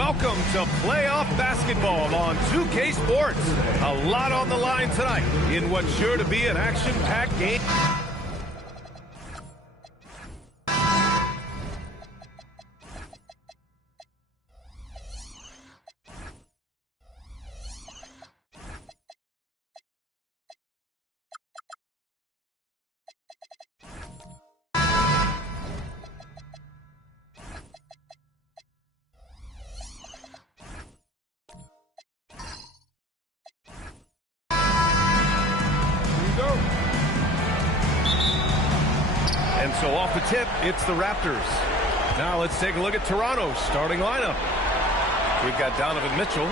Welcome to playoff basketball on 2K Sports. A lot on the line tonight in what's sure to be an action-packed game. And so off the tip, it's the Raptors. Now let's take a look at Toronto's starting lineup. We've got Donovan Mitchell,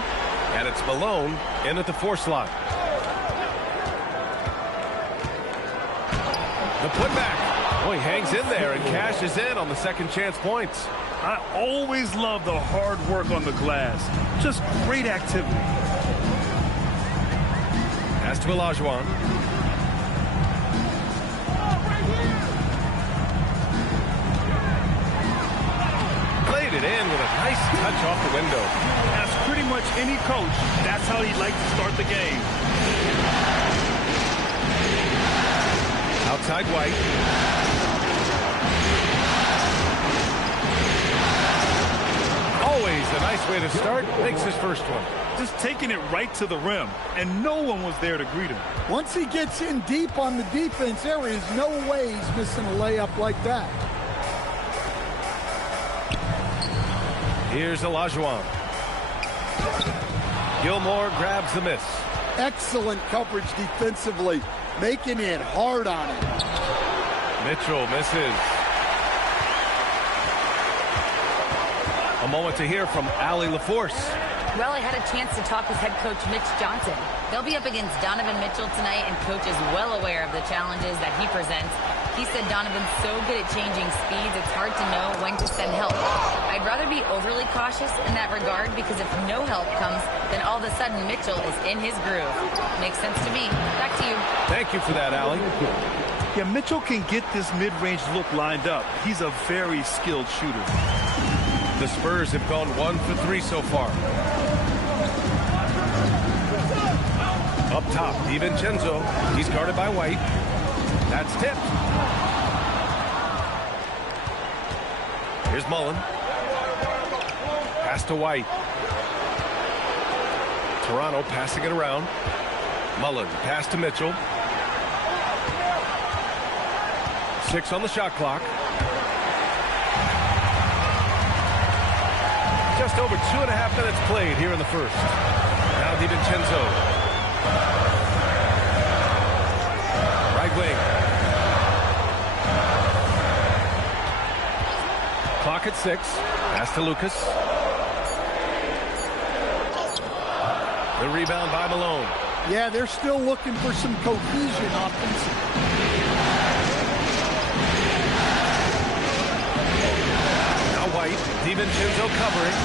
and it's Malone in at the 4 slot. The putback. Oh, he hangs in there and cashes in on the second chance points. I always love the hard work on the glass. Just great activity. Pass to Olajuwon. Played it in with a nice touch off the window. As pretty much any coach, that's how he'd like to start the game. Outside White. Always a nice way to start. Makes his first one. Just taking it right to the rim, and no one was there to greet him. Once he gets in deep on the defense, there is no way he's missing a layup like that. Here's Olajuwon. Gilmore grabs the miss. Excellent coverage defensively, making it hard on him. Mitchell misses. A moment to hear from Allie LaForce. Well, I had a chance to talk with head coach Mitch Johnson. They'll be up against Donovan Mitchell tonight, and coach is well aware of the challenges that he presents. He said Donovan's so good at changing speeds, it's hard to know when to send help. I'd rather be overly cautious in that regard, because if no help comes, then all of a sudden Mitchell is in his groove. Makes sense to me. Back to you. Thank you for that, Allie. Yeah, Mitchell can get this mid-range look lined up. He's a very skilled shooter. The Spurs have gone 1 for 3 so far. Up top, DiVincenzo. He's guarded by White. That's tipped. Here's Mullen. Pass to White. Toronto passing it around. Mullen, pass to Mitchell. 6 on the shot clock. Just over 2.5 minutes played here in the first. Now DiVincenzo. Right wing. Clock at 6. Pass to Lucas. The rebound by Malone. Yeah, they're still looking for some cohesion offensively. Now White. DiVincenzo covering.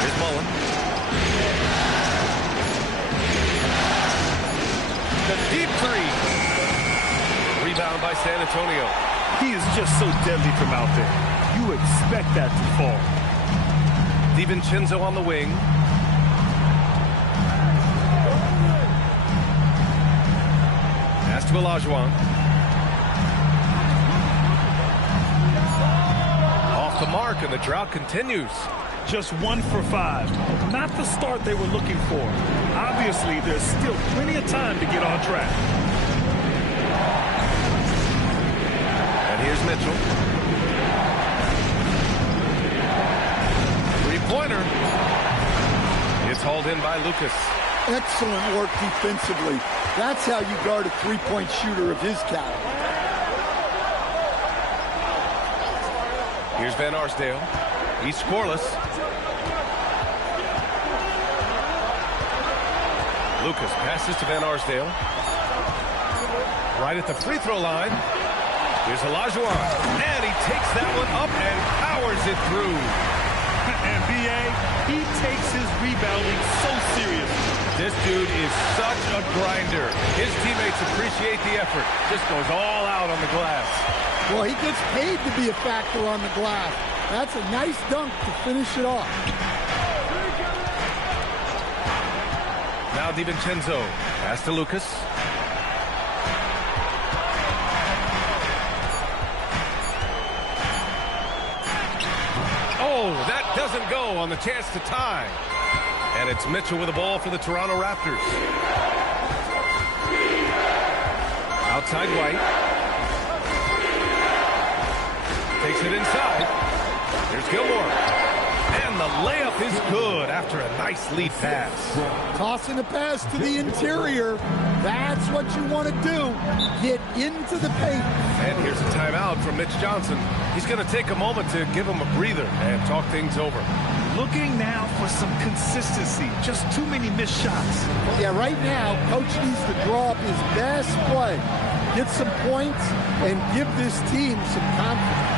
Here's Mullen. The deep three. Rebound by San Antonio. He is just so deadly from out there. You expect that to fall. DiVincenzo on the wing. Pass to Olajuwon. Off the mark, and the drought continues. Just 1 for 5. Not the start they were looking for. Obviously, there's still plenty of time to get on track. And here's Mitchell. Three-pointer. It's hauled in by Lucas. Excellent work defensively. That's how you guard a three-point shooter of his caliber. Here's Van Arsdale. He's scoreless. Lucas passes to Van Arsdale. Right at the free throw line. Here's Olajuwon. And he takes that one up and powers it through. And B.A., he takes his rebounding so serious. This dude is such a grinder. His teammates appreciate the effort. Just goes all out on the glass. Well, he gets paid to be a factor on the glass. That's a nice dunk to finish it off. Now DiVincenzo. Pass to Lucas. Oh, that doesn't go on the chance to tie. And it's Mitchell with the ball for the Toronto Raptors. Outside White. Takes it inside. Here's Gilmore. And the layup is good after a nice lead pass. Tossing a pass to the interior. That's what you want to do. Get into the paint. And here's a timeout from Mitch Johnson. He's going to take a moment to give him a breather and talk things over. Looking now for some consistency. Just too many missed shots. Yeah, right now, Coach needs to draw up his best play. Get some points and give this team some confidence.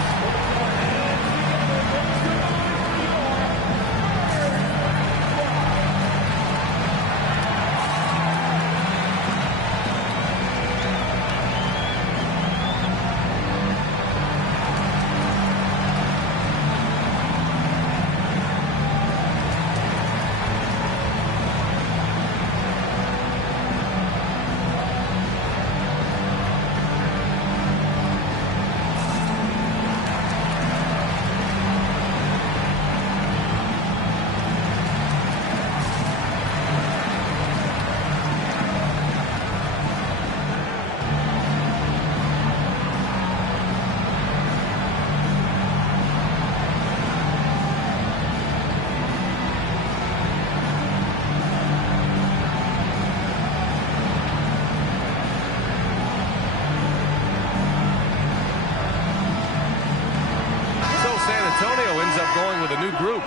Antonio ends up going with a new group.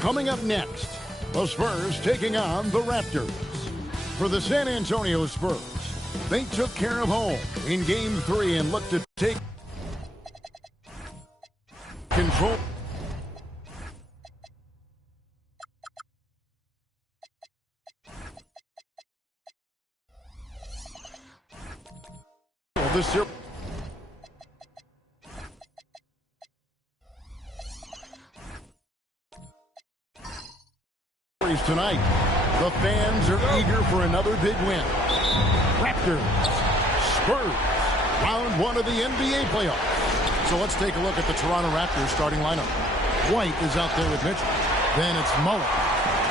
Coming up next, the Spurs taking on the Raptors. For the San Antonio Spurs, they took care of home in Game 3 and looked to take control. The series tonight. The fans are eager for another big win. Raptors, Spurs, round one of the NBA playoffs. So let's take a look at the Toronto Raptors starting lineup. White is out there with Mitchell. Then it's Mullen.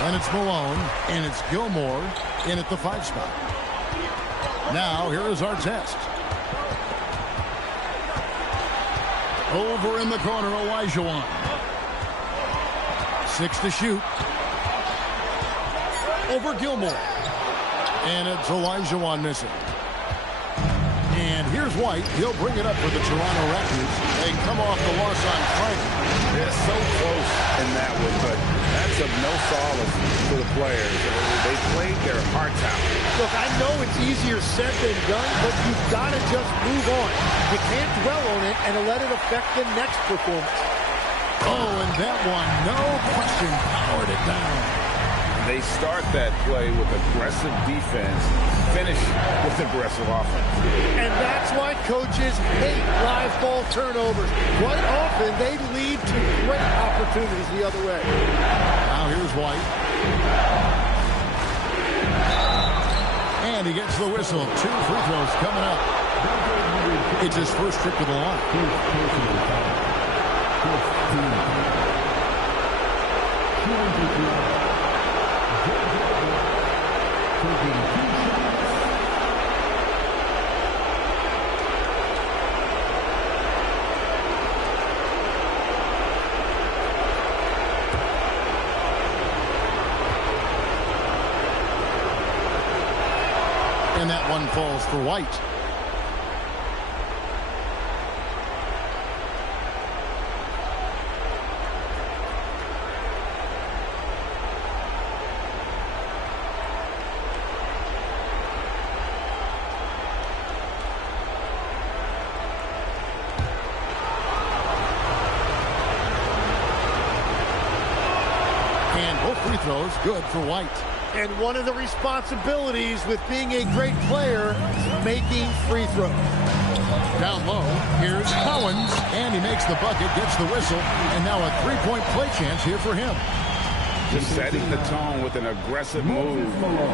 Then it's Malone. And it's Gilmore in at the 5 spot. Now, here is our test. Over in the corner, Olajuwon. 6 to shoot. Over Gilmore. And it's Olajuwon missing. And here's White. He'll bring it up for the Toronto Raptors. They come off the loss on Friday. They're so close in that one, but that's of no solace for the players. They played their hearts out. Look, I know it's easier said than done, but you've got to just move on. You can't dwell on it and let it affect the next performance. Oh, and that one, no question, powered it down. They start that play with aggressive defense, finish with aggressive offense. And that's why coaches hate live ball turnovers. Quite often, they lead to great opportunities the other way. Now here's White. And he gets the whistle. 2 free throws coming up. It's his first trip to the line. And that one falls for White. And both free throws good for White. And one of the responsibilities with being a great player is making free throws. Down low, here's Collins, and he makes the bucket, gets the whistle, and now a three-point play chance here for him. Just setting the tone with an aggressive move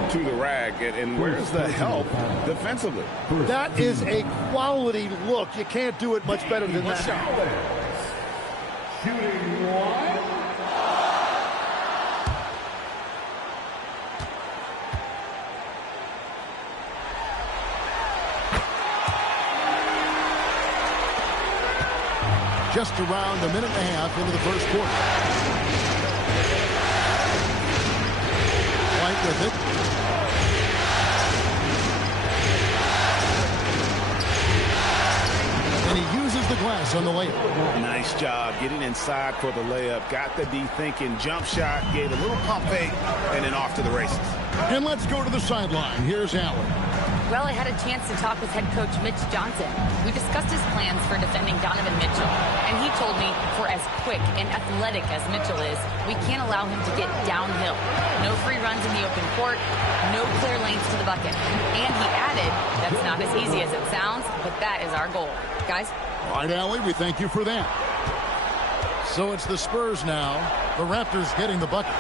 to the rack. And where's the help defensively? That is a quality look. You can't do it much better than that. Shooting one. Just around a minute and a half into the first quarter. White with it. And he uses the glass on the layup. Nice job getting inside for the layup. Got the D thinking jump shot, gave a little pump fake, and then off to the races. And let's go to the sideline. Here's Allen. Well, I had a chance to talk with head coach Mitch Johnson. We discussed his plans for defending Donovan Mitchell, and he told me for as quick and athletic as Mitchell is, we can't allow him to get downhill. No free runs in the open court, no clear lanes to the bucket. And he added, that's not as easy as it sounds, but that is our goal. Guys? All right, Allie, we thank you for that. So it's the Spurs now. The Raptors getting the bucket.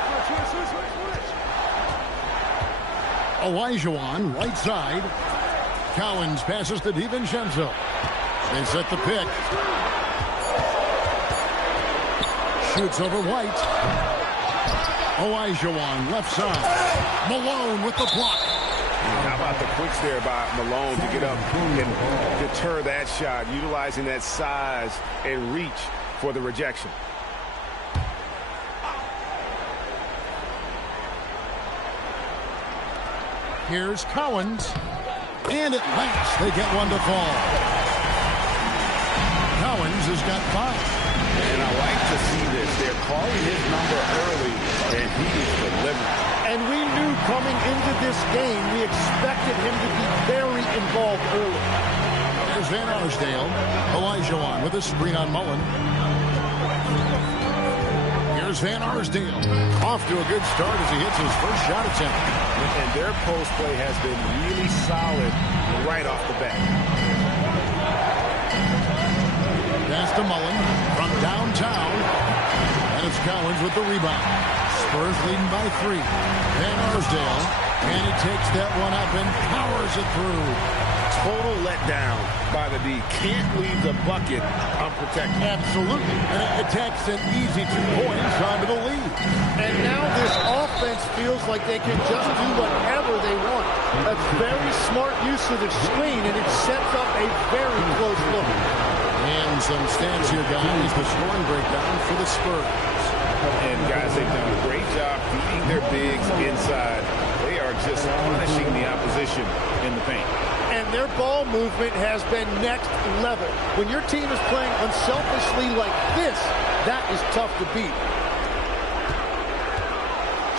Olajuwon, right side. Collins passes to DiVincenzo. They set the pick. Shoots over White. Olajuwon, left side. Malone with the block. How about the quicks there by Malone to get up and deter that shot, utilizing that size and reach for the rejection. Here's Collins. And at last, they get one to fall. Collins has got 5. And I like to see this. They're calling his number early, and he is delivering. And we knew coming into this game, we expected him to be very involved early. There's Van Arsdale. Olajuwon with a screen on Mullen. Here's Van Arsdale. Off to a good start as he hits his first shot attempt. And their post play has been really solid right off the bat. Pass to Mullen from downtown. And it's Collins with the rebound. Spurs leading by 3. Van Arsdale. And he takes that one up and powers it through. Total letdown by the D. Can't leave the bucket unprotected. Absolutely. And it takes an easy 2 points onto the lead. And now this offense feels like they can just do whatever they want. That's very smart use of the screen, and it sets up a very close look. And some stats here, guys. The scoring breakdown for the Spurs. And guys, they've done a great job feeding their bigs inside. They are just punishing the opposition in the paint. And their ball movement has been next level. When your team is playing unselfishly like this, that is tough to beat.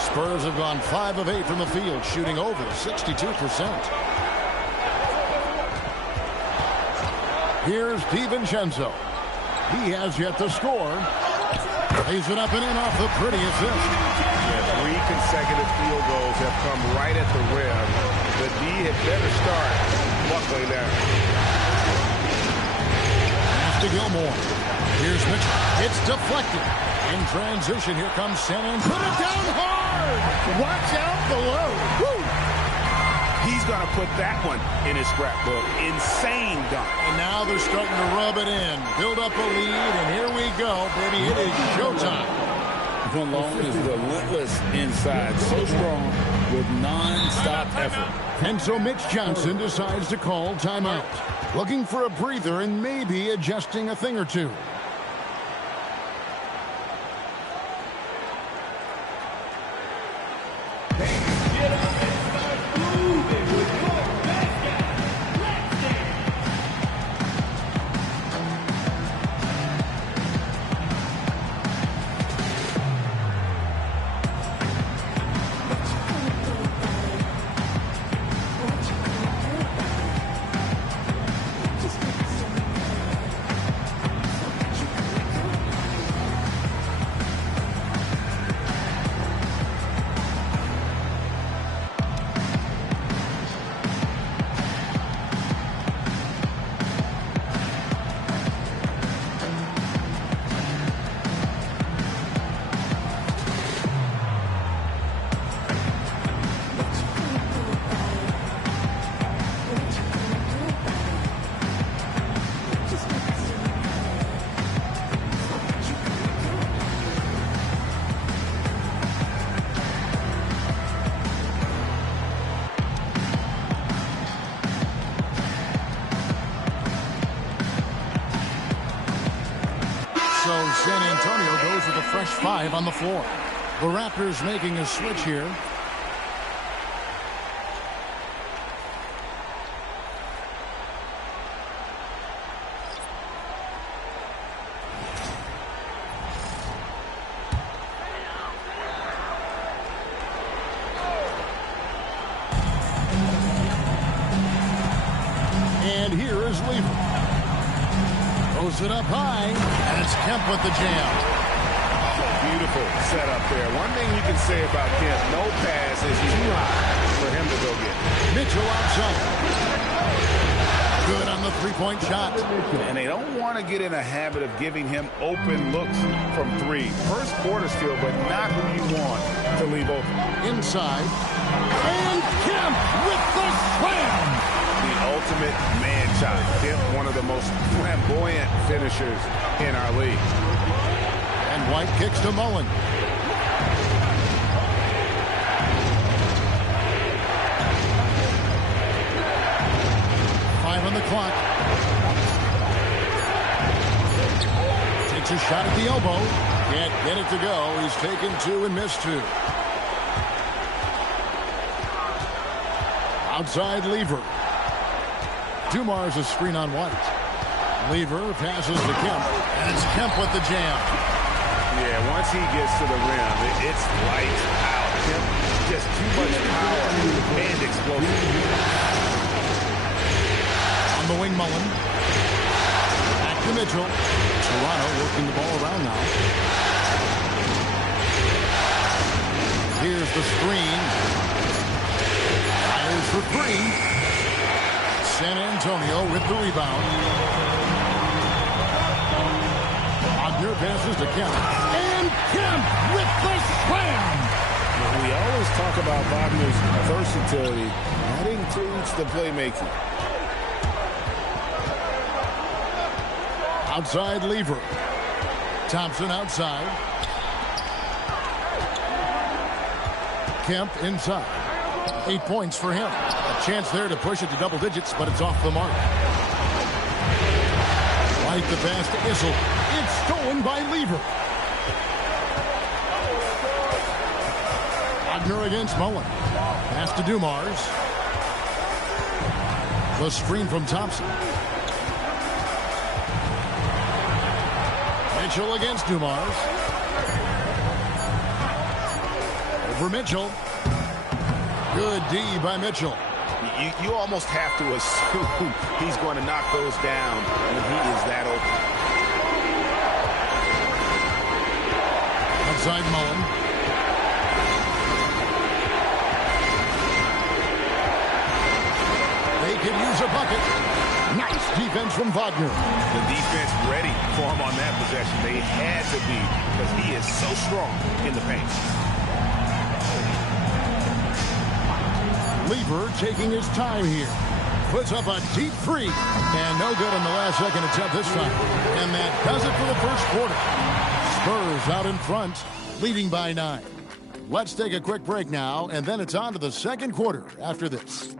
Spurs have gone 5 of 8 from the field, shooting over 62%. Here's DiVincenzo. He has yet to score. Lays it up and in off the pretty assist. Yeah, 3 consecutive field goals have come right at the rim. The D had better start Buckley there. Pass to Gilmore. Here's Mitchell. It's deflected. In transition, here comes San Antonio. Put it down hard. Watch out below. Woo! he's going to put that one in his scrapbook. Insane dunk. And now they're starting to rub it in. Build up a lead, and here we go, baby. It is showtime. Malone is relentless inside. So strong with non-stop effort. And so Mitch Johnson decides to call timeout. Looking for a breather and maybe adjusting a thing or two. So San Antonio goes with a fresh 5 on the floor. The Raptors making a switch here. And here is Lever. Throws it up high, and it's Kemp with the jam. Beautiful setup there. One thing you can say about Kemp, no pass is too high for him to go get. Mitchell outside. Good on the three-point shot. And they don't want to get in a habit of giving him open looks from three. First quarter still, but not who you want to leave open. Inside. And Kemp with the slam. The ultimate man child. Kemp, one of the most flamboyant finishers in our league. And White kicks to Mullen. On the clock. Takes a shot at the elbow. Can't get it to go. He's taken 2 and missed 2. Outside Lever. Dumars a screen on White. Lever passes to Kemp. And it's Kemp with the jam. Yeah, once he gets to the rim, it's lights out. Kemp, just too much power and explosive. The wing Mullen. Back to Mitchell. Toronto working the ball around now. Here's the screen. Fires for 3. San Antonio with the rebound. Wagner passes to Kemp. And Kemp with the slam. We always talk about Wagner's versatility. That includes the playmaking. Outside Lever. Thompson outside. Kemp inside. 8 points for him. A chance there to push it to double digits, but it's off the mark. White the pass to Issel. It's stolen by Lever. Wagner against Mullen. Pass to Dumars. The screen from Thompson. Mitchell against Dumars. Over Mitchell. Good D by Mitchell. You almost have to assume he's going to knock those down when he is that open. Outside Mullen. They could use a bucket. Nice defense from Wagner. The defense ready for him on that possession. They had to be because he is so strong in the paint. Lever taking his time here. Puts up a deep three. And no good on the last second attempt this time. And that does it for the first quarter. Spurs out in front, leading by 9. Let's take a quick break now, and then it's on to the second quarter after this.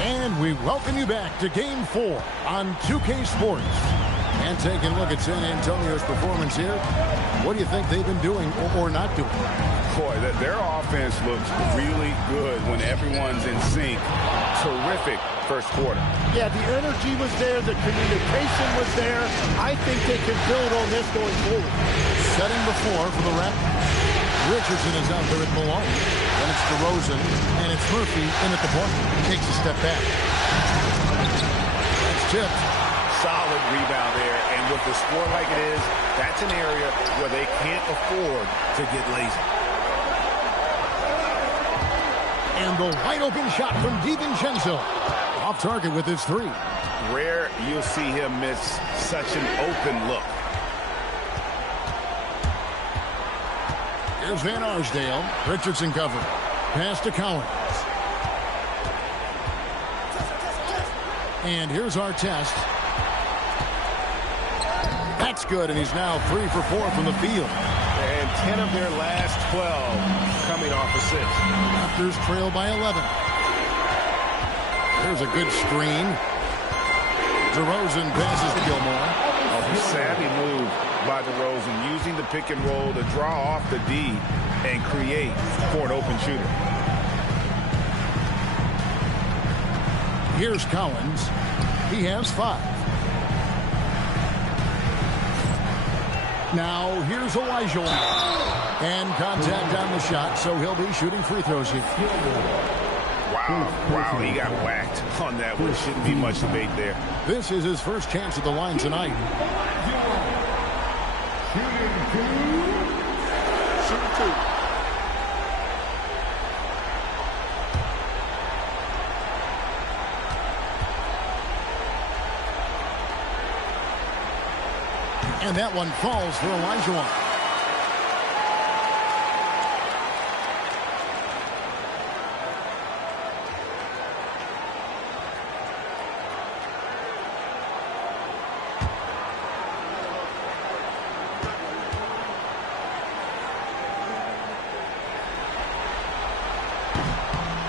And we welcome you back to Game 4 on 2K Sports. And taking a look at San Antonio's performance here, what do you think they've been doing or not doing? Boy, their offense looks really good when everyone's in sync. Terrific first quarter. Yeah, the energy was there. The communication was there. I think they can build on this going forward. Setting the floor for the Raptors. Richardson is out there at Malone. Then it's DeRozan, and it's Murphy in at the point. Takes a step back. That's tipped. Solid rebound there, and with the score like it is, that's an area where they can't afford to get lazy. And the wide open shot from DiVincenzo. Off target with his three. Rare you'll see him miss such an open look. Here's Van Arsdale. Richardson covered. Pass to Collins. And here's Artest. That's good, and he's now 3 for 4 from the field. And 10 of their last 12 coming off assists. Raptors trail by 11. There's a good screen. DeRozan passes to Gilmore. A savvy move by DeRozan, using the pick and roll to draw off the D and create for an open shooter. Here's Collins. He has 5. Now, here's Elijah. And contact on the shot, so he'll be shooting free throws here. Wow, he got whacked on that one. Shouldn't be much debate there. This is his first chance at the line tonight. And that one falls for Elijah.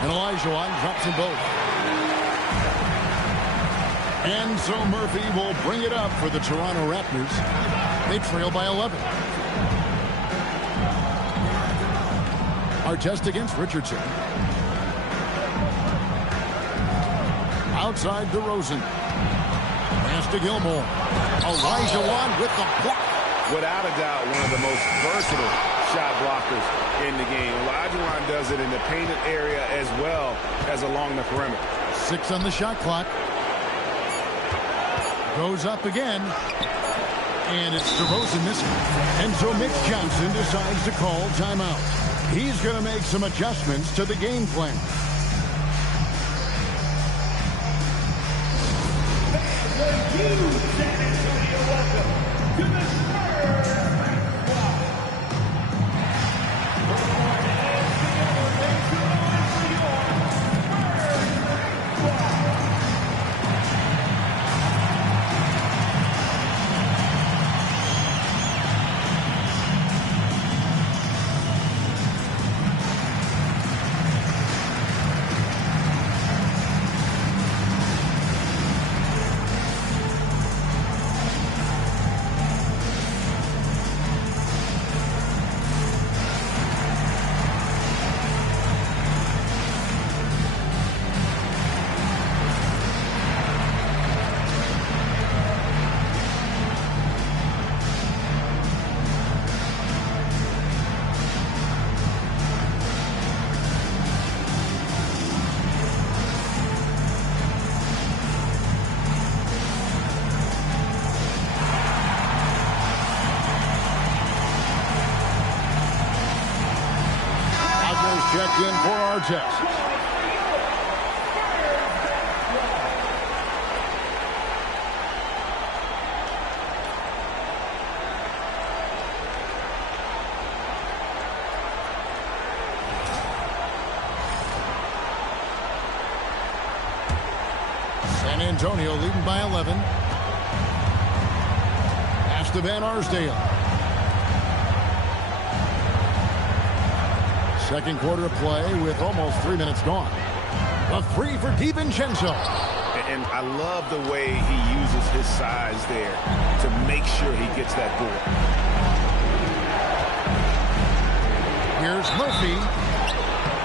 And Elijah drops them both. And so Murphy will bring it up for the Toronto Raptors. They trail by 11. Artest against Richardson. Outside DeRozan. Pass to Gilmore. Elijah with the block. Without a doubt, one of the most versatile shot blockers in the game. Elijah does it in the painted area as well as along the perimeter. 6 on the shot clock. Goes up again. And it's DeRozan missing. And so Mitch Johnson decides to call timeout. He's going to make some adjustments to the game plan. Welcome to the Spurs. checked in for our test. San Antonio leading by 11. Pass to Van Arsdale. Second quarter of play with almost 3 minutes gone. A three for DiVincenzo. And I love the way he uses his size there to make sure he gets that board. Here's Murphy.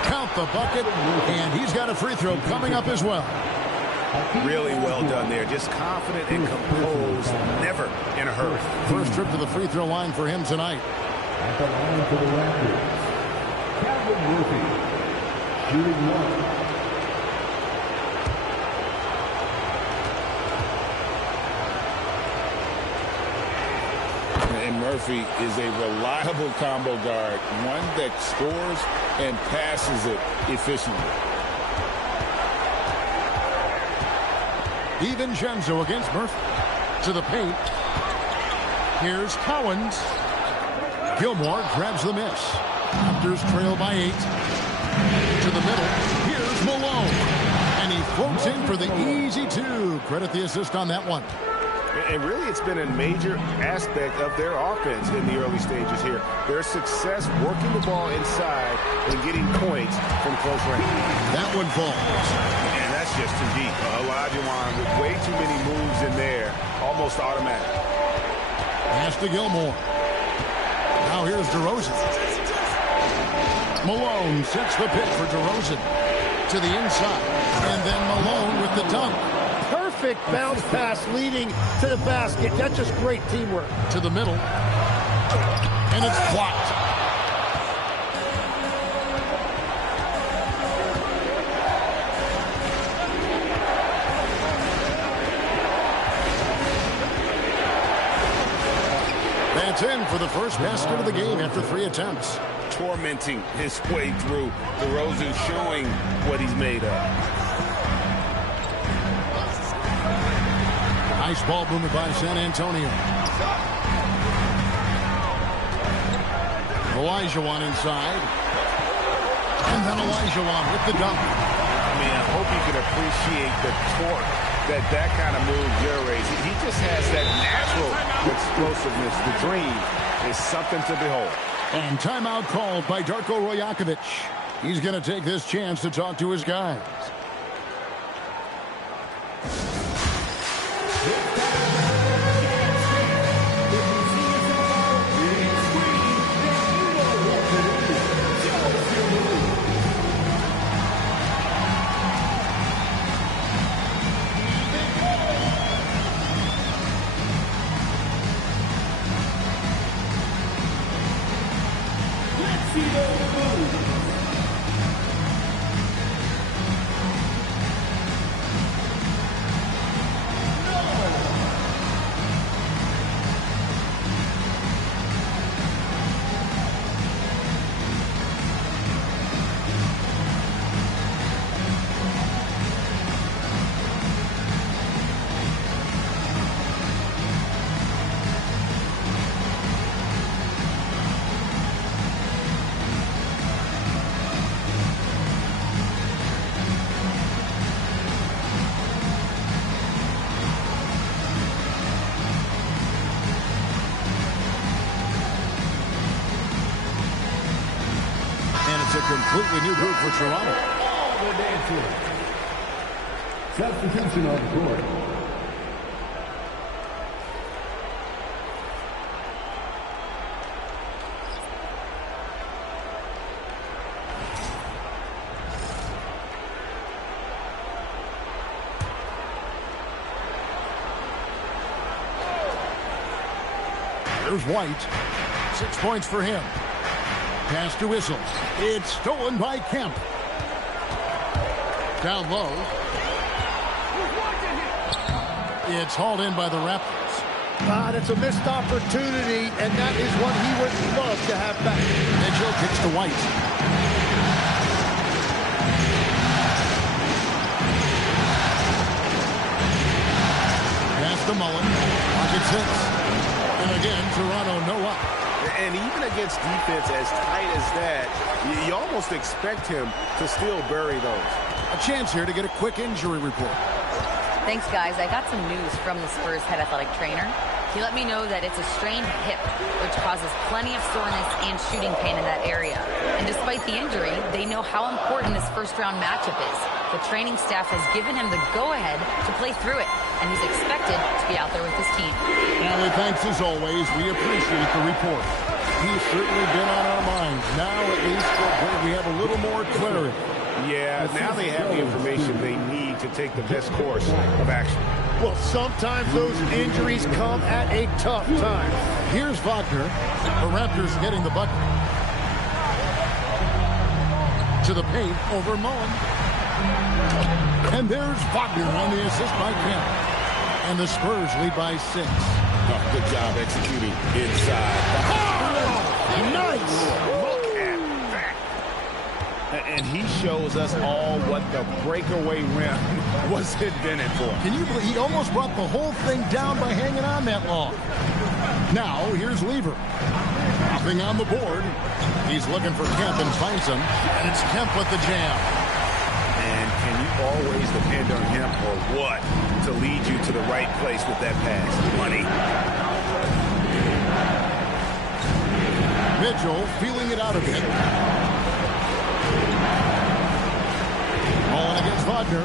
Count the bucket. And he's got a free throw coming up as well. Really well done there. Just confident and composed. Never in a hurry. First trip to the free throw line for him tonight. At the line for the Raptors, Murphy, shooting one. And Murphy is a reliable combo guard, one that scores and passes it efficiently. DiVincenzo against Murphy. To the paint. Here's Cowens. Gilmore grabs the miss. Raptors trail by 8. To the middle. Here's Malone. And he floats in for the easy two. Credit the assist on that one. And really, it's been a major aspect of their offense in the early stages here. Their success working the ball inside and getting points from close range. That one falls. And that's just too deep. Olajuwon with way too many moves in there. Almost automatic. Pass to Gilmore. Now here's DeRozan. Malone sets the pick for DeRozan. To the inside. And then Malone with the dunk. Perfect bounce pass leading to the basket. That's just great teamwork. To the middle. And it's blocked. That's in for the first basket of the game after 3 attempts. Tormenting his way through. DeRozan showing what he's made of. Nice ball movement by San Antonio. Olajuwon inside. And then Olajuwon with the dunk. I mean, I hope you can appreciate the torque that kind of move generates. He just has that natural explosiveness. The dream is something to behold. And timeout called by Darko Rajakovic. He's going to take this chance to talk to his guys. A completely new group for Toronto. All the dancers. Substitution on the court. There's White. 6 points for him. Pass to Whistles. It's stolen by Kemp. Down low. It's hauled in by the Raptors. That's a missed opportunity, and that is what he would love to have back. Mitchell kicks to White. to Mullen. Pocket 6. And again, Toronto no up. And even against defense as tight as that, you almost expect him to still bury those. A chance here to get a quick injury report. Thanks, guys. I got some news from the Spurs head athletic trainer. He let me know that it's a strained hip, which causes plenty of soreness and shooting pain in that area. And despite the injury, they know how important this first-round matchup is. The training staff has given him the go-ahead to play through it, and he's expected to be out there with his team. Allie, thanks as always. We appreciate the report. He's certainly been on our minds. Now, at least, we have a little more clarity. Yeah, now they have the information they need to take the best course of action. Well, sometimes those injuries come at a tough time. Here's Wagner. The Raptors getting the bucket. To the paint over Mullen. And there's Wagner on the assist by Kemp. And the Spurs lead by 6. Oh, good job executing inside. Oh, nice! Look at that. And he shows us all what the breakaway rim was invented for. Can you believe he almost brought the whole thing down by hanging on that long? Now, here's Lever. Nothing on the board. He's looking for Kemp and finds him. And it's Kemp with the jam. And can you always depend on him or what to lead you to the right place with that pass? Money. Mitchell feeling it out a bit. Mullen against Wagner.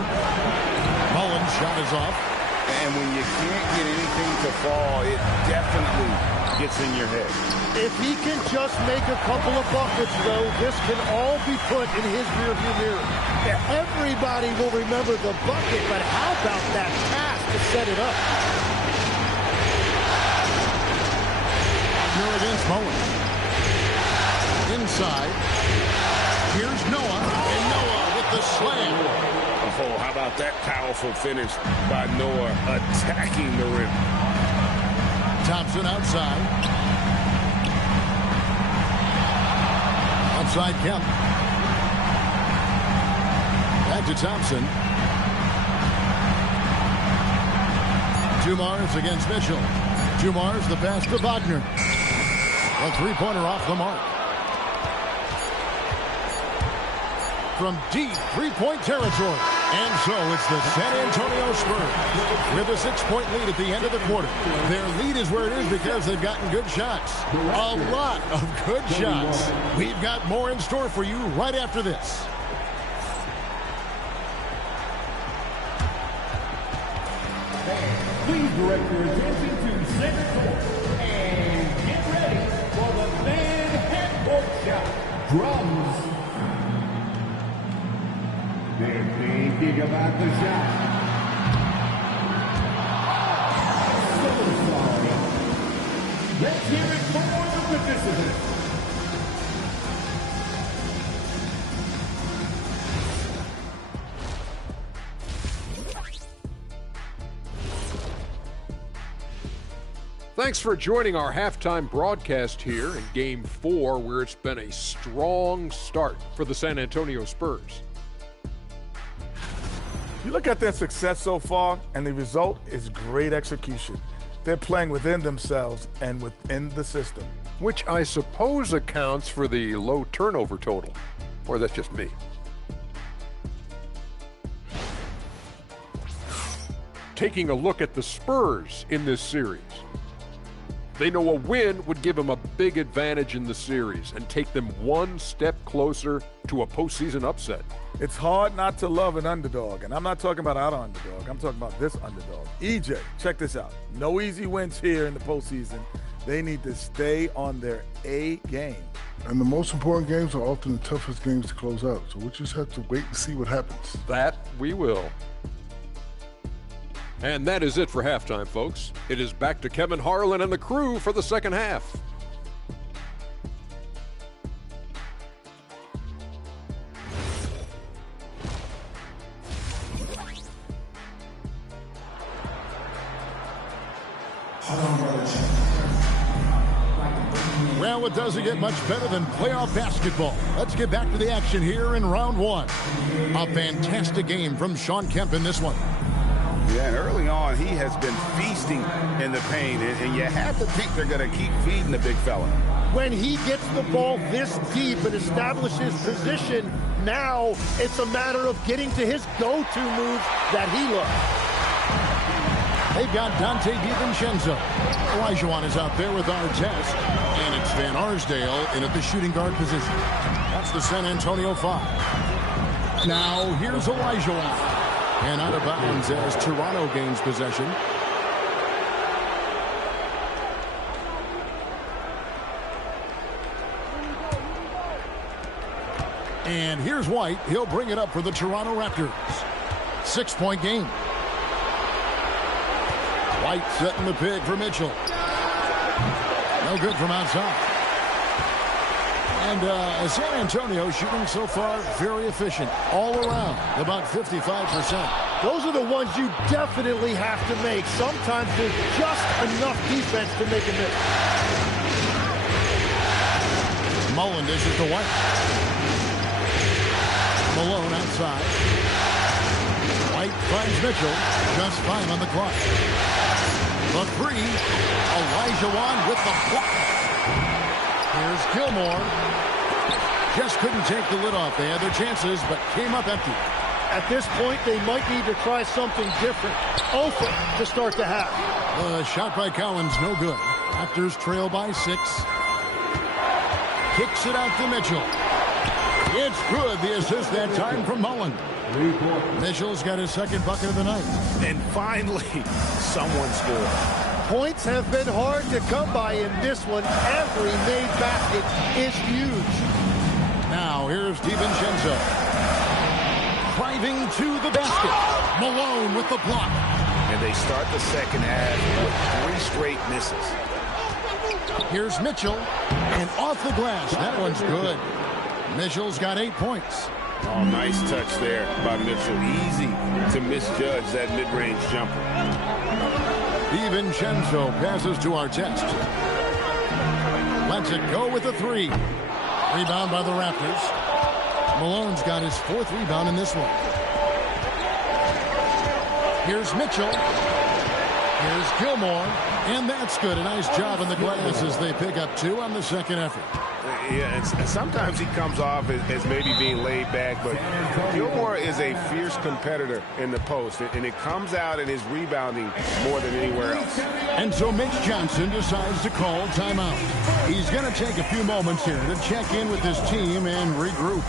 Mullen's shot is off. And when you can't get anything to fall, it definitely gets in your head. If he can just make a couple of buckets, though, this can all be put in his rearview mirror. Everybody will remember the bucket, but how about that pass to set it up? Here against Mullen. Inside. Here's Noah. And Noah with the slam. Oh, how about that powerful finish by Noah attacking the rim. Thompson outside. Outside Kemp. Back to Thompson. Dumars against Mitchell. Dumars the pass to Wagner. A three-pointer off the mark. From deep three-point territory. And so it's the San Antonio Spurs with a 6-point lead at the end of the quarter. Their lead is where it is because they've gotten good shots. A lot of good shots. We've got more in store for you right after this. Please direct your attention to center court and get ready for the Van Handbook shot. Drums. They're thinking about the shot. So sorry. Let's hear it for the participants. Thanks for joining our halftime broadcast here in Game 4, where it's been a strong start for the San Antonio Spurs. You look at their success so far, and the result is great execution. They're playing within themselves and within the system. Which I suppose accounts for the low turnover total. Or that's just me. Taking a look at the Spurs in this series. They know a win would give them a big advantage in the series and take them one step closer to a postseason upset. It's hard not to love an underdog, and I'm not talking about our underdog. I'm talking about this underdog. EJ, check this out. No easy wins here in the postseason. They need to stay on their A game. And the most important games are often the toughest games to close out, so we just have to wait and see what happens. That we will. And that is it for halftime, folks. It is back to Kevin Harlan and the crew for the second half. Well, it doesn't get much better than playoff basketball. Let's get back to the action here in round one. A fantastic game from Shawn Kemp in this one. Yeah, and early on, he has been feasting in the paint, and you have to think they're going to keep feeding the big fella. When he gets the ball this deep and establishes position, now it's a matter of getting to his go-to moves that he loves. They've got Dante DiVincenzo. Olajuwon is out there with Artest. And it's Van Arsdale in at the shooting guard position. That's the San Antonio 5. Now here's Olajuwon. And out of bounds as Toronto gains possession. And here's White. He'll bring it up for the Toronto Raptors. 6-point game. White setting the pick for Mitchell. No good from outside. And San Antonio shooting so far very efficient all around, about 55%. Those are the ones you definitely have to make. Sometimes there's just enough defense to make a miss. Mullen dishes to White. Malone outside. White finds Mitchell. Just fine on the clock. The three. Olajuwon with the block. Here's Gilmore. Just couldn't take the lid off. They had their chances, but came up empty. At this point, they might need to try something different. Open to start the half. The shot by Collins, no good. Raptors trail by 6. Kicks it out to Mitchell. It's good. The assist that time from Mullen. Mitchell's got his second bucket of the night. And finally, someone scored. Points have been hard to come by in this one. Every made basket is huge. Now here's DiVincenzo. Driving to the basket. Malone with the block. And they start the second half with 3 straight misses. Here's Mitchell. And off the glass. That one's good. Mitchell's got 8 points. Oh, nice touch there by Mitchell. Easy to misjudge that mid-range jumper. DiVincenzo passes to Artest. Lets it go with a 3. Rebound by the Raptors. Malone's got his 4th rebound in this one. Here's Mitchell. Here's Gilmore. And that's good. A nice job on the glass as they pick up 2 on the second effort. Yeah, and sometimes he comes off as maybe being laid back, but Gilmore is a fierce competitor in the post, and it comes out in his rebounding more than anywhere else. And so Mitch Johnson decides to call timeout. He's going to take a few moments here to check in with his team and regroup.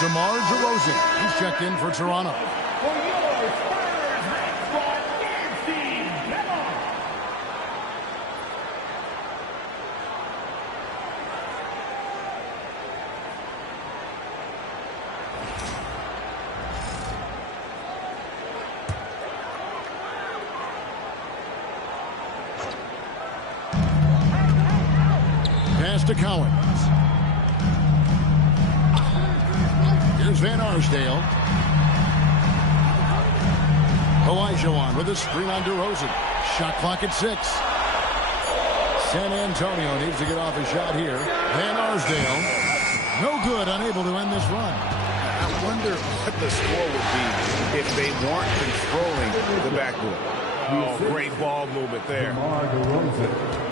DeMar DeRozan, he's checked in for Toronto. Pass to Collins. Here's Van Arsdale. Olajuwon with a screen on DeRozan. Shot clock at 6. San Antonio needs to get off a shot here. Van Arsdale. No good, unable to end this run. I wonder what the score would be if they weren't controlling the backboard. Oh, great ball movement there.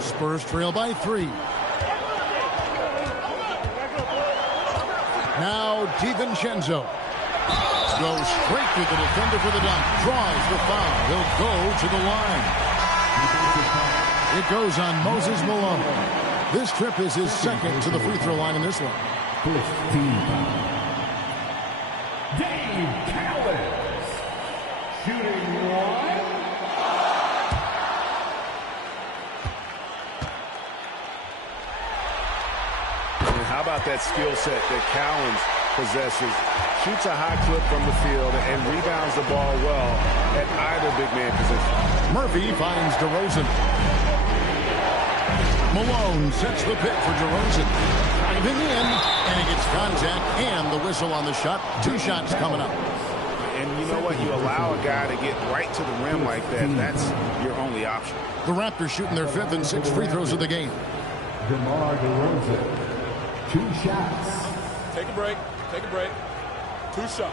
Spurs trail by 3. Now DiVincenzo. Goes straight through the defender for the dunk. Draws the foul. He'll go to the line. It goes on Moses Malone. This trip is his second to the free throw line in this one. Dave Cowens, shooting one. And how about that skill set that Cowens possesses? Shoots a high clip from the field and rebounds the ball well at either big man position. Murphy finds DeRozan. Malone sets the pick for DeRozan. Driving in, and he gets contact and the whistle on the shot. 2 shots coming up. And you know what? You allow a guy to get right to the rim like that. That's your only option. The Raptors shooting their 5th and 6th free throws of the game. DeMar DeRozan, 2 shots. Take a break. Take a break. 2 shots.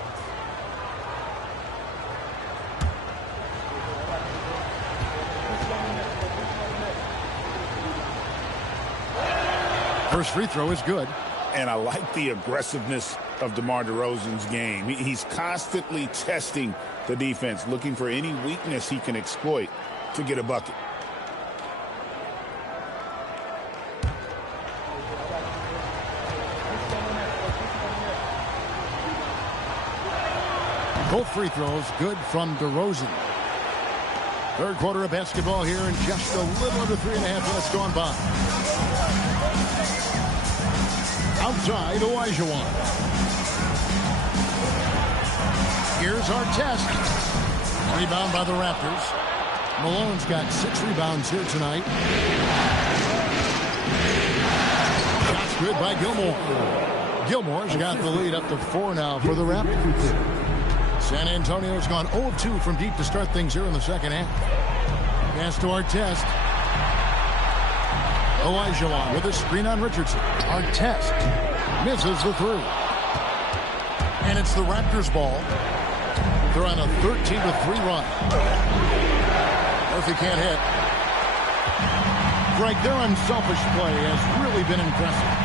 First free throw is good. And I like the aggressiveness of DeMar DeRozan's game. He's constantly testing the defense, looking for any weakness he can exploit to get a bucket. Both free throws good from DeRozan. Third quarter of basketball here in just a little under 3.5 minutes gone by. Outside, Olajuwon. Here's our test. Rebound by the Raptors. Malone's got 6 rebounds here tonight. Shots good by Gilmore. Gilmore's got the lead up to 4 now for the Raptors. San Antonio's gone 0 of 2 from deep to start things here in the second half. Pass to our test. Olajuwon with a screen on Richardson. Our test misses the 3. And it's the Raptors ball. They're on a 13-3 run. Murphy can't hit. Greg, their unselfish play has really been impressive.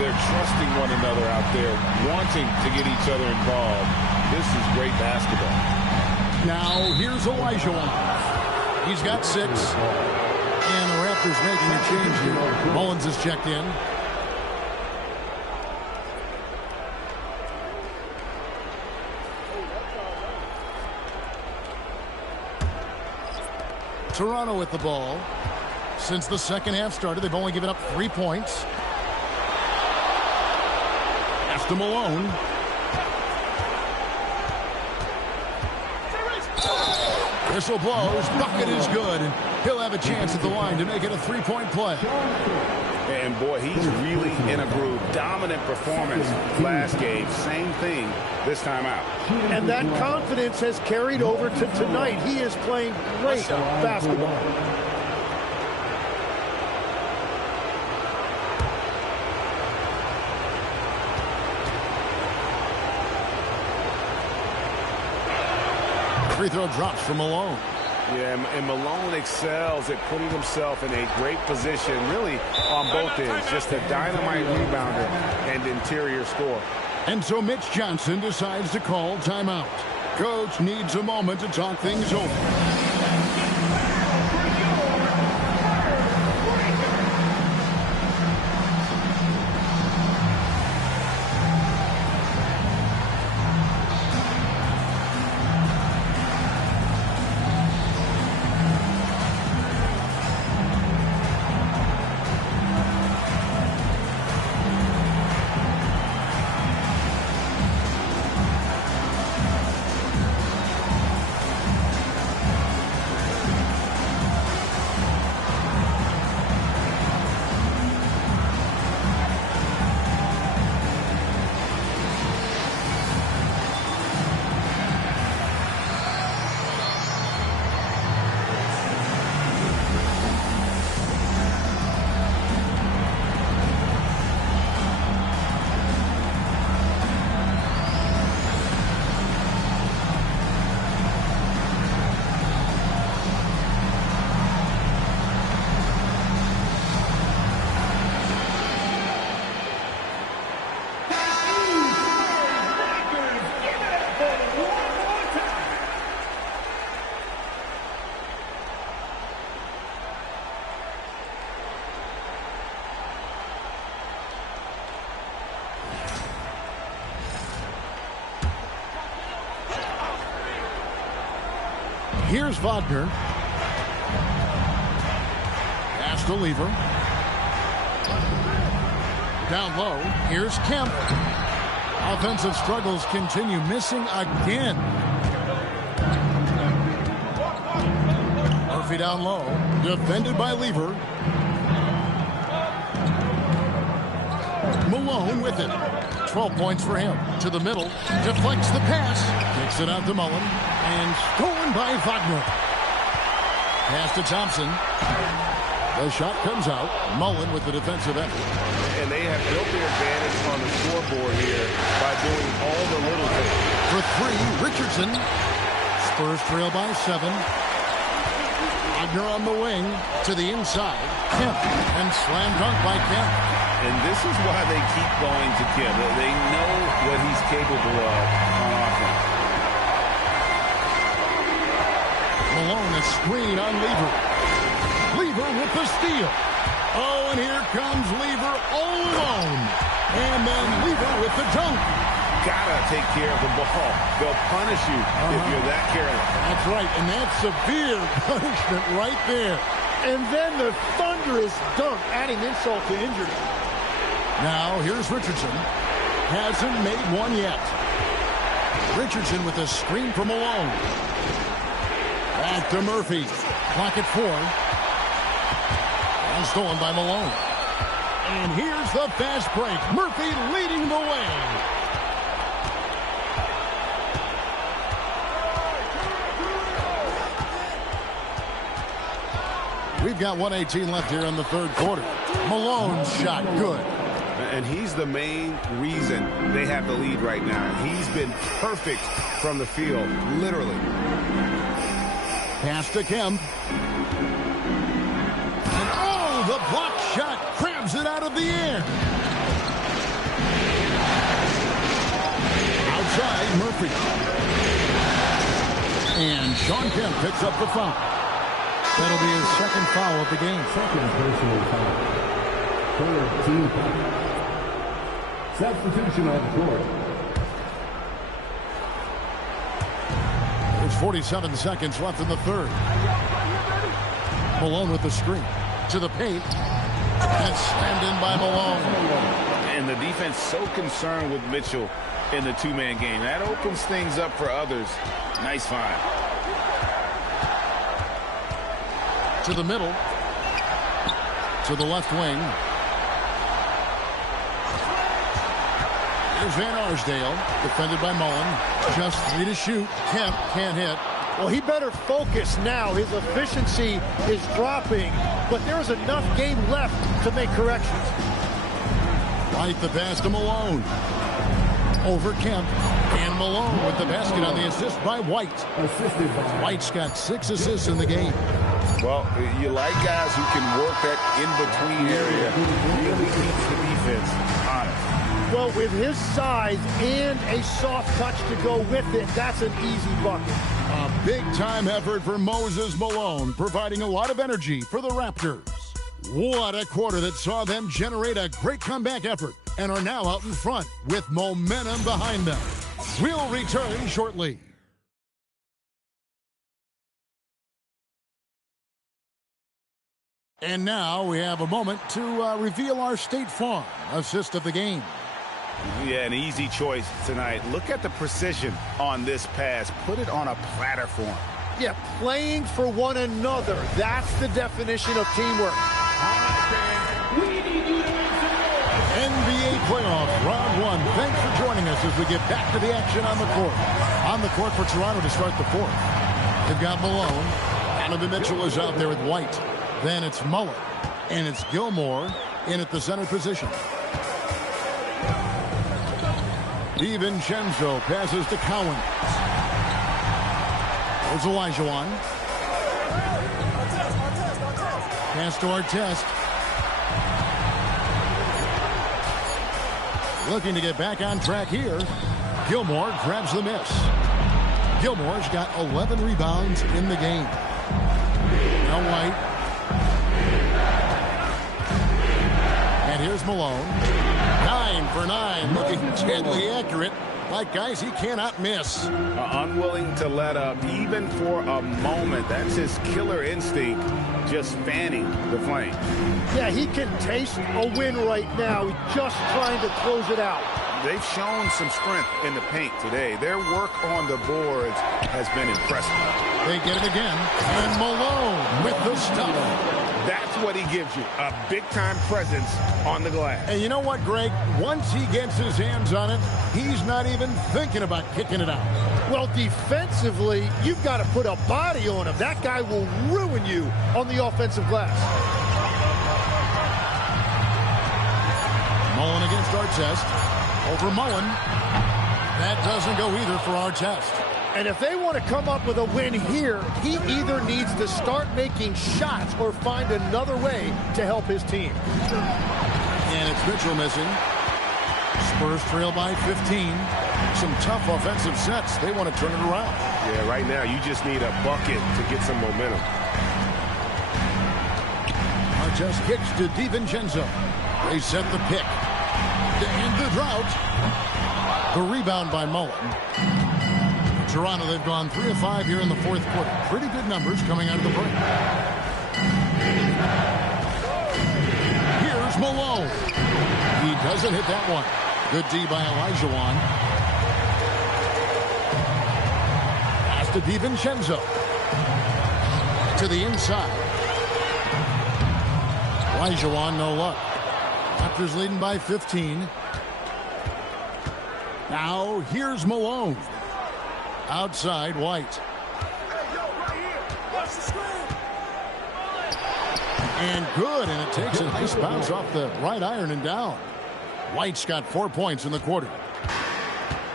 They're trusting one another out there, wanting to get each other involved. This is great basketball. Now, here's Olajuwon. He's got 6. And the Raptors making a change here. Mullins is checked in. Toronto with the ball. Since the second half started, they've only given up 3 points. Pass to Malone. Whistle blows. Bucket is good. And he'll have a chance at the line to make it a 3-point play. And boy, he's really in a groove. Dominant performance last game. Same thing this time out. And that confidence has carried over to tonight. He is playing great basketball. Free throw drops for Malone. Yeah, and Malone excels at putting himself in a great position, really on both ends. Just a dynamite rebounder and interior scorer. And so Mitch Johnson decides to call timeout. Coach needs a moment to talk things over. Here's Wagner. Pass to Lever. Down low. Here's Kemp. Offensive struggles continue. Missing again. Murphy down low. Defended by Lever. Malone with it. 12 points for him. To the middle. Deflects the pass. Kicks it out to Mullen. And stolen by Wagner. Pass to Thompson. The shot comes out. Mullen with the defensive effort. And they have built their advantage on the scoreboard here by doing all the little things. For three, Richardson. Spurs trail by 7. Wagner on the wing to the inside. Kemp. And slam dunk by Kemp. And this is why they keep going to Kemp. They know what he's capable of on offense. Malone, a screen on Lever. Lever with the steal. Oh, and here comes Lever all alone. And then Lever with the dunk. Gotta take care of the ball. They'll punish you if you're that careless. That's right, and that's severe punishment right there. And then the thunderous dunk, adding insult to injury. Now, here's Richardson. Hasn't made one yet. Richardson with a screen from Malone. Back to Murphy. Clock at 4. And stolen by Malone. And here's the fast break. Murphy leading the way. We've got 1:18 left here in the third quarter. Malone's shot good. And he's the main reason they have the lead right now. He's been perfect from the field, literally. Pass to Kemp. And oh, the block shot crabs it out of the air. Outside, Murphy. And Sean Kemp picks up the foul. That'll be his second foul of the game. Second personal foul. Third team foul. Substitution on the court. There's 47 seconds left in the third. Malone with the screen. To the paint. And slammed in by Malone. And the defense so concerned with Mitchell in the two-man game. That opens things up for others. Nice find. To the middle. To the left wing. Here's Van Arsdale. Defended by Mullen. Just 3 to shoot. Kemp can't hit. Well, he better focus now. His efficiency is dropping, but there's enough game left to make corrections. Right, the pass to Malone. Over Kemp. And Malone with the basket on the assist by White. White's got 6 assists in the game. Well, you like guys who can work that in-between area. Really keeps the defense honest. Well, with his size and a soft touch to go with it, that's an easy bucket. A big-time effort for Moses Malone, providing a lot of energy for the Raptors. What a quarter that saw them generate a great comeback effort and are now out in front with momentum behind them. We'll return shortly. And now we have a moment to reveal our State Farm assist of the game. Yeah, an easy choice tonight. Look at the precision on this pass. Put it on a platter form. Yeah, playing for one another. That's the definition of teamwork. NBA playoffs, round 1. Thanks for joining us as we get back to the action on the court. On the court for Toronto to start the fourth. They've got Malone. Donovan Mitchell is out there with White. Then it's Mullen. And it's Gilmore in at the center position. DiVincenzo passes to Cowan. There's Olajuwon. Pass to Artest. Looking to get back on track here. Gilmore grabs the miss. Gilmore's got 11 rebounds in the game. Now White. And here's Malone. 9 for 9, looking deadly accurate. like guys he cannot miss. Unwilling to let up even for a moment. That's his killer instinct, just fanning the flame. Yeah, he can taste a win right now. He's just trying to close it out. They've shown some strength in the paint today. Their work on the boards has been impressive. They get it again, and Malone with the stuff. That's what he gives you, a big-time presence on the glass. And you know what, Greg? Once he gets his hands on it, he's not even thinking about kicking it out. Well, defensively, you've got to put a body on him. That guy will ruin you on the offensive glass. Mullen against Artest. Over Mullen. That doesn't go either for Artest. And if they want to come up with a win here, he either needs to start making shots or find another way to help his team. And it's Mitchell missing. Spurs trail by 15. Some tough offensive sets. They want to turn it around. Yeah, right now you just need a bucket to get some momentum. Artest kicks to DiVincenzo. They set the pick. To end the drought. The rebound by Mullen. Toronto, they've gone 3 of 5 here in the fourth quarter. Pretty good numbers coming out of the break. Here's Malone. He doesn't hit that one. Good D by Olajuwon. Pass to DiVincenzo. To the inside. Olajuwon, no luck. Raptors leading by 15. Now, here's Malone. Outside, White. And good, and it takes a nice bounce off the right iron and down. White's got 4 points in the quarter.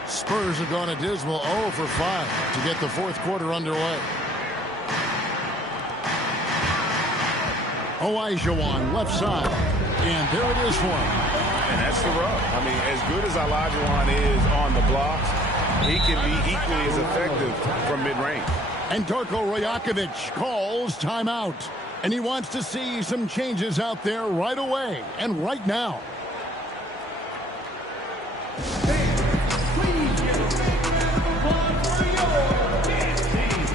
Spurs have gone a dismal 0 for 5 to get the fourth quarter underway. Olajuwon, left side. And there it is for him. And that's the rub. I mean, as good as Olajuwon is on the blocks, he can be equally as effective from mid-range. And Darko Rajakovic calls timeout. And he wants to see some changes out there right away and right now. Please give a big round of applause for your dance team.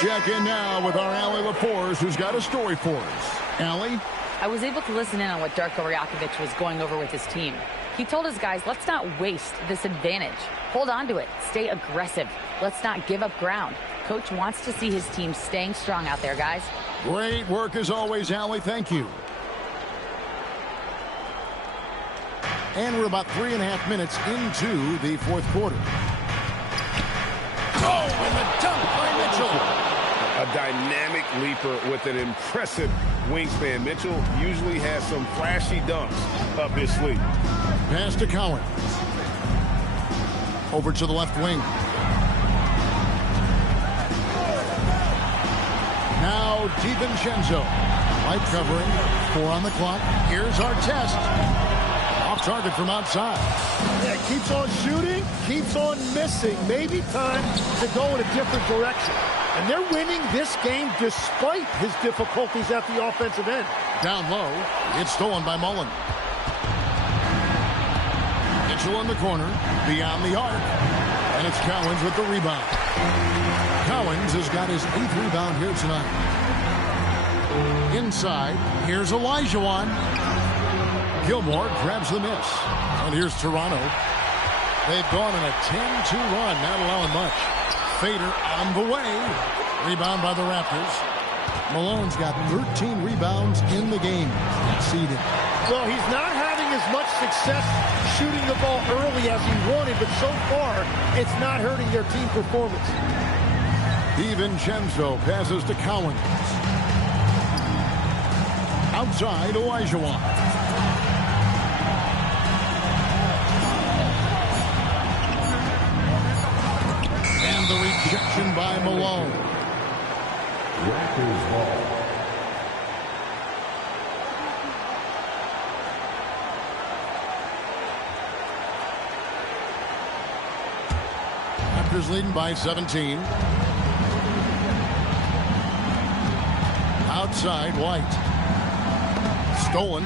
Check in now with our Allie LaForce, who's got a story for us. Allie? I was able to listen in on what Darko Rajakovic was going over with his team. He told his guys, let's not waste this advantage. Hold on to it. Stay aggressive. Let's not give up ground. Coach wants to see his team staying strong out there, guys. Great work as always, Allie. Thank you. And we're about 3.5 minutes into the fourth quarter. Oh, and the dunk by Mitchell. A dynamic leaper with an impressive wingspan. Mitchell usually has some flashy dunks up his sleeve. Pass to Cowan. Over to the left wing. Now DiVincenzo. Light covering. 4 on the clock. Here's Artest. Off target from outside. Yeah, keeps on shooting, keeps on missing. Maybe time to go in a different direction. And they're winning this game despite his difficulties at the offensive end. Down low. It's stolen by Mullen. Mitchell in the corner. Beyond the arc. And it's Cowens with the rebound. Cowens has got his 8th rebound here tonight. Inside. Here's Olajuwon. Gilmore grabs the miss. And here's Toronto. They've gone on a 10-2 run, not allowing much. Fader on the way. Rebound by the Raptors. Malone's got 13 rebounds in the game. Conceded. Well, he's not having as much success shooting the ball early as he wanted, but so far, it's not hurting their team performance. DiVincenzo passes to Cowens. Outside, Olajuwon. And the rejection by Malone. Raptors ball. Raptors leading by 17. Outside, White. Stolen.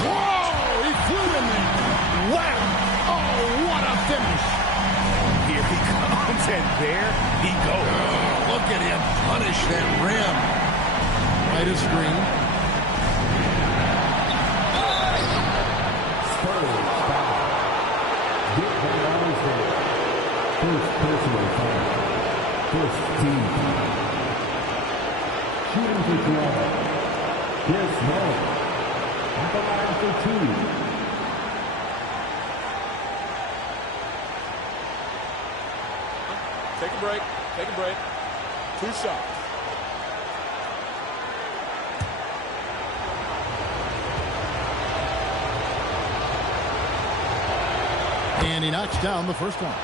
Whoa! He flew in there. Wow! Oh, what a finish! Here he comes, and there he goes. Look at him punish that rim. Right as screen. Spurs foul. Get that on his head. First personal foul. First team foul. Shooting for Toronto. Here's Snow. At the line for 2. Take a break. Take a break. 2 shots. And he knocks down the first one.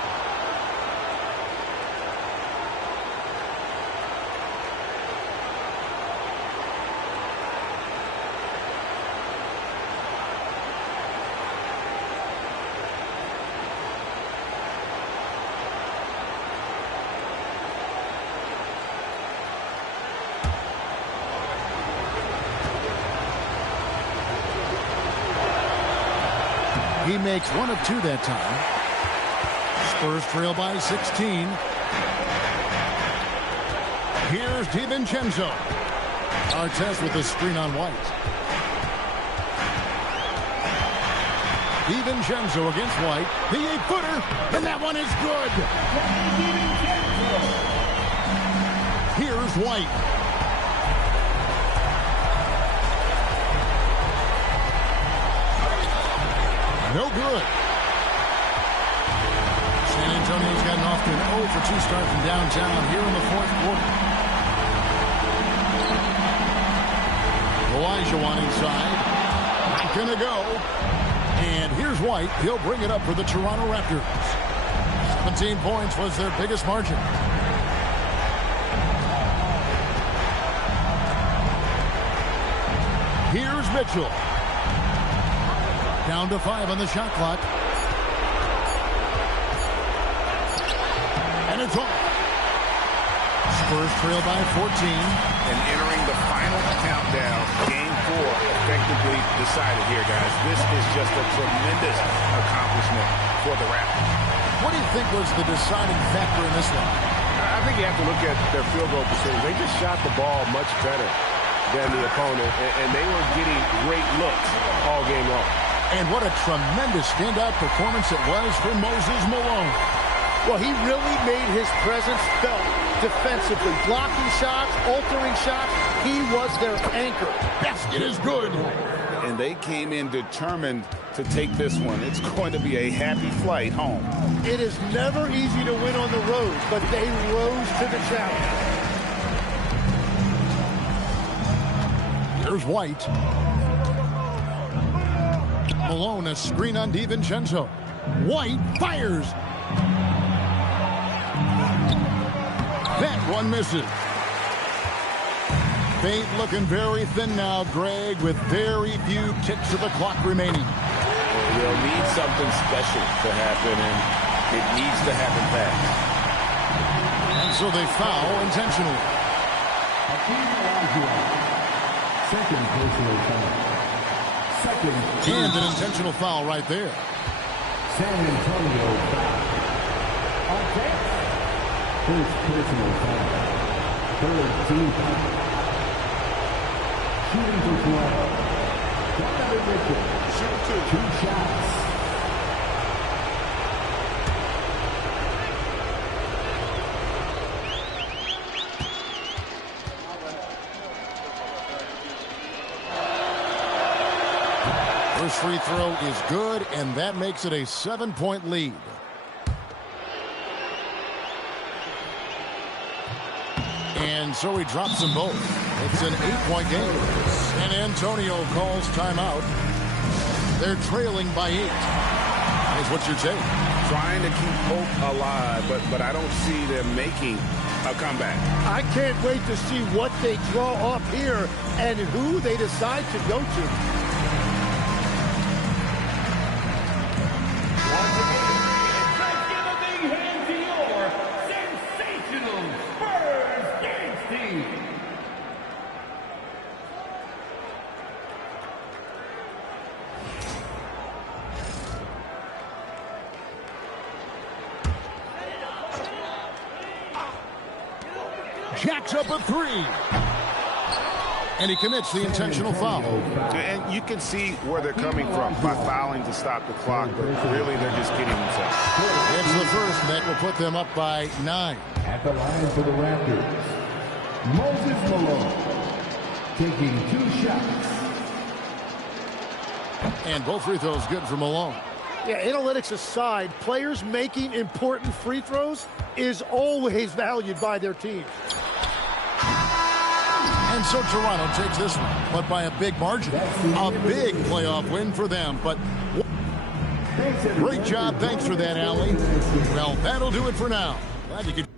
He makes 1 of 2 that time. Spurs trail by 16. Here's DiVincenzo. Artest with the screen on White. DiVincenzo against White. The 8-footer, and that one is good. Here's White. No good. San Antonio's gotten off to an 0 for 2 start from downtown here in the fourth quarter. Olajuwon inside. Not gonna go. And here's White. He'll bring it up for the Toronto Raptors. 17 points was their biggest margin. Here's Mitchell. Down to 5 on the shot clock. And it's off. Spurs trail by 14. And entering the final countdown, game 4 effectively decided here, guys. This is just a tremendous accomplishment for the Raptors. What do you think was the deciding factor in this one? I think you have to look at their field goal percentage. They just shot the ball much better than the opponent, and they were getting great looks all game long. And what a tremendous standout performance it was for Moses Malone. Well, he really made his presence felt defensively. Blocking shots, altering shots. He was their anchor. Basket is good. And they came in determined to take this one. It's going to be a happy flight home. It is never easy to win on the road, but they rose to the challenge. Here's White. Malone, a screen on DiVincenzo. White fires. That one misses. Paint looking very thin now, Greg, with very few ticks of the clock remaining. They'll need something special to happen, and it needs to happen fast. And so they foul intentionally. Second personal foul. And an intentional foul right there. San Antonio foul. First personal foul. Third team foul. Shooting for Toronto, Donovan Mitchell. Shoot 2 shots. First free throw is good, and that makes it a 7-point lead. And so he drops them both. It's an 8-point game. And Antonio calls timeout. They're trailing by 8. Here's what's your take? Trying to keep hope alive, but I don't see them making a comeback. I can't wait to see what they draw up here and who they decide to go to. Once again, let's give a big hand to your sensational Spurs Games team. Jacks up a 3. And he commits the intentional foul. And you can see where they're coming from by fouling to stop the clock, but really they're just kidding themselves. It's the first, and that will put them up by 9. At the line for the Raptors, Moses Malone taking 2 shots. And both free throws good for Malone. Yeah, analytics aside, players making important free throws is always valued by their teams. And so Toronto takes this one, but by a big margin. A big playoff win for them. But great job. Thanks for that, Allie. Well, that'll do it for now. Glad you could.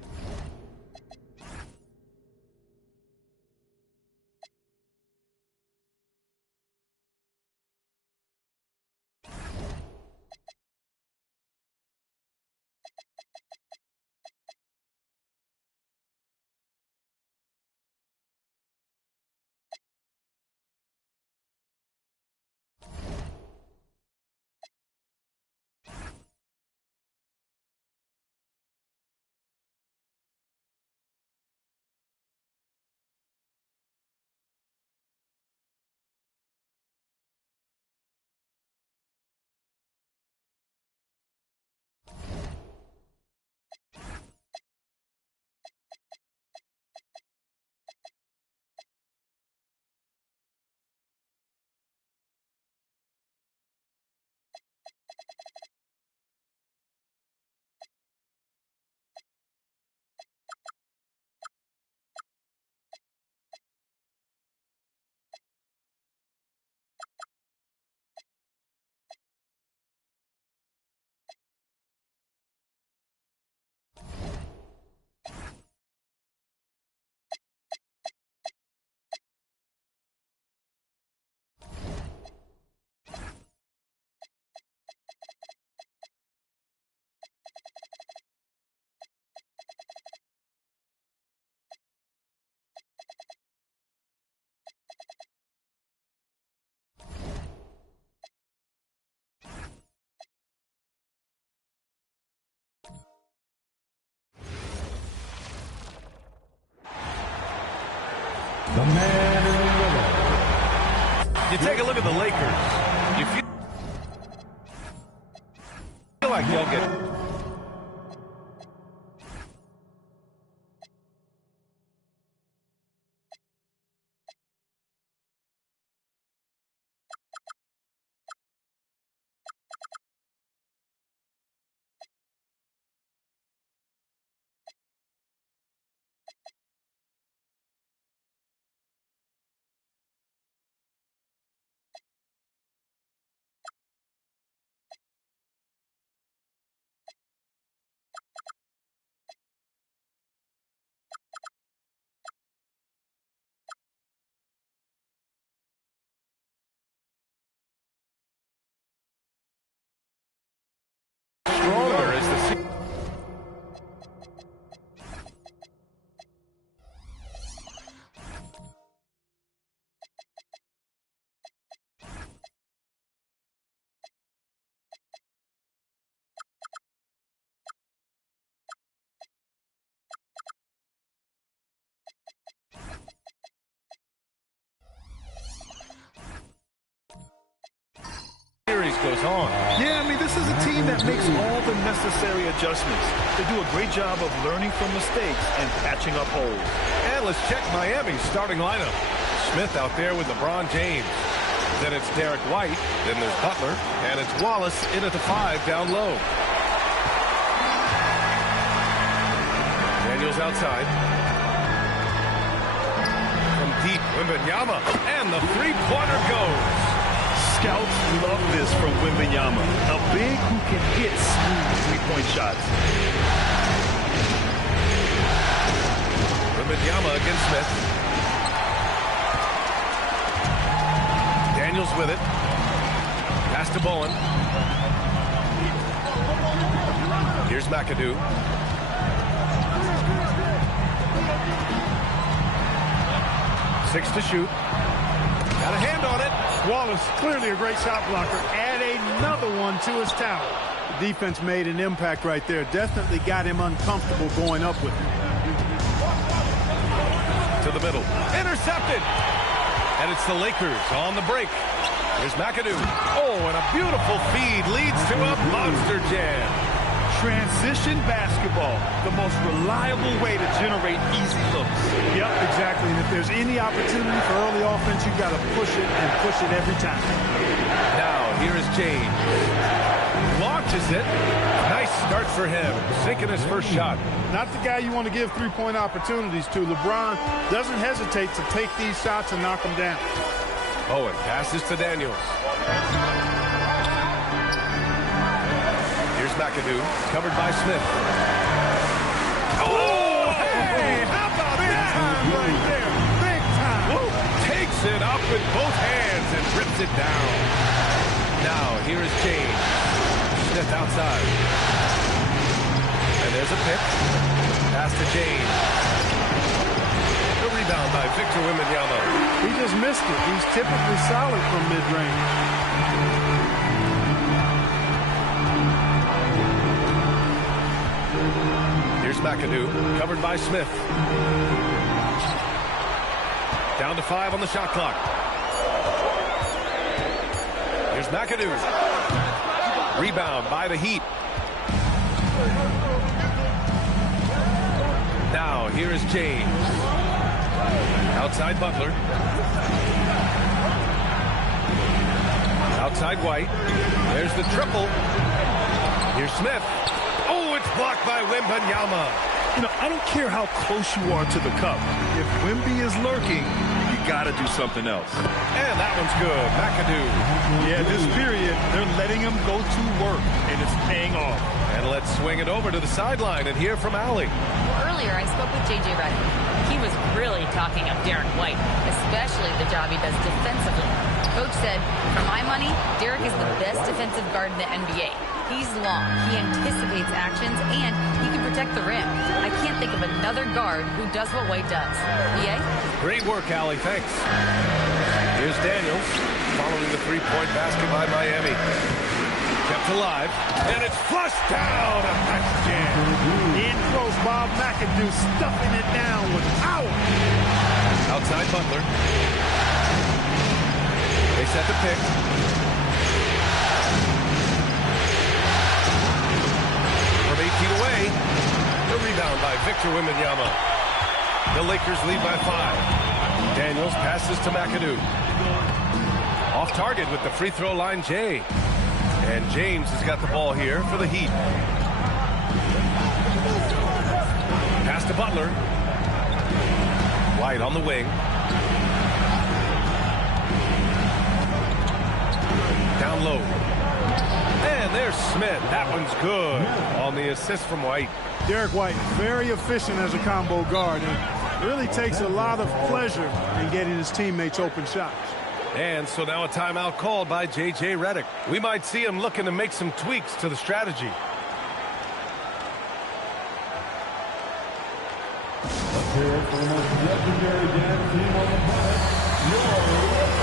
The man in the middle. You take a look at the Lakers. You feel like they'll get on. Yeah, I mean, this is a team that makes all the necessary adjustments. They do a great job of learning from mistakes and patching up holes. And let's check Miami's starting lineup. Smith out there with LeBron James. Then it's Derek White. Then there's Butler. And it's Wallace in at the 5 down low. Daniels outside. From deep, Wembanyama. And the three-pointer goes. Scouts love this from Wembanyama. A big who can hit smooth three-point shots. Wembanyama against Smith. Daniels with it. Pass to Bowen. Here's McAdoo. 6 to shoot. Got a hand on it. Wallace, clearly a great shot blocker. Add another one to his tower. The defense made an impact right there. Definitely got him uncomfortable going up with it. To the middle. Intercepted. And it's the Lakers on the break. Here's McAdoo. Oh, and a beautiful feed leads to a monster jam. Transition basketball, the most reliable way to generate easy looks. Yep, exactly. And if there's any opportunity for early offense, you've got to push it and push it every time. Now, here is James. Launches it. Nice start for him. Sinking his first shot. Not the guy you want to give three-point opportunities to. LeBron doesn't hesitate to take these shots and knock them down. Bowen passes to Daniels. Here's McAdoo, covered by Smith. Oh, hey, how about that? Time right there, big time. Woo. Takes it up with both hands and rips it down. Now, here is James. Smith outside. And there's a pick. Pass to James. The rebound by Victor Wembanyama. He just missed it. He's typically solid from mid-range. Here's McAdoo, covered by Smith. Down to 5 on the shot clock. Here's McAdoo. Rebound by the Heat. Now, here is James. Outside Butler. Outside White. There's the triple. Here's Smith. Oh, it's blocked by Wembanyama. You know, I don't care how close you are to the cup. If Wemby is lurking, you got to do something else. And that one's good. McAdoo. Yeah, this period, they're letting him go to work, and it's paying off. And let's swing it over to the sideline and hear from Allie. Earlier, I spoke with J.J. Redick. He was really talking up Derek White, especially the job he does defensively. Coach said, for my money, Derek is the best defensive guard in the NBA. He's long, he anticipates actions, and he can protect the rim. I can't think of another guard who does what White does. EA? Great work, Allie. Thanks. Here's Daniels following the three-point basket by Miami. Kept alive, and it's flushed down. A nice jam. In close, Bob McAdoo stuffing it down with power. Outside Butler. They set the pick. From 8 feet away, the rebound by Victor Wembanyama. The Lakers lead by 5. Daniels passes to McAdoo. Off target with the free throw line, Jay. And James has got the ball here for the Heat. Pass to Butler. White on the wing. Down low. And there's Smith. That one's good on the assist from White. Derek White, very efficient as a combo guard, and really takes a lot of pleasure in getting his teammates open shots. And so now a timeout called by J.J. Redick. We might see him looking to make some tweaks to the strategy. Here for the most legendary dance team on the planet, your Lakers.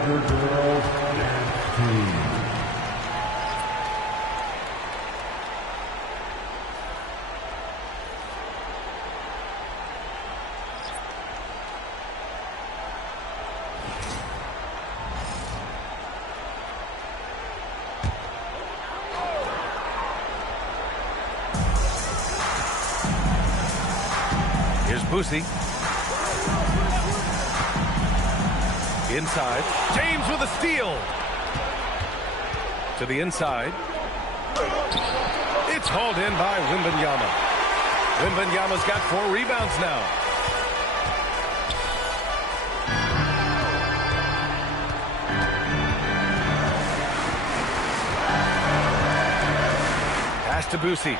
Charger girls dance team. Here's Boosie. Inside. James with a steal. To the inside. It's hauled in by Wembanyama. Wembanyama's got 4 rebounds now. Pass to Boosie.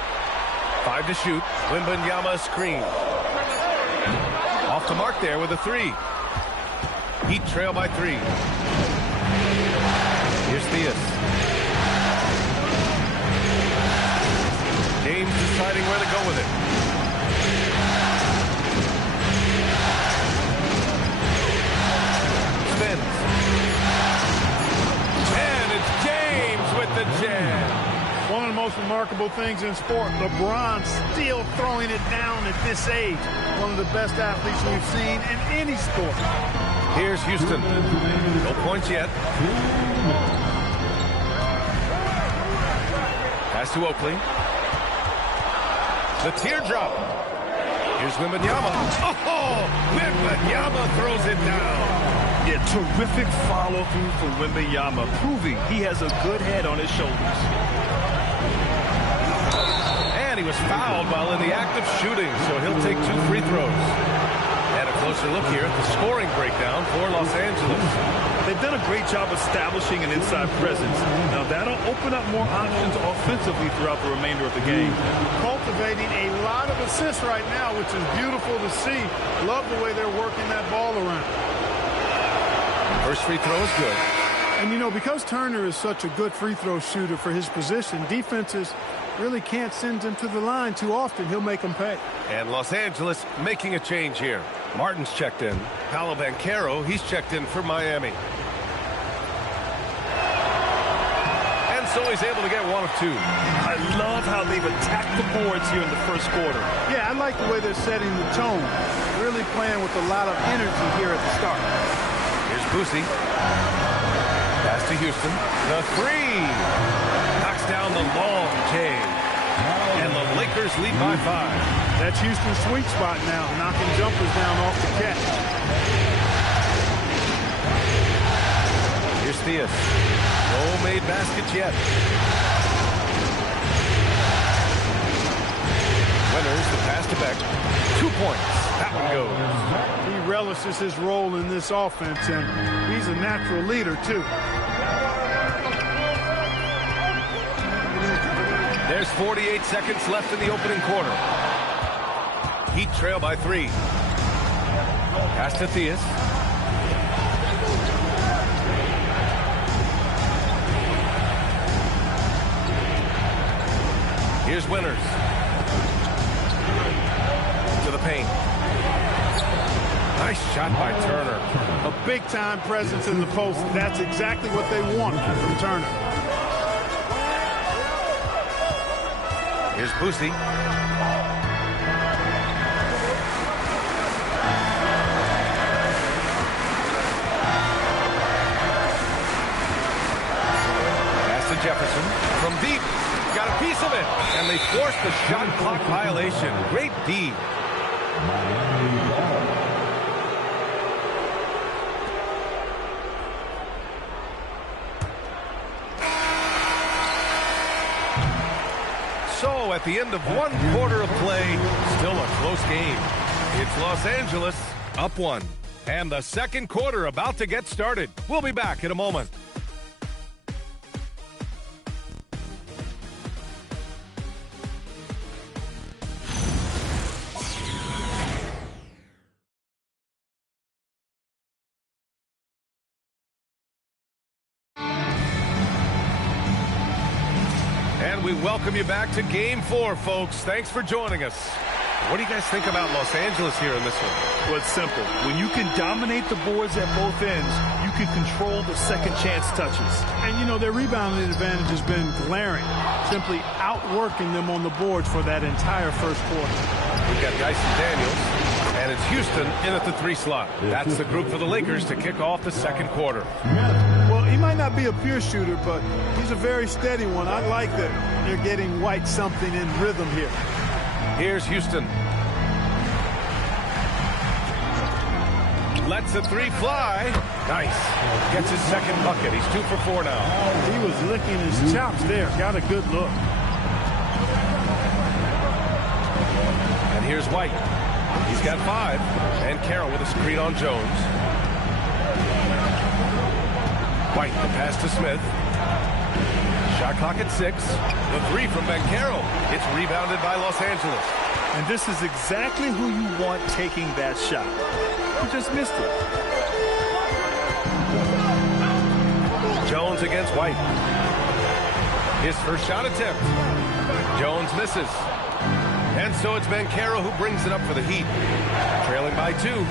5 to shoot. Wembanyama screen. Off the mark there with a 3. Heat trail by 3. Here's Theus. James deciding where to go with it. Spins. And it's James with the jam. One of the most remarkable things in sport, LeBron still throwing it down at this age. One of the best athletes we've seen in any sport. Here's Houston. No points yet. Pass to Oakley. The teardrop. Here's Wembanyama. Oh, Wembanyama throws it down. Yeah, terrific follow-through from Wembanyama, proving he has a good head on his shoulders. And he was fouled while in the act of shooting, so he'll take 2 free throws. And a closer look here at the scoring breakdown for Los Angeles. They've done a great job establishing an inside presence. Now that'll open up more options offensively throughout the remainder of the game. Cultivating a lot of assists right now, which is beautiful to see. Love the way they're working that ball around. First free throw is good. And, you know, because Turner is such a good free throw shooter for his position, defenses really can't send him to the line too often. He'll make them pay. And Los Angeles making a change here. Martin's checked in. Paolo Banchero, he's checked in for Miami. And so he's able to get 1 of 2. I love how they've attacked the boards here in the first quarter. Yeah, I like the way they're setting the tone. Really playing with a lot of energy here at the start. Here's Boosie. Pass to Houston. The 3. Knocks down the long J. And the Lakers lead by 5. That's Houston's sweet spot now, knocking jumpers down off the catch. Here's Theus. No made baskets yet. Winners, the pass to Beck. 2 points. That one goes. He relishes his role in this offense, and he's a natural leader, too. There's 48 seconds left in the opening quarter. Heat trail by 3. Pass to Theus. Here's Winners. To the paint. Nice shot by Turner. A big-time presence in the post. That's exactly what they want from Turner. Here's Boosie. Pass to Jefferson. From deep. Got a piece of it. And they forced the shot clock violation. Great D. So at the end of 1 quarter of play, still a close game. It's Los Angeles up 1. And the second quarter about to get started. We'll be back in a moment. And we welcome you back to Game 4, folks. Thanks for joining us. What do you guys think about Los Angeles here in this one? Well, it's simple. When you can dominate the boards at both ends, you can control the second chance touches. And, you know, their rebounding advantage has been glaring, simply outworking them on the boards for that entire first quarter. We've got Dyson Daniels, and it's Houston in at the 3 slot. That's the group for the Lakers to kick off the second quarter. Well, he might not be a pure shooter, but he's a very steady one. I like that they're getting White something in rhythm here. Here's Houston. Lets the 3 fly. Nice. Gets his second bucket. He's 2 for 4 now. He was licking his chops there. Got a good look. And here's White. He's got 5. And Carroll with a screen on Jones. White, the pass to Smith. Shot clock at 6. The 3 from Banchero. It's rebounded by Los Angeles. And this is exactly who you want taking that shot. He just missed it. Jones against White. His first shot attempt. Jones misses. And so it's Banchero who brings it up for the Heat. Trailing by 2.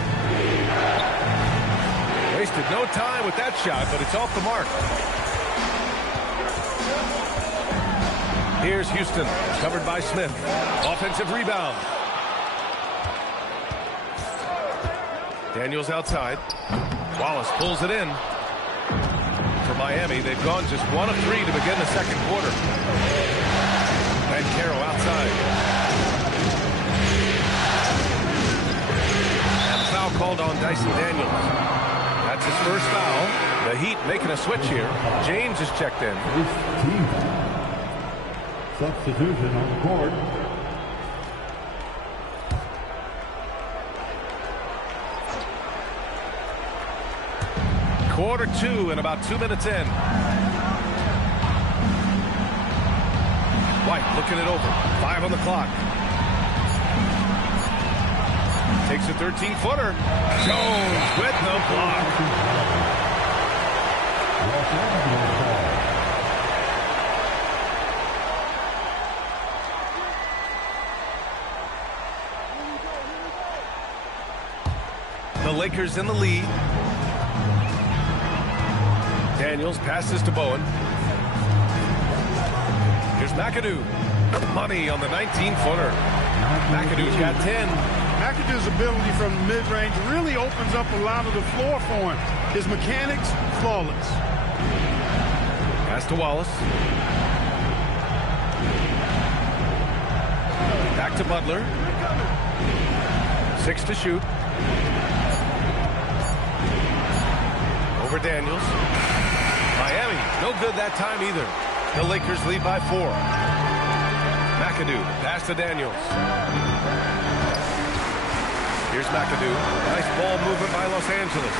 Wasted no time with that shot, but it's off the mark. Here's Houston, covered by Smith. Offensive rebound. Daniels outside. Wallace pulls it in. For Miami, they've gone just 1 of 3 to begin the second quarter. And Banchero outside. And foul called on Dyson Daniels. That's his first foul. The Heat making a switch here. James is checked in. Substitution on the court. Quarter 2 and about 2 minutes in. White looking it over. 5 on the clock. Takes a 13-footer. Jones with the block. The Lakers in the lead. Daniels passes to Bowen. Here's McAdoo. Money on the 19-footer. McAdoo's got 10. McAdoo's ability from the mid-range really opens up a lot of the floor for him. His mechanics, flawless. Pass to Wallace. Back to Butler. 6 to shoot. Over Daniels. Miami, no good that time either. The Lakers lead by 4. McAdoo, pass to Daniels. Here's McAdoo. Nice ball movement by Los Angeles.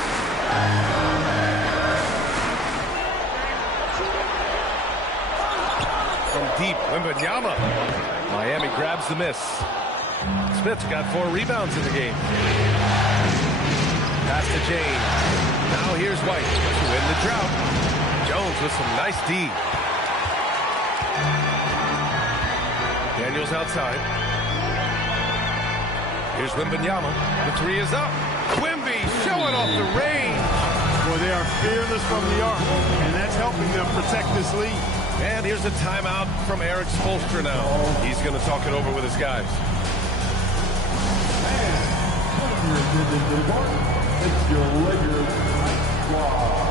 From deep, Wembanyama. Miami grabs the miss. Smith's got 4 rebounds in the game. Pass to James. Now here's White to win the drought. Jones with some nice D. Daniels outside. Here's Wembanyama. The 3 is up. Wemby showing off the range. Boy, they are fearless from the arc, and that's helping them protect this lead. And here's a timeout from Eric Spoelstra now. He's going to talk it over with his guys. It's your Lakers squad.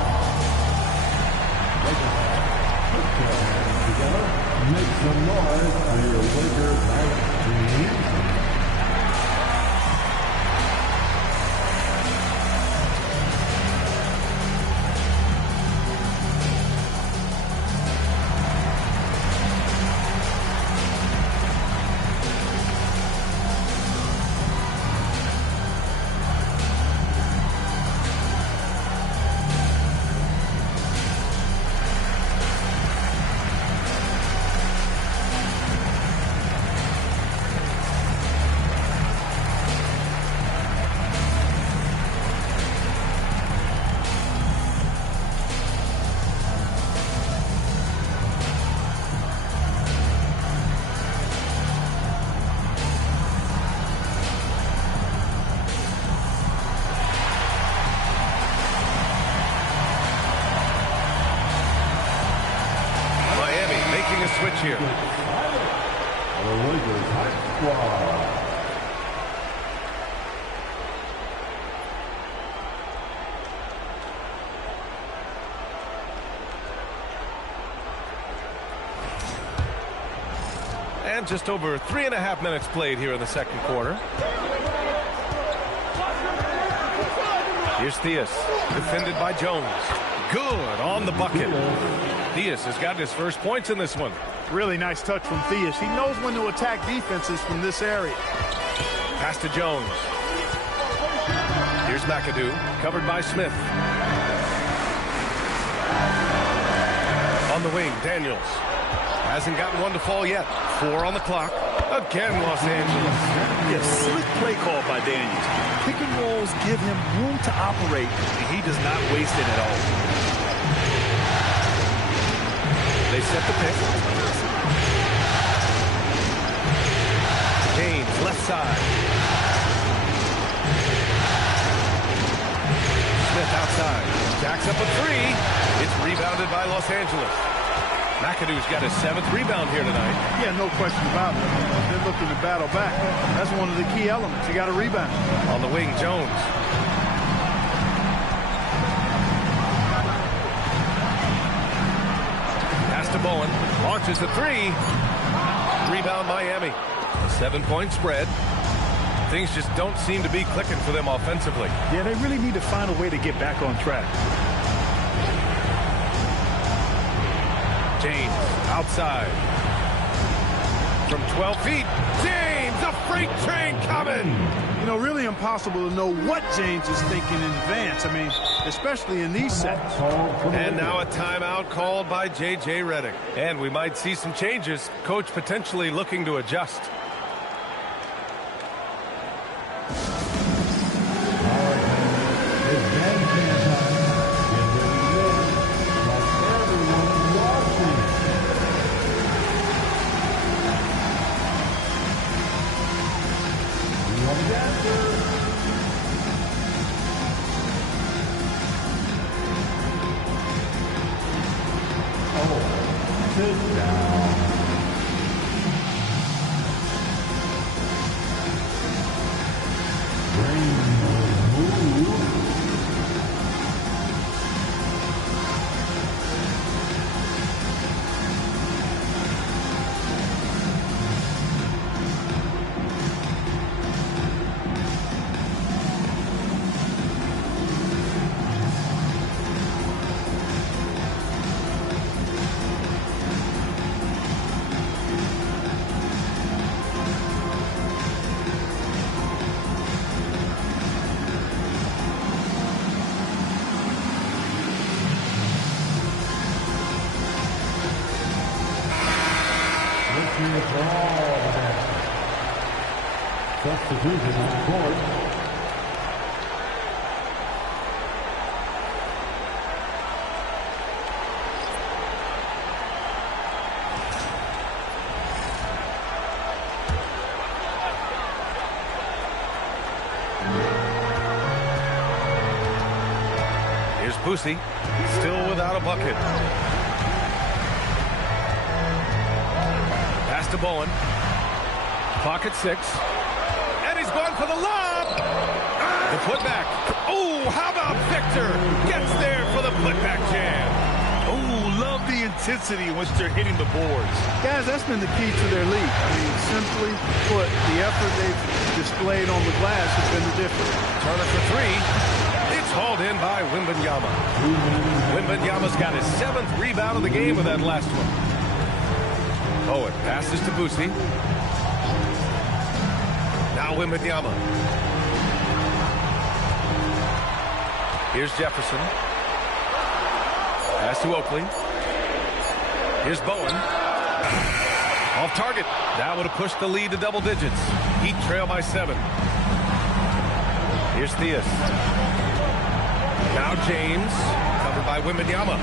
Together, make some noise for your Lakers team. switch here. And just over 3.5 minutes played here in the second quarter. Here's Theus, defended by Jones. Good on the bucket. Theus has gotten his first points in this one. Really nice touch from Theus. He knows when to attack defenses from this area. Pass to Jones. Here's McAdoo, covered by Smith. On the wing, Daniels. Hasn't gotten one to fall yet. 4 on the clock. Again, Los Angeles. Yeah, slick play call by Daniels. Pick and rolls give him room to operate, and he does not waste it at all. They set the pick. James, left side. Smith outside. Jacks up a 3. It's rebounded by Los Angeles. McAdoo's got his 7th rebound here tonight. Yeah, no question about it. They're looking to battle back. That's one of the key elements. You got to rebound. On the wing, Jones. Pass to Bowen. Launches the 3. Rebound Miami. A 7-point spread. Things just don't seem to be clicking for them offensively. Yeah, they really need to find a way to get back on track. James outside from 12 feet. James, a freight train coming. You know, really impossible to know what James is thinking in advance. I mean, especially in these sets. And now a timeout called by J.J. Redick. And we might see some changes. Coach potentially looking to adjust. Substitution on court. Here's Boosie, still without a bucket. Pass to Bowen. Clock at 6. And he's going for the lob. The putback. Oh, how about Victor? Gets there for the putback jam. Oh, love the intensity in which they're hitting the boards. Guys, that's been the key to their lead. I mean, simply put, the effort they've displayed on the glass has been the difference. Turner for 3. It's hauled in by Wembanyama. Wembanyama's got his 7th rebound of the game with that last one. Bowen passes to Boosie. Now Wembanyama. Here's Jefferson. Pass to Oakley. Here's Bowen. Off target. That would have pushed the lead to double digits. Heat trail by 7. Here's Theus. Now James. Covered by Wembanyama.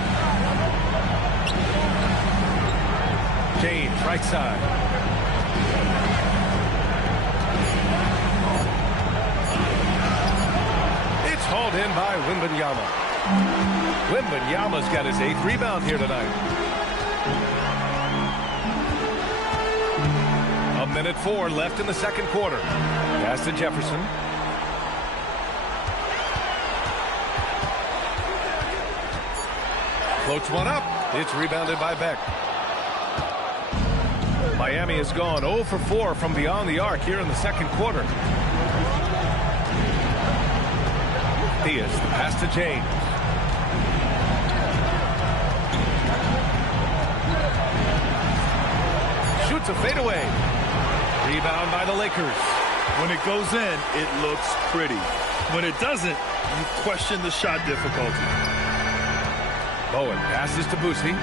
James, right side. It's hauled in by Wembanyama. Wembanyama's got his 8th rebound here tonight. minute 4 left in the second quarter. Pass to Jefferson. Floats one up. It's rebounded by Beck. Miami has gone 0 for 4 from beyond the arc here in the second quarter. Diaz, the pass to James. Shoots a fadeaway. Rebound by the Lakers. When it goes in, it looks pretty. When it doesn't, you question the shot difficulty. Bowen passes to Boosie.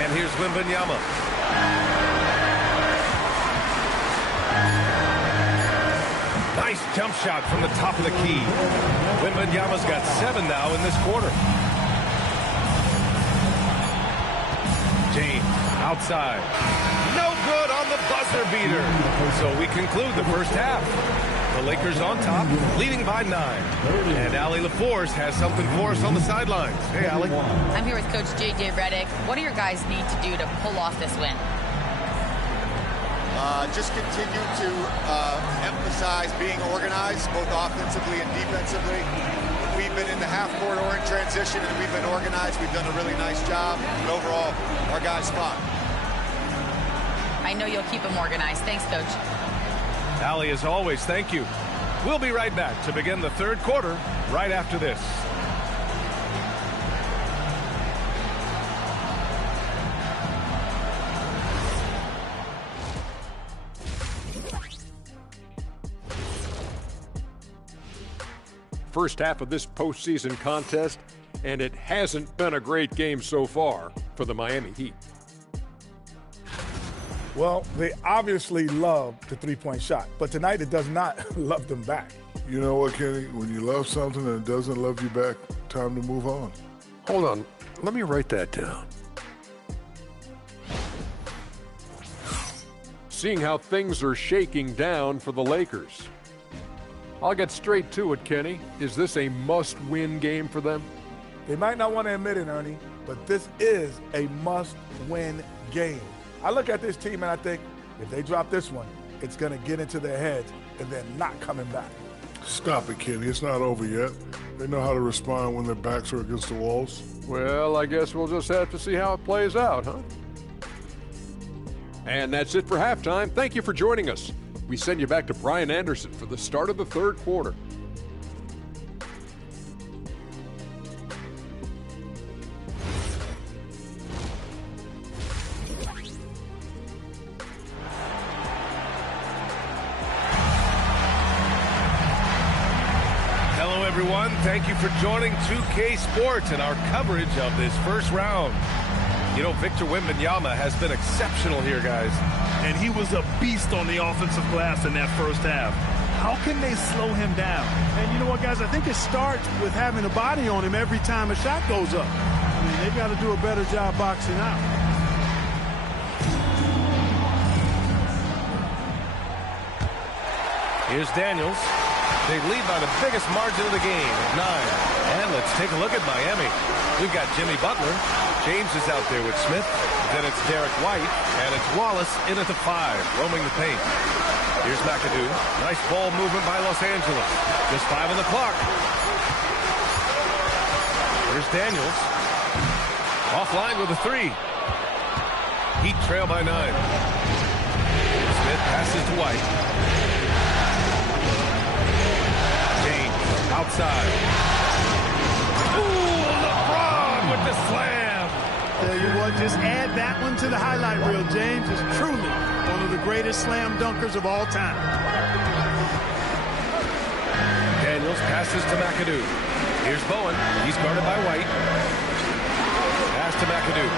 And here's Wembanyama. Nice jump shot from the top of the key. Wembanyama's got 7 now in this quarter. James outside. No good on the buzzer beater. So we conclude the first half. The Lakers on top, leading by 9. And Allie LaForce has something for us on the sidelines. Hey, Allie. I'm here with Coach J.J. Redick. What do your guys need to do to pull off this win? Just continue to emphasize being organized, both offensively and defensively. We've been in the half-court or in transition, and we've been organized. We've done a really nice job. And overall, our guys fought. I know you'll keep them organized. Thanks, Coach. Allie, as always, thank you. We'll be right back to begin the third quarter right after this. First half of this postseason contest, and it hasn't been a great game so far for the Miami Heat. Well, they obviously love the three-point shot, but tonight it does not love them back. You know what, Kenny? When you love something and it doesn't love you back, time to move on. Hold on. Let me write that down. Seeing how things are shaking down for the Lakers. I'll get straight to it, Kenny. Is this a must-win game for them? They might not want to admit it, Ernie, but this is a must-win game. I look at this team and I think, if they drop this one, it's going to get into their heads and they're not coming back. Stop it, Kenny. It's not over yet. They know how to respond when their backs are against the walls. Well, I guess we'll just have to see how it plays out, huh? And that's it for halftime. Thank you for joining us. We send you back to Brian Anderson for the start of the third quarter. Hello, everyone. Thank you for joining 2K Sports and our coverage of this first round. You know, Victor Wembanyama has been exceptional here, guys. And he was a beast on the offensive glass in that first half. How can they slow him down? And you know what, guys? I think it starts with having a body on him every time a shot goes up. I mean, they've got to do a better job boxing out. Here's Daniels. They lead by the biggest margin of the game, 9. And let's take a look at Miami. We've got Jimmy Butler. James is out there with Smith. Then it's Derek White. And it's Wallace in at the 5, roaming the paint. Here's McAdoo. Nice ball movement by Los Angeles. Just 5 on the clock. Here's Daniels. Offline with a 3. Heat trail by 9. Smith passes to White. James outside. Ooh, LeBron with the slam. Tell you what, just add that one to the highlight reel. James is truly one of the greatest slam dunkers of all time. Daniels passes to McAdoo. Here's Bowen. He's guarded by White. Pass to McAdoo.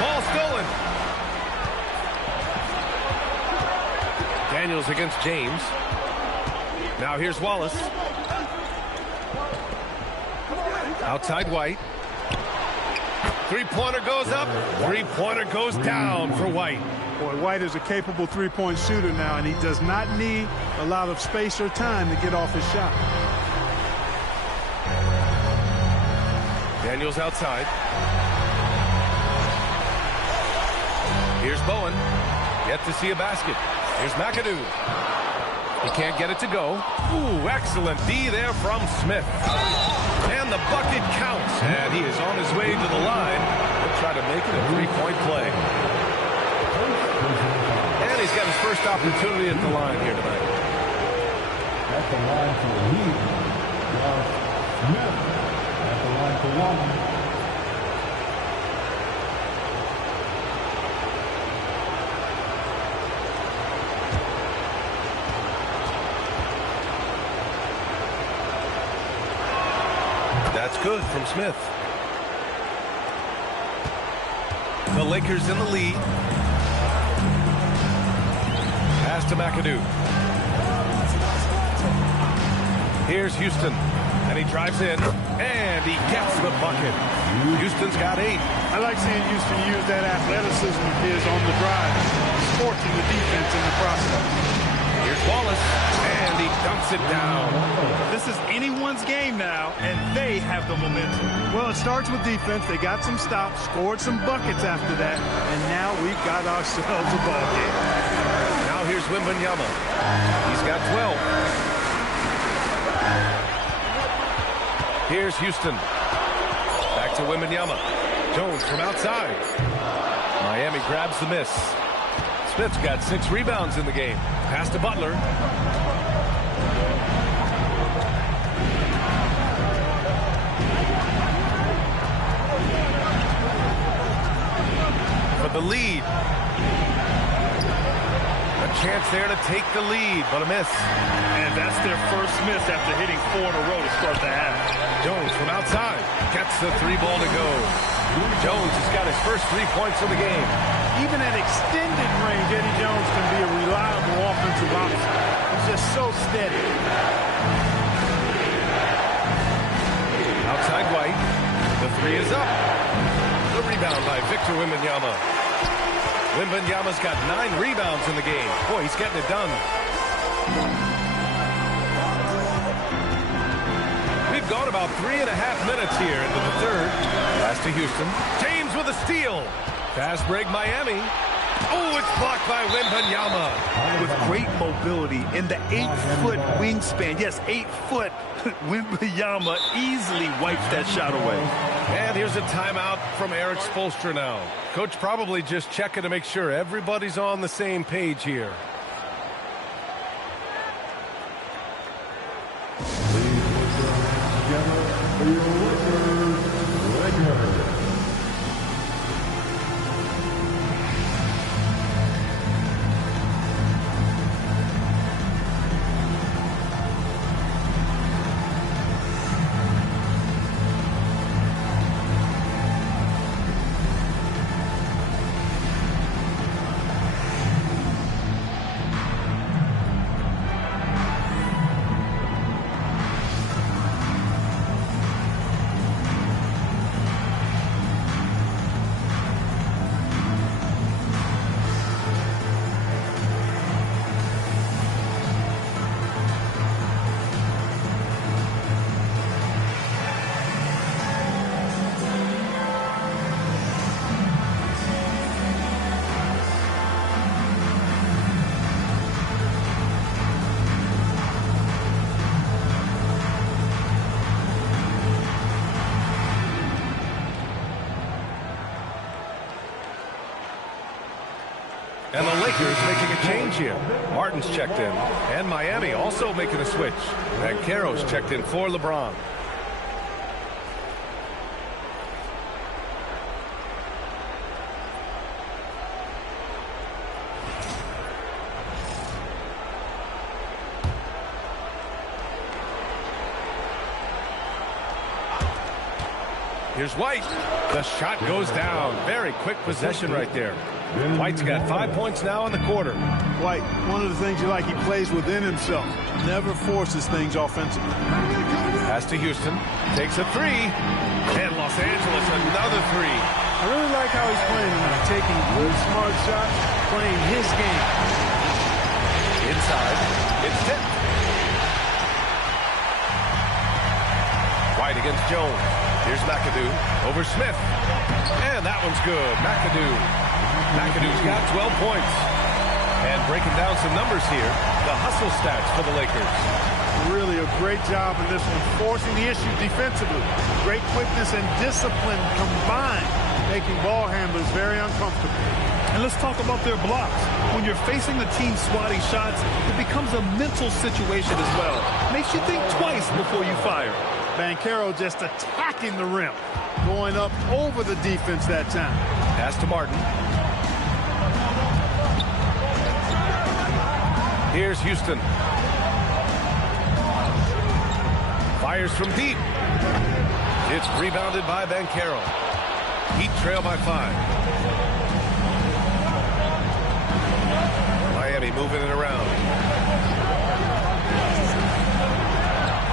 Ball stolen. Daniels against James. Now here's Wallace. Outside White. Three-pointer goes up. Three-pointer goes down for White. Boy, White is a capable three-point shooter now, and he does not need a lot of space or time to get off his shot. Daniels outside. Here's Bowen. Yet to see a basket. Here's McAdoo. He can't get it to go. Ooh, excellent D there from Smith. And the bucket counts. And he is on his way to the line. He'll try to make it a three-point play. And he's got his first opportunity at the line here tonight. At the line for the Heat, Smith. At the line for one. That's good from Smith. The Lakers in the lead. Pass to McAdoo. Here's Houston. And he drives in. And he gets the bucket. Houston's got 8. I like seeing Houston use that athleticism of his on the drive, scorching the defense in the process. Here's Wallace. And he dumps it down. This is anyone's game now, and they have the momentum. Well, it starts with defense. They got some stops, scored some buckets after that, and now we've got ourselves a ball game. Now here's Wembanyama. He's got 12. Here's Houston. Back to Wembanyama. Jones from outside. Miami grabs the miss. Smith's got 6 rebounds in the game. Pass to Butler. For the lead. A chance there to take the lead, but a miss. And that's their first miss after hitting 4 in a row to start the half. Jones from outside. Gets the 3 ball to go. Jones has got his first 3 points of the game. Even at extended range, Eddie Jones can be a reliable offensive option. He's just so steady. Outside White. The 3 is up. The rebound by Victor Wembanyama. Wembanyama's got 9 rebounds in the game. Boy, he's getting it done. We've gone about 3.5 minutes here into the third. Pass to Houston. James with a steal. Fast break Miami. Oh, it's blocked by Wembanyama. With great mobility in the 8-foot wingspan. Yes, 8 foot. Wembanyama easily wipes that shot away. And here's a timeout from Eric Spoelstra now. Coach probably just checking to make sure everybody's on the same page here. And the Lakers making a change here. Martin's checked in. And Miami also making a switch. And Caro's checked in for LeBron. Here's White. The shot goes down. Very quick possession right there. White's got 5 points now in the quarter. White, one of the things you like, he plays within himself. Never forces things offensively. Pass to Houston. Takes a 3. And Los Angeles another 3. I really like how he's playing tonight. Taking good, smart shots, playing his game. Inside. It's tipped. White against Jones. Here's McAdoo over Smith. And that one's good. McAdoo McAdoo's got 12 points. And breaking down some numbers here, the hustle stats for the Lakers. Really a great job in this one, forcing the issue defensively. Great quickness and discipline combined, making ball handlers very uncomfortable. And let's talk about their blocks. When you're facing the team swatting shots, it becomes a mental situation as well. Makes you think twice before you fire. Banchero just attacking the rim, going up over the defense that time. Pass to Martin. Here's Houston. Fires from deep. It's rebounded by Banchero. Heat trail by 5. Miami moving it around.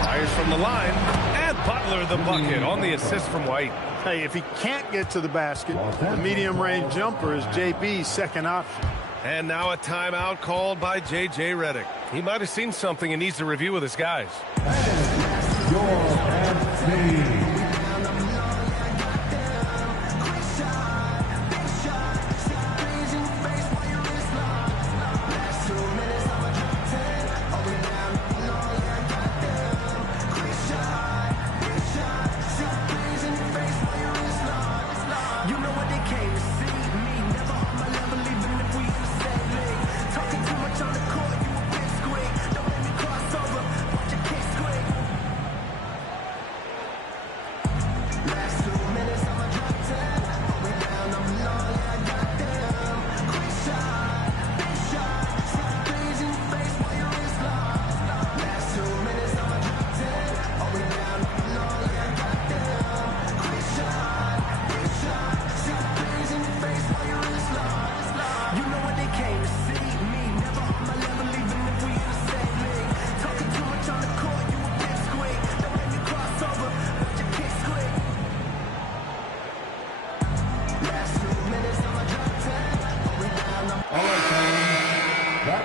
Fires from the line. And Butler the bucket on the assist from White. Hey, if he can't get to the basket, the medium-range jumper is JB's second option. And now a timeout called by J.J. Redick. He might have seen something and needs to review with his guys.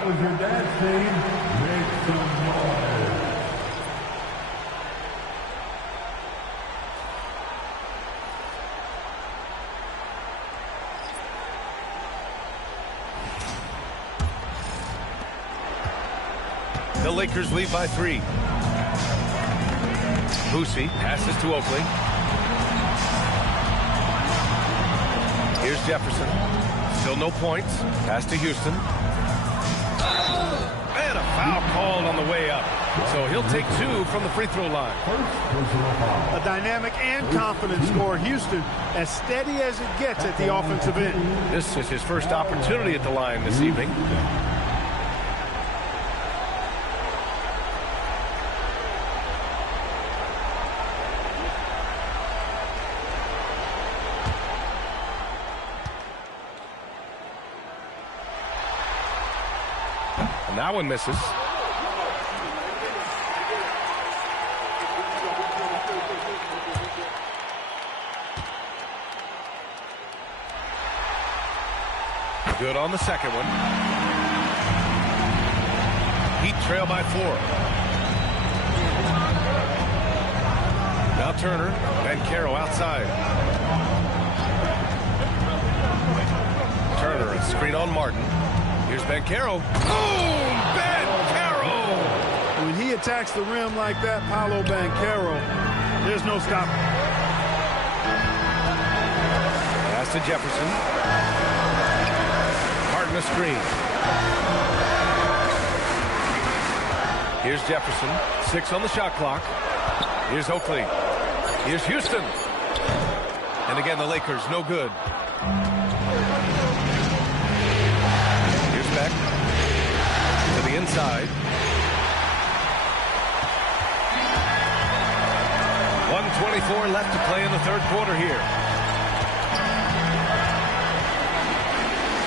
Was your dad's team? Make some noise. The Lakers lead by 3. Boosie passes to Oakley. Here's Jefferson. Still no points. Pass to Houston. And a foul called on the way up. So he'll take 2 from the free throw line. A dynamic and confident scorer. Houston as steady as it gets at the offensive end. This is his first opportunity at the line this evening. And that one misses. Good on the second one. Heat trail by 4. Now Turner. Banchero outside. Turner, a screen on Martin. Here's Banchero. Boom! Banchero! When he attacks the rim like that, Paolo Banchero, there's no stopping. Pass to Jefferson. Martin a screen. Here's Jefferson. 6 on the shot clock. Here's Oakley. Here's Houston. And again, the Lakers, no good. Here's Beck. To the inside. 1:24 left to play in the third quarter here.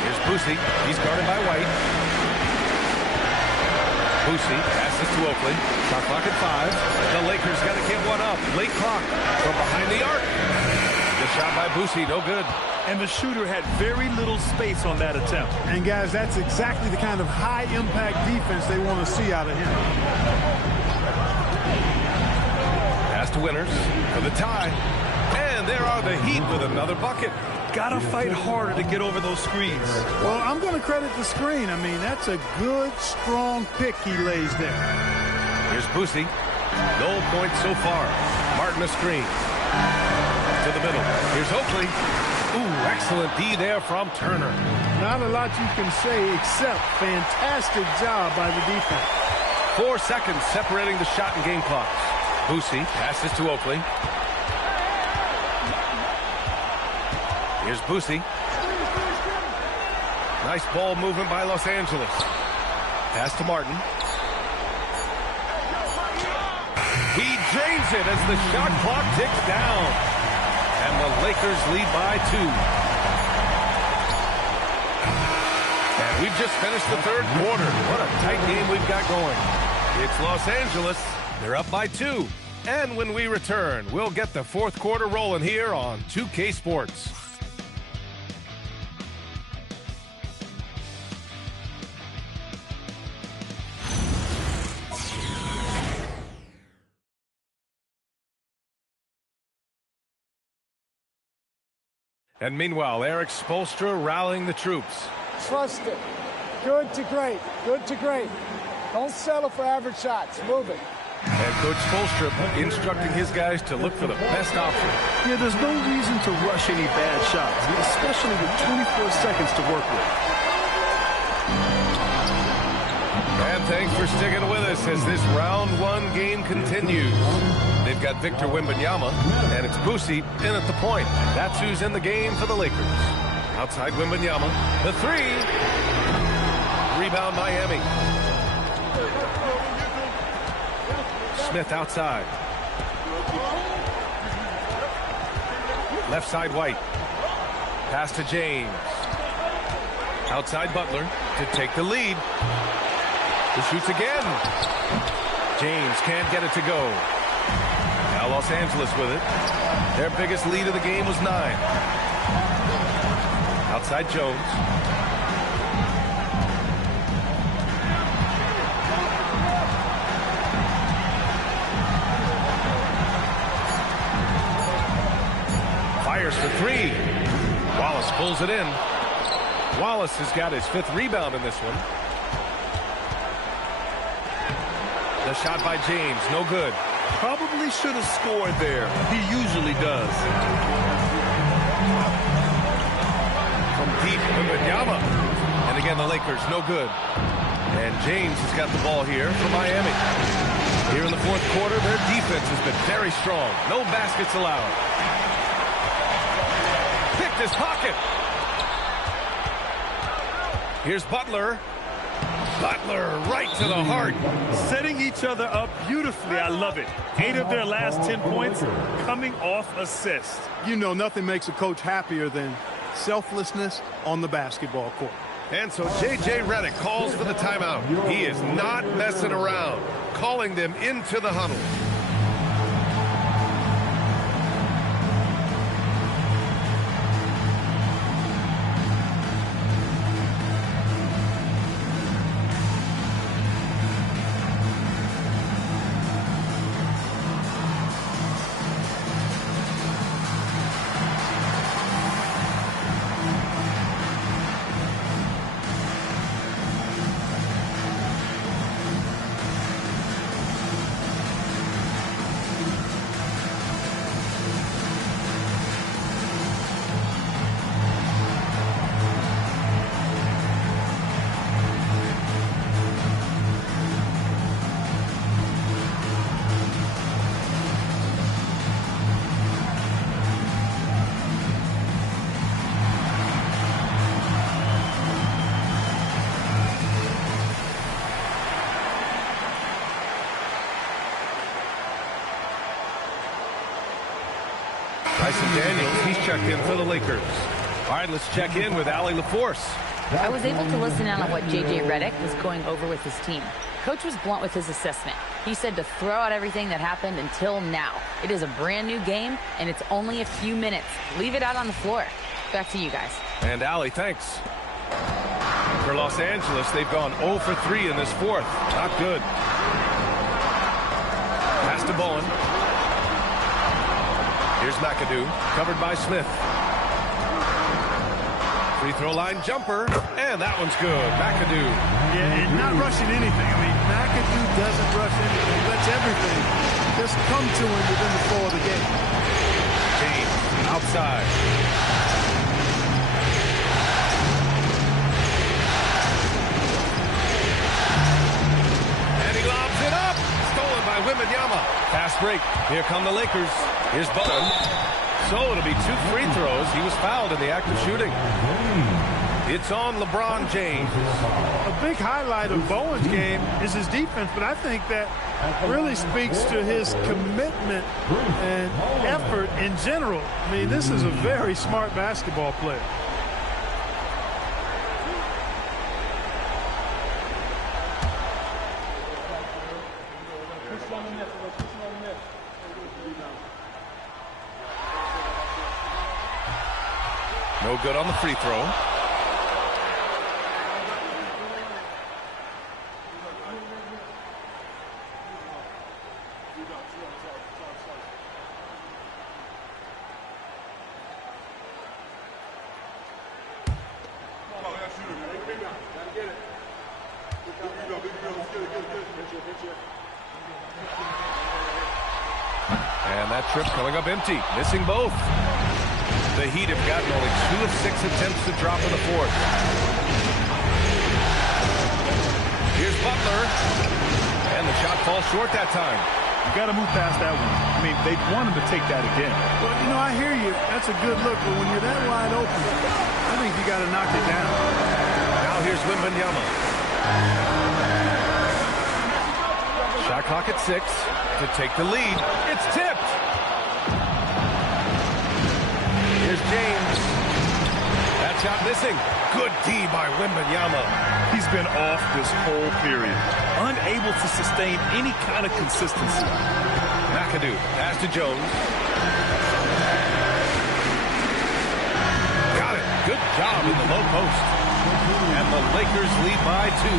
Here's Boosie. He's guarded by White. Boosie passes to Oakley. Shot clock at 5. The Lakers got to get one up. Late clock from behind the arc. The shot by Boosie, no good. And the shooter had very little space on that attempt. And guys, that's exactly the kind of high-impact defense they want to see out of him. Pass to Winters for the tie. And there are the Heat with another bucket. got to fight harder to get over those screens. Well, I'm going to credit the screen. I mean, that's a good, strong pick he lays there. Here's Boosie. No points so far. Martin a screen. To the middle. Here's Oakley. Ooh, excellent D there from Turner. Not a lot you can say except fantastic job by the defense. 4 seconds separating the shot and game clocks. Boosie passes to Oakley. Here's Boosie. Nice ball movement by Los Angeles. Pass to Martin. He drains it as the shot clock ticks down. And the Lakers lead by 2. And we've just finished the third quarter. What a tight game we've got going. It's Los Angeles. They're up by 2. And when we return, we'll get the fourth quarter rolling here on 2K Sports. And meanwhile, Eric Spoelstra rallying the troops. Trust it. Good to great. Good to great. Don't settle for average shots. Move it. And Coach Spoelstra instructing his guys to look for the best option. Yeah, there's no reason to rush any bad shots, especially with 24 seconds to work with. And thanks for sticking with us as this round 1 game continues. They've got Victor Wembanyama, and it's Boosie in at the point. That's who's in the game for the Lakers. Outside Wembanyama, the 3. Rebound Miami. Smith outside. Left side White. Pass to James. Outside Butler to take the lead. He shoots again. James can't get it to go. Now Los Angeles with it. Their biggest lead of the game was 9. Outside Jones. Fires for 3. Wallace pulls it in. Wallace has got his 5th rebound in this one. The shot by James, no good. Probably should have scored there. He usually does. From deep, Wembanyama. And again, the Lakers, no good. And James has got the ball here for Miami. Here in the fourth quarter, their defense has been very strong. No baskets allowed. Picked his pocket. Here's Butler. Butler right to the heart. Setting each other up beautifully. I love it. 8 of their last 10 points coming off assists. You know, nothing makes a coach happier than selflessness on the basketball court. And so J.J. Redick calls for the timeout. He is not messing around, calling them into the huddle. Daniels, he's checked in for the Lakers. All right, let's check in with Allie LaForce. I was able to listen in on what J.J. Redick was going over with his team. Coach was blunt with his assessment. He said to throw out everything that happened until now. It is a brand new game, and it's only a few minutes. Leave it out on the floor. Back to you guys. And Allie, thanks. For Los Angeles, they've gone 0 for 3 in this fourth. Not good. Pass to Bowen. Here's McAdoo, covered by Smith. Free throw line jumper, and that one's good. McAdoo. Yeah, and not rushing anything. I mean, McAdoo doesn't rush anything. Lets everything just come to him within the flow of the game. James outside. And he lobs it up. Stolen by Wembanyama. Fast break. Here come the Lakers. Here's Bowen. So it'll be 2 free throws. He was fouled in the act of shooting. It's on LeBron James. A big highlight of Bowen's game is his defense, but I think that really speaks to his commitment and effort in general. I mean, this is a very smart basketball player. No good on the free throw. And that trip coming up empty, missing both. The Heat have gotten only 2 of 6 attempts to drop in the fourth. Here's Butler. And the shot falls short that time. You got to move past that one. I mean, they want him to take that again. Well, you know, I hear you. That's a good look, but when you're that wide open, I think you got to knock it down. Now here's Wembanyama. Shot clock at 6 to take the lead. It's tipped. Here's James. That shot missing. Good D by Wembanyama. He's been off this whole period. Unable to sustain any kind of consistency. McAdoo pass to Jones. Got it. Good job in the low post. And the Lakers lead by 2.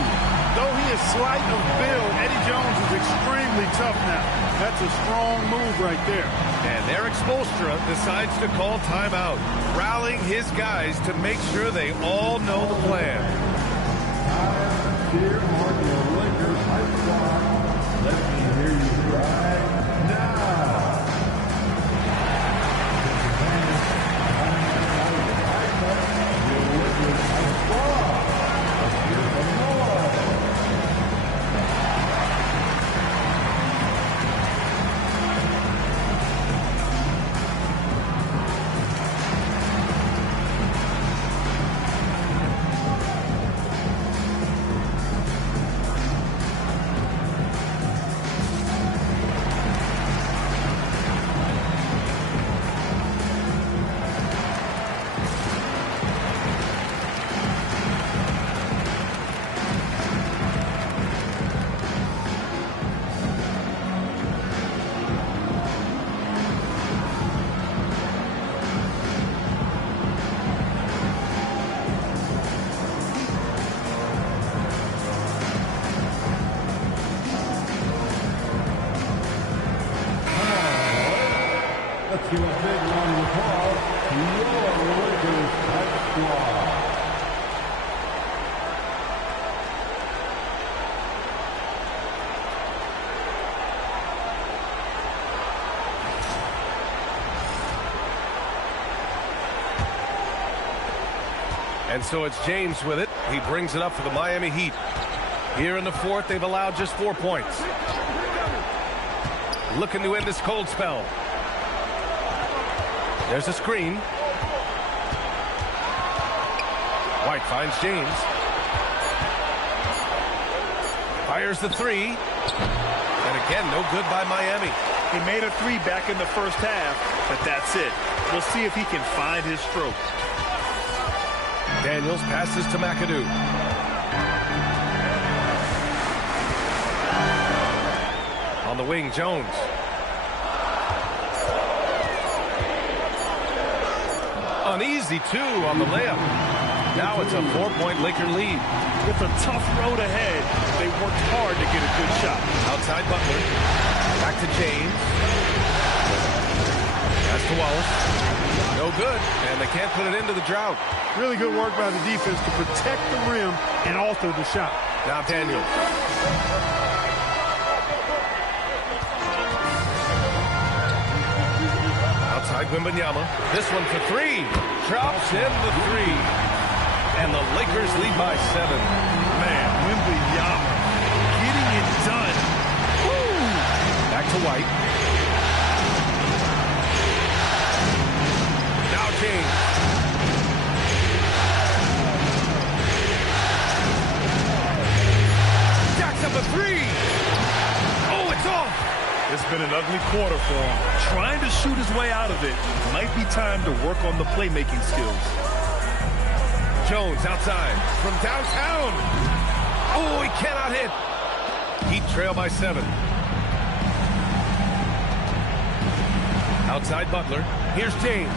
Though he is slight of build, Eddie Jones is extremely tough now. That's a strong move right there. And Eric Spoelstra decides to call timeout, rallying his guys to make sure they all know the plan. Here are your Lakers high squad. Let me hear you right now. Your Lakers high squad. Let's hear the noise. Let's give a big round of applause to your Lakers high squad. And so it's James with it. He brings it up for the Miami Heat. Here in the fourth, they've allowed just 4 points. Looking to end this cold spell. There's a screen. White finds James. Fires the 3. And again, no good by Miami. He made a 3 back in the first half, but that's it. We'll see if he can find his stroke. Daniels passes to McAdoo. On the wing, Jones. An easy 2 on the layup. Now it's a 4-point Laker lead. With a tough road ahead, they worked hard to get a good shot. Outside Butler. Back to James. That's to Wallace. No good, and they can't put it into the drought. Really good work by the defense to protect the rim and alter the shot. Now Daniels. Outside Wembanyama. This one for three. Drops in the three. And the Lakers lead by 7. Man, Wembanyama getting it done. Woo! Back to White. Now James. Jacks up a three. Oh, it's off. It's been an ugly quarter for him. Trying to shoot his way out of it. Might be time to work on the playmaking skills. Jones outside from downtown. Oh, he cannot hit. Heat trail by 7. Outside Butler. Here's James.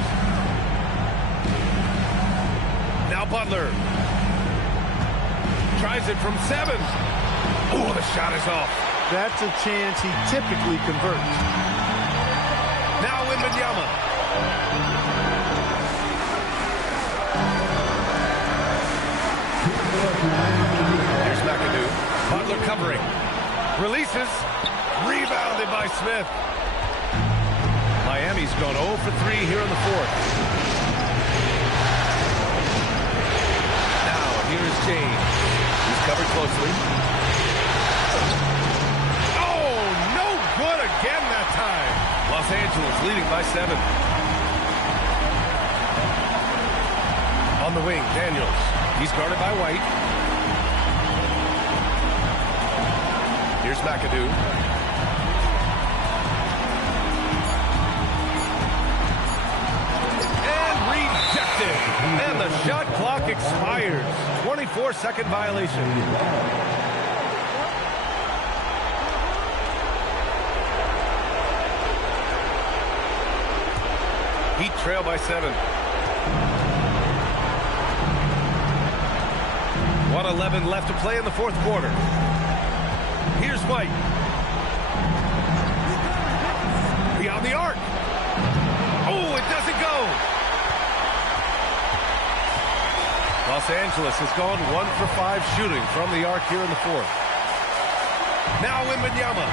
Now Butler. Tries it from 7. Oh, the shot is off. That's a chance he typically converts. Now Wembanyama. Here's McAdoo. Butler covering. Releases. Rebounded by Smith. Miami's gone 0 for 3 here in the 4th. Now here's James. He's covered closely. Oh, no good again that time. Los Angeles leading by 7. On the wing, Daniels. He's guarded by White. Here's McAdoo. And rejected. And the shot clock expires. 24-second violation. Heat trail by 7. 1:11 left to play in the 4th quarter. Here's White. Beyond the arc. Oh, it doesn't go. Los Angeles has gone 1 for 5 shooting from the arc here in the 4th. Now Wembanyama.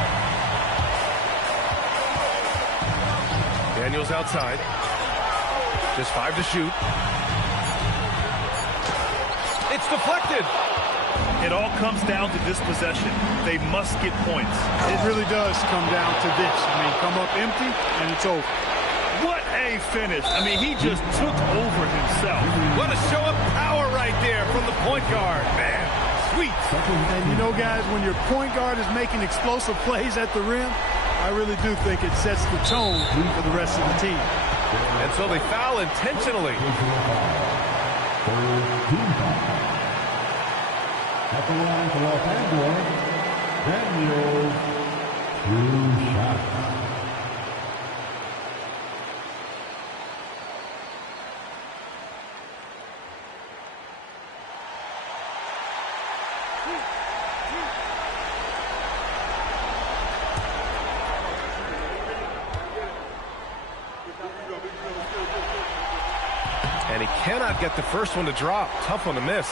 Daniels outside. Just 5 to shoot. It's deflected. It all comes down to this possession. They must get points. It really does come down to this. I mean, come up empty, and it's over. What a finish. I mean, he just took over himself. What a show of power right there from the point guard. Man, sweet. And you know, guys, when your point guard is making explosive plays at the rim, I really do think it sets the tone for the rest of the team. And so they foul intentionally. At the line for Los Angeles, Daniels, 2 shots. And he cannot get the first one to drop. Tough one to miss.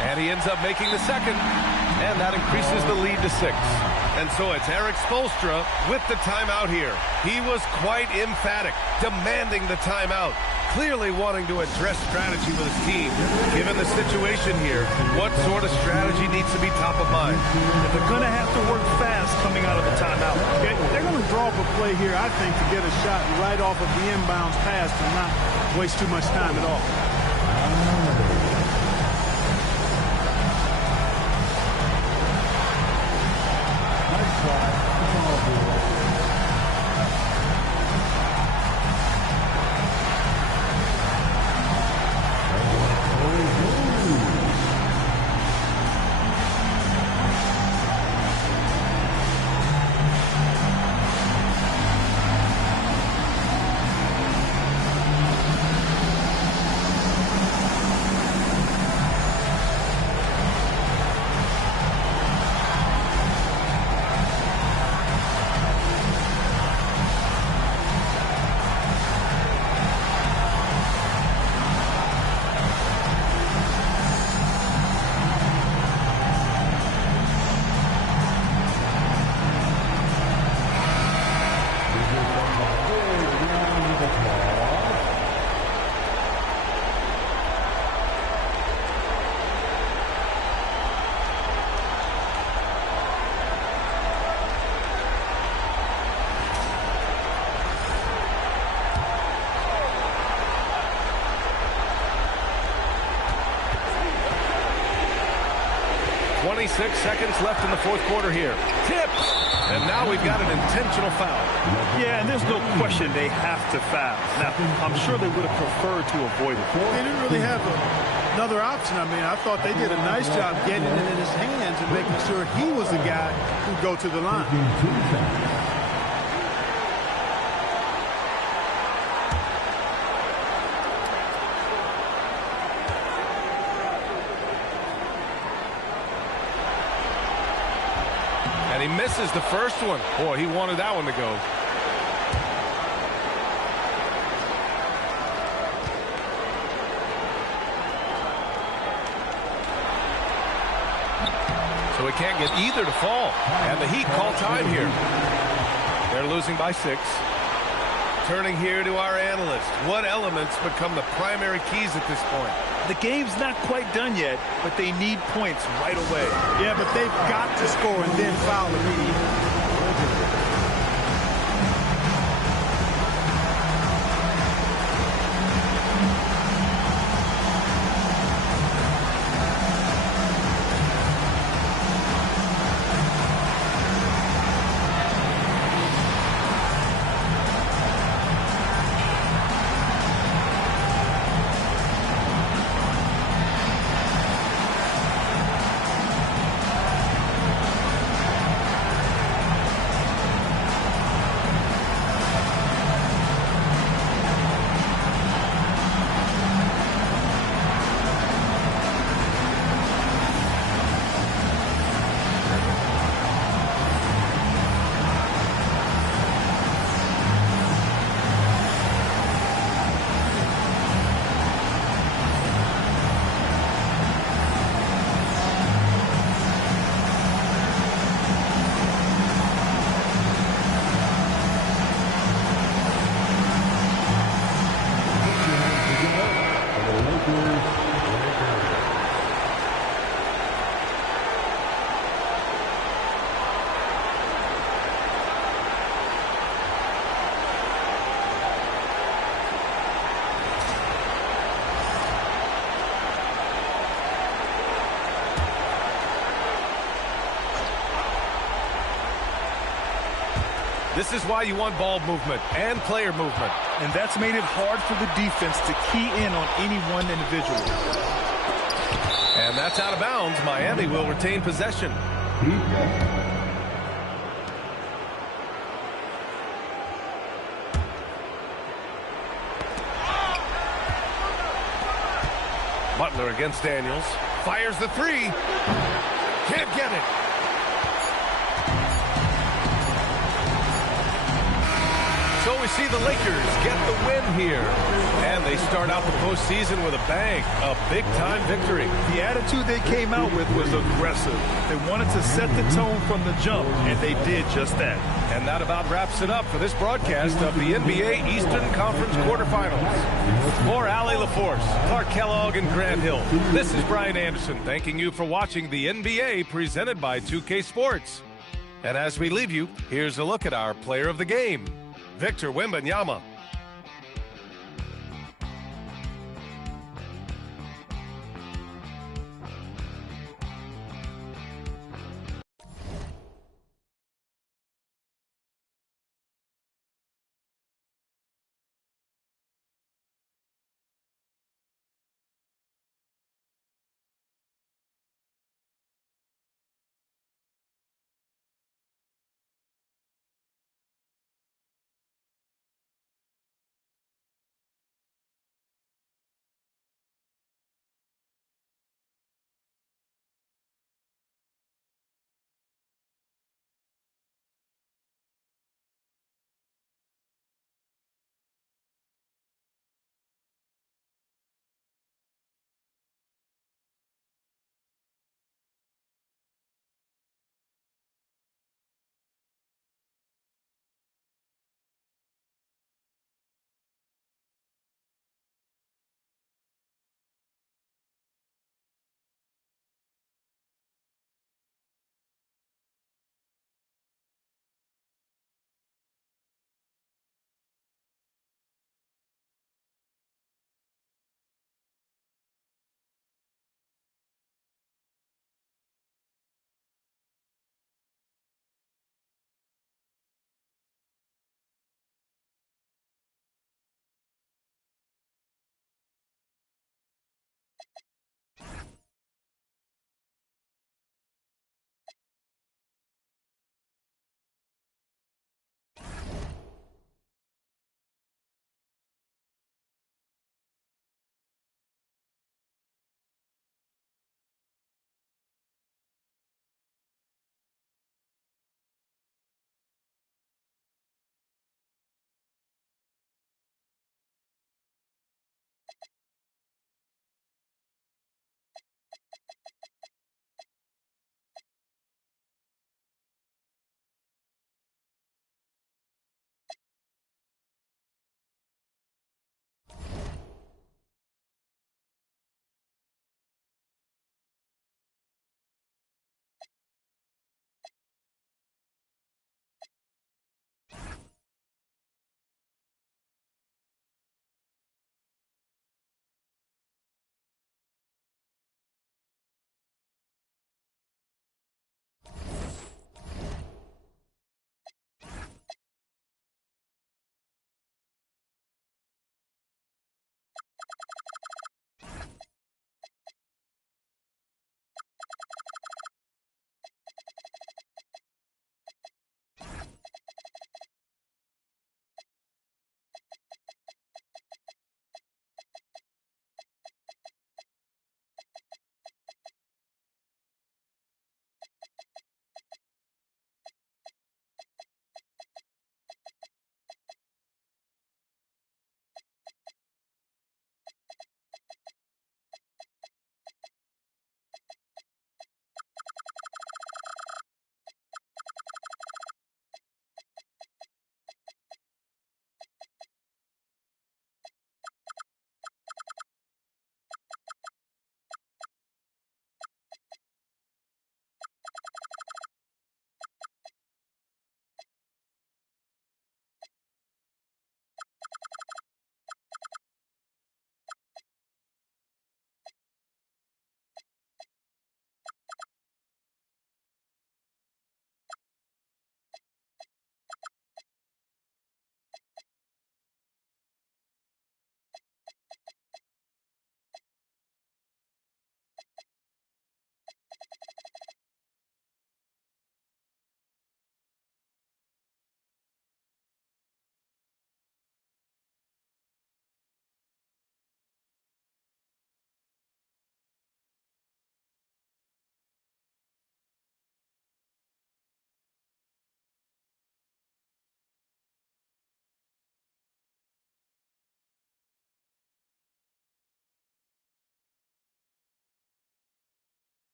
And he ends up making the second. And that increases the lead to 6. And so it's Eric Spoelstra with the timeout here. He was quite emphatic, demanding the timeout. Clearly wanting to address strategy with his team. Given the situation here, what sort of strategy needs to be top of mind? They're going to have to work fast coming out of the timeout. Okay? They're going to draw up a play here, I think, to get a shot right off of the inbounds pass and not waste too much time at all. 26 seconds left in the fourth quarter here. Tipped. And now we've got an intentional foul. Yeah, and there's no question they have to foul. Now, I'm sure they would have preferred to avoid it. They didn't really have another option. I mean, I thought they did a nice job getting it in his hands and making sure he was the guy who'd go to the line. And he misses the first one. Boy, he wanted that one to go. So he can't get either to fall. And the Heat call time here. They're losing by 6. Turning here to our analyst. What elements become the primary keys at this point? The game's not quite done yet, but they need points right away. Yeah, but they've got to score and then foul immediately. This is why you want ball movement and player movement. And that's made it hard for the defense to key in on any one individual. And that's out of bounds. Miami will retain possession. Butler against Daniels. Fires the 3. Can't get it. So we see the Lakers get the win here. And they start out the postseason with a bang. A big-time victory. The attitude they came out with was aggressive. They wanted to set the tone from the jump, and they did just that. And that about wraps it up for this broadcast of the NBA Eastern Conference quarterfinals. For Allie LaForce, Clark Kellogg, and Grant Hill, this is Brian Anderson thanking you for watching the NBA presented by 2K Sports. And as we leave you, here's a look at our player of the game, Victor Wembanyama.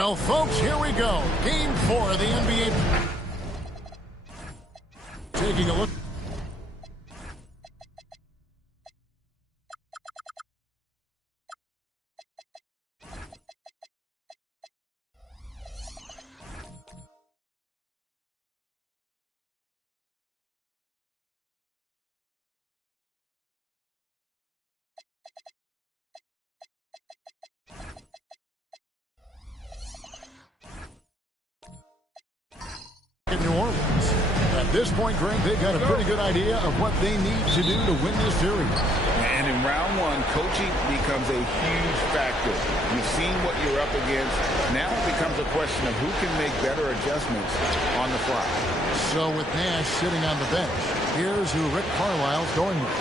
Well, folks, here we go. Game 4 of the NBA. Taking a look. In New Orleans. At this point, Greg, they've got a pretty good idea of what they need to do to win this series. And in round one, coaching becomes a huge factor. You've seen what you're up against. Now it becomes a question of who can make better adjustments on the fly. So with Nash sitting on the bench, here's who Rick Carlisle's going with.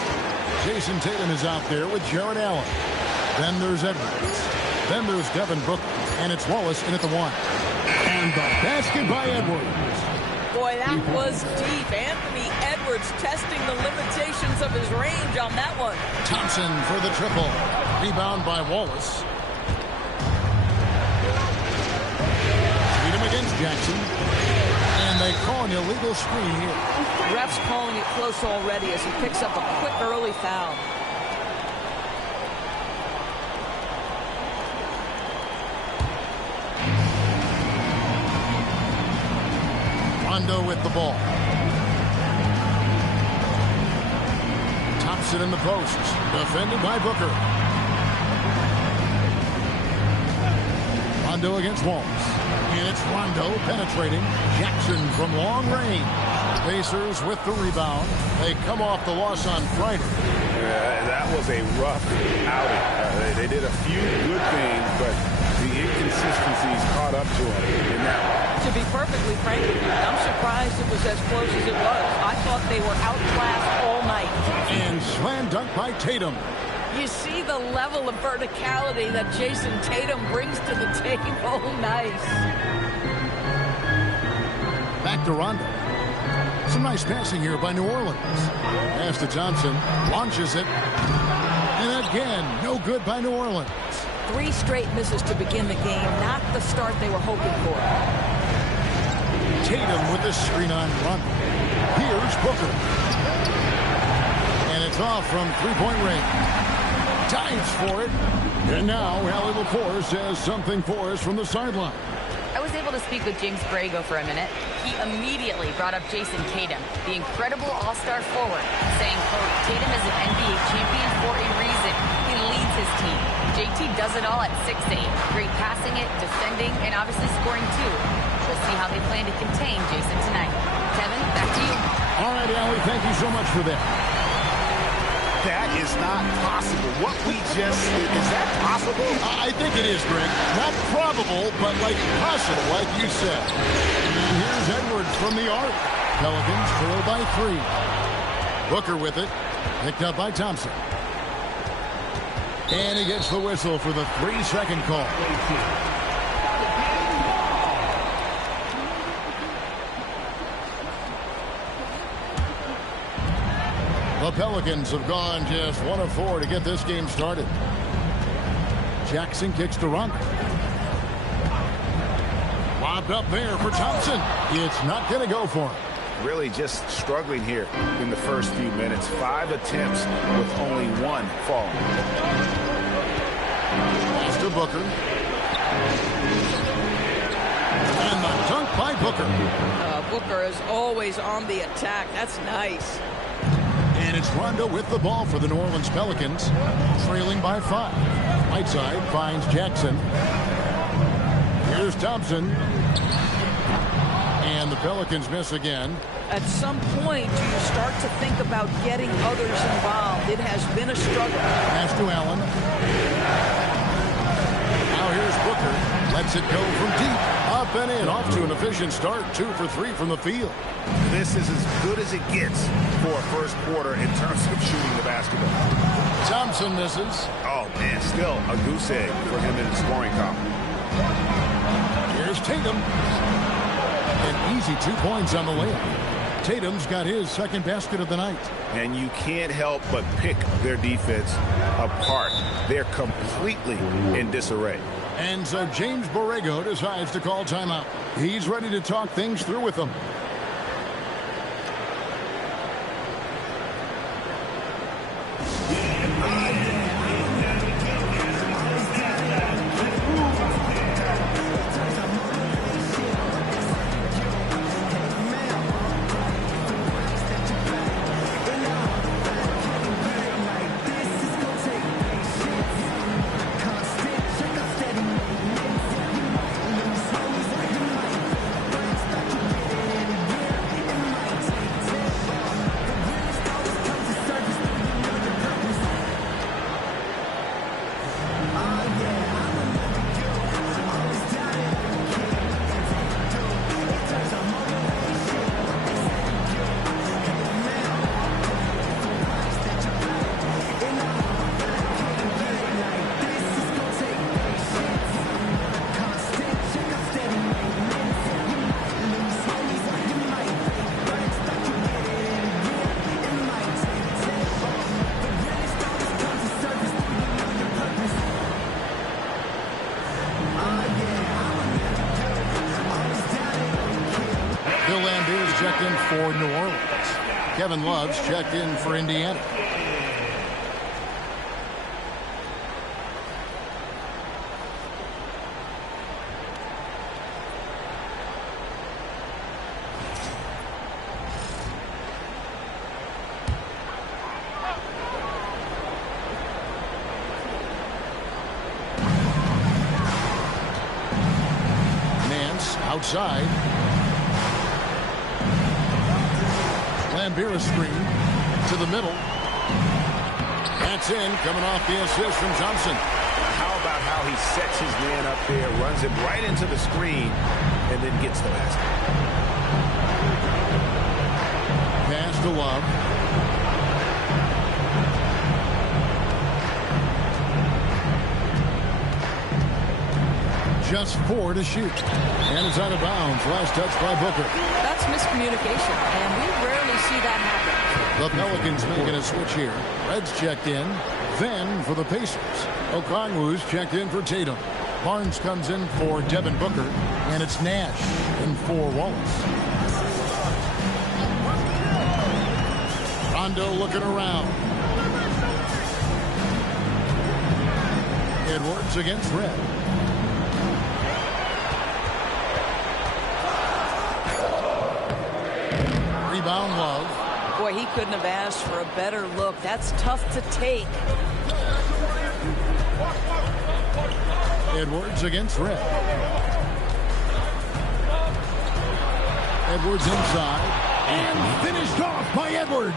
Jason Tatum is out there with Jared Allen. Then there's Edwards. Then there's Devin Booker. And it's Wallace in at the 1. And the basket by Edwards. Boy, that was deep. Anthony Edwards testing the limitations of his range on that one. Thompson for the triple. Rebound by Wallace. Beat him against Jackson. And they call an illegal screen here. Ref's calling it close already as he picks up a quick early foul. Rondo with the ball. Thompson in the post. Defended by Booker. Rondo against Wallace. And it's Rondo penetrating. Jackson from long range. Pacers with the rebound. They come off the loss on Friday. That was a rough outing. They did a few good things, but the inconsistencies caught up to them in that one. To be perfectly frank with you, I'm surprised it was as close as it was. I thought they were outclassed all night. And slam dunk by Tatum. You see the level of verticality that Jason Tatum brings to the table. Nice. Back to Rondo. Some nice passing here by New Orleans. Pass to Johnson. Launches it. And again, no good by New Orleans. 3 straight misses to begin the game. Not the start they were hoping for. Tatum with the screen on Rondo. Here's Booker. And it's off from three-point range. Dives for it. And now Allie LaForce has something for us from the sideline. I was able to speak with James Borrego for a minute. He immediately brought up Jason Tatum, the incredible all-star forward, saying, quote, Tatum is an NBA champion for a reason. He leads his team. JT does it all at 6'8". Great passing it, defending, and obviously scoring too. We'll see how they plan to contain Jason tonight. Kevin, back to you. All right, Allie, thank you so much for that. That is not possible. What we just did, is that possible? I think it is, Greg. Not probable, but like possible, like you said. And here's Edwards from the arc. Pelicans trail by 3. Booker with it. Picked up by Thompson. And he gets the whistle for the 3-second call. The Pelicans have gone just 1 of 4 to get this game started. Jackson kicks to Rondo. Lobbed up there for Thompson. It's not going to go for him. Really just struggling here in the first few minutes. 5 attempts with only 1 fall. Pass to Booker. And the dunk by Booker. Booker is always on the attack. That's nice. And it's Rondo with the ball for the New Orleans Pelicans, trailing by 5. Right side finds Jackson. Here's Thompson. And the Pelicans miss again. At some point, do you start to think about getting others involved? It has been a struggle. Pass to Allen. Now here's Booker. Lets it go from deep. Up and in. Off to an efficient start. 2 for 3 from the field. This is as good as it gets for a first quarter in terms of shooting the basketball. Thompson misses. Oh, man, still a goose egg for him in the scoring column. Here's Tatum. An easy 2 points on the layup. Tatum's got his second basket of the night. And you can't help but pick their defense apart. They're completely in disarray. And so James Borrego decides to call timeout. He's ready to talk things through with them. Checked in for New Orleans. Kevin Love's checked in for Indiana. Nance outside. Lambier screen to the middle. That's in, coming off the assist from Johnson. How about how he sets his man up there, runs it right into the screen, and then gets the basket. Pass to Love. Just 4 to shoot. And it's out of bounds. Last touch by Booker. That's miscommunication, and we rarely see that happen. The Pelicans making a switch here. Reds checked in. Then for the Pacers, Okongwu's checked in for Tatum. Barnes comes in for Devin Booker. And it's Nash in for Wallace. Rondo looking around. Edwards against Red. Rebound Love. Boy, he couldn't have asked for a better look. That's tough to take. Edwards against Red. Edwards inside. And finished off by Edwards.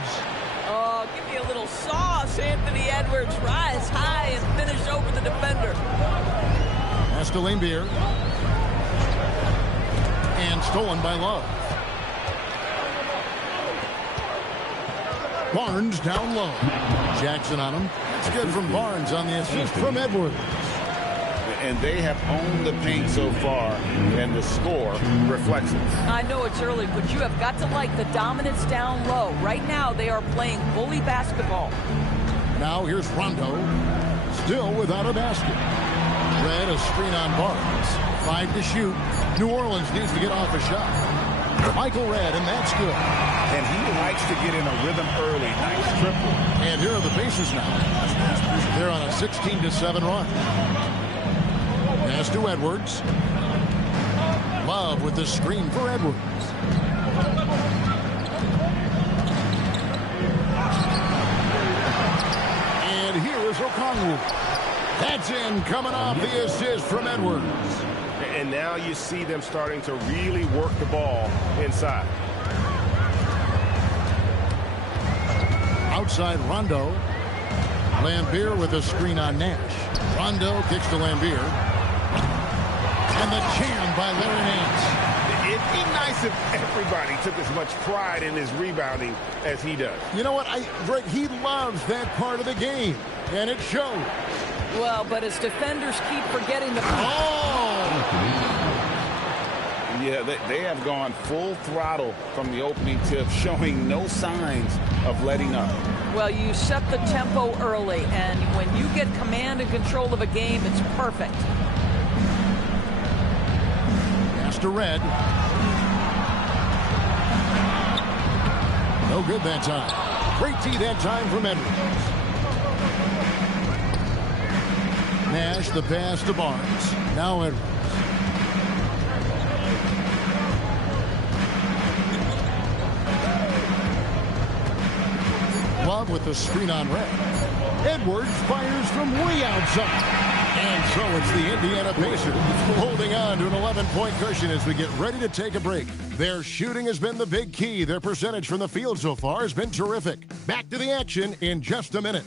Oh, give me a little sauce, Anthony Edwards. Rise high and finish over the defender. Pass to Lambier. And stolen by Love. Barnes down low. Jackson on him. It's good from Barnes on the assist from Edwards. And they have owned the paint so far, and the score reflects it. I know it's early, but you have got to like the dominance down low. Right now, they are playing bully basketball. Now here's Rondo. Still without a basket. Red, a screen on Barnes. 5 to shoot. New Orleans needs to get off a shot. Michael Red, and that's good. And he likes to get in a rhythm early. Nice triple. And here are the Pacers now. They're on a 16-7 run. Pass to Edwards. Love with the screen for Edwards. And here is Okongwu. That's in, coming off the assist from Edwards. And now you see them starting to really work the ball inside. Outside Rondo. Lambier with a screen on Nash. Rondo kicks to Lambier. And the jam by Larry Nance. It'd be nice if everybody took as much pride in his rebounding as he does. You know what? Greg, he loves that part of the game. And it shows. Well, but his defenders keep forgetting the... Oh! Yeah, they have gone full throttle from the opening tip, showing no signs of letting up. Well, you set the tempo early, and when you get command and control of a game, it's perfect. to Red. No good that time. Great tee that time from Edwards. Nash the pass to Barnes. Now Edwards. Love with the screen on Red. Edwards fires from way outside. And so it's the Indiana Pacers holding on to an 11-point cushion as we get ready to take a break. Their shooting has been the big key. Their percentage from the field so far has been terrific. Back to the action in just a minute.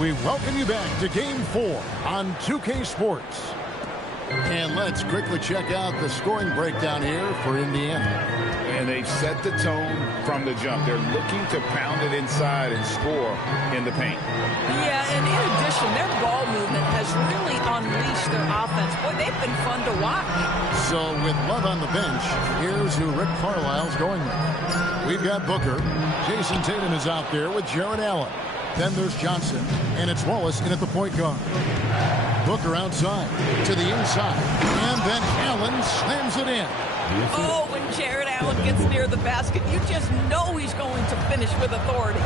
We welcome you back to Game 4 on 2K Sports. And let's quickly check out the scoring breakdown here for Indiana. And they've set the tone from the jump. They're looking to pound it inside and score in the paint. Yeah, and in addition, their ball movement has really unleashed their offense. Boy, they've been fun to watch. So with Love on the bench, here's who Rick Carlisle's going with. We've got Booker. Jason Tatum is out there with Jared Allen. Then there's Johnson, and it's Wallace in at the point guard. Booker outside to the inside, and then Allen slams it in. Oh, when Jared Allen gets near the basket, you just know he's going to finish with authority.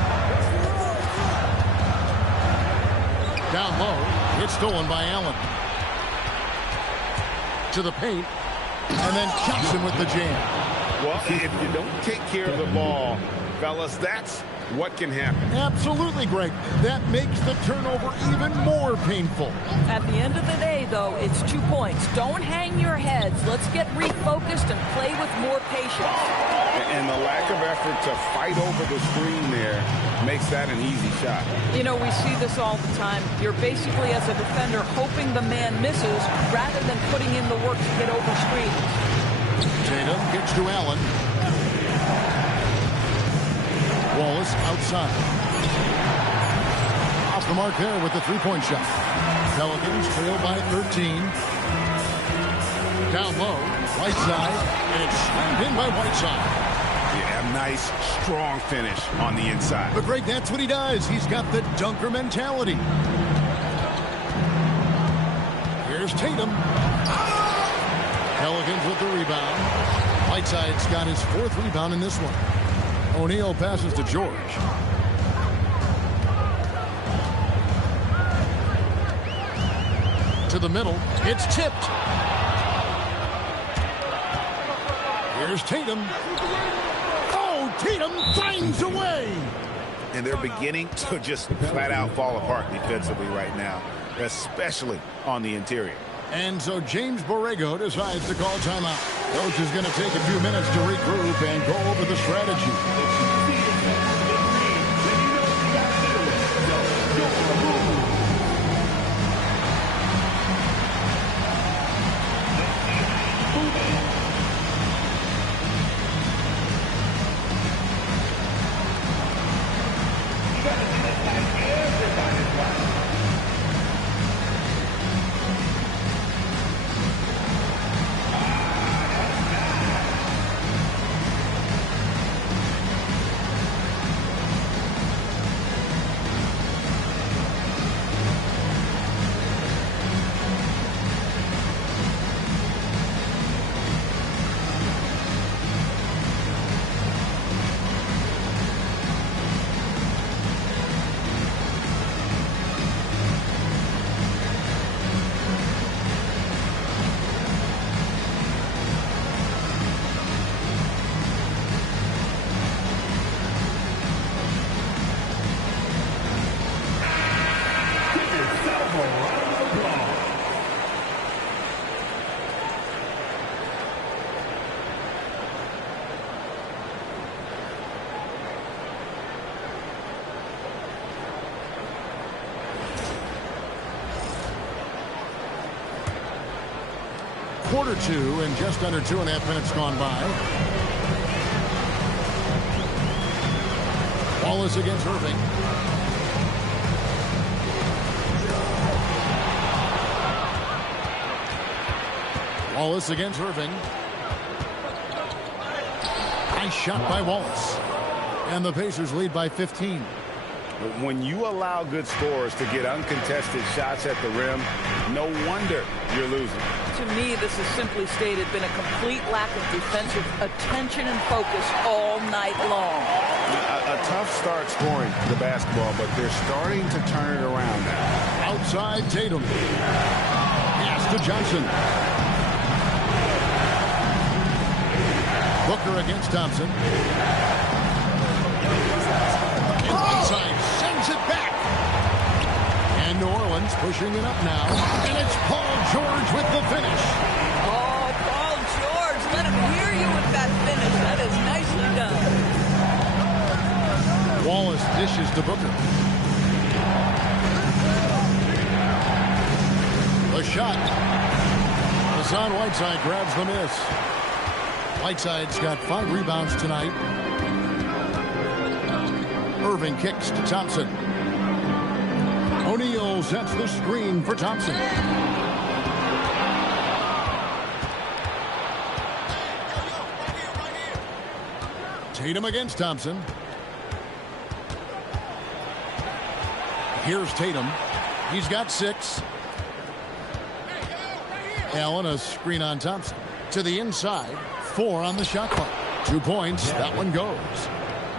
Down low, it's stolen by Allen. To the paint, and then Johnson with the jam. Well, if you don't take care of the ball, fellas, that's what can happen. Absolutely, Greg. That makes the turnover even more painful. At the end of the day, though, it's 2 points. Don't hang your heads. Let's get refocused and play with more patience. And the lack of effort to fight over the screen there makes that an easy shot. You know, we see this all the time. You're basically, as a defender, hoping the man misses rather than putting in the work to get over screens. Tatum kicks to Allen. Wallace outside. Off the mark there with the three-point shot. Pelicans trail by 13. Down low, Whiteside, and it's slammed in by Whiteside. Yeah, nice, strong finish on the inside. But Greg, that's what he does. He's got the dunker mentality. Here's Tatum. Pelicans with the rebound. Whiteside's got his fourth rebound in this one. O'Neal passes to George. To the middle. It's tipped. Here's Tatum. Oh, Tatum finds a way. And they're beginning to just flat out fall apart defensively right now, especially on the interior. And so James Borrego decides to call timeout. Coach is going to take a few minutes to regroup and go over the strategy. Quarter two and just under 2.5 minutes gone by. Wallace against Irving. Wallace against Irving. Nice shot by Wallace. And the Pacers lead by 15. When you allow good scorers to get uncontested shots at the rim, no wonder you're losing. To me, this has simply stated been a complete lack of defensive attention and focus all night long. A tough start scoring the basketball, but they're starting to turn it around now. Outside Tatum. Pass to Johnson. Booker against Thompson. And Whiteside sends it back. And New Orleans pushing it up now. And it's Paul George with the finish. Oh, Paul George, let him hear you with that finish. That is nicely done. Wallace dishes to Booker. The shot. Hassan Whiteside grabs the miss. Whiteside's got 5 rebounds tonight. Irving kicks to Thompson. O'Neal sets the screen for Thompson. Tatum against Thompson. Here's Tatum. He's got 6. Allen, a screen on Thompson. To the inside. 4 on the shot clock. 2 points. That one goes.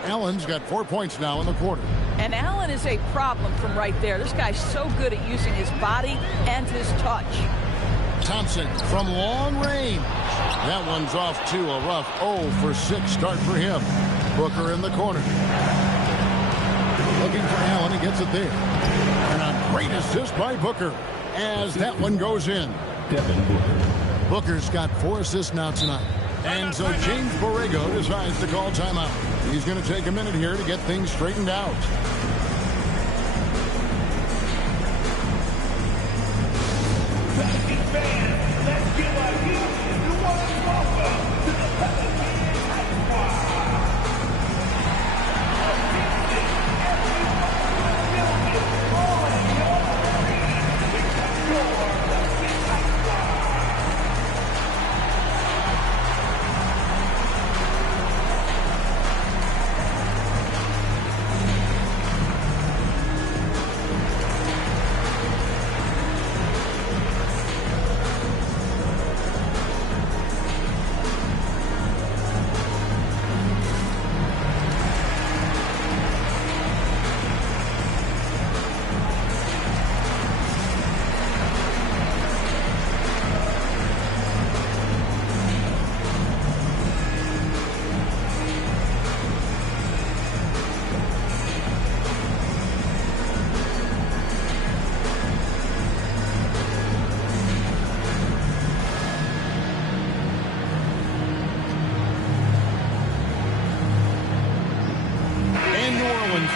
Allen's got 4 points now in the quarter. And Allen is a problem from right there. This guy's so good at using his body and his touch. Thompson from long range. That one's off to a rough 0 for 6 start for him. Booker in the corner. Looking for Allen. He gets it there. And a great assist by Booker as that one goes in. Booker's got 4 assists now tonight. And so James Borrego decides to call timeout. He's going to take a minute here to get things straightened out. Let's give a huge welcome to the Pelicans High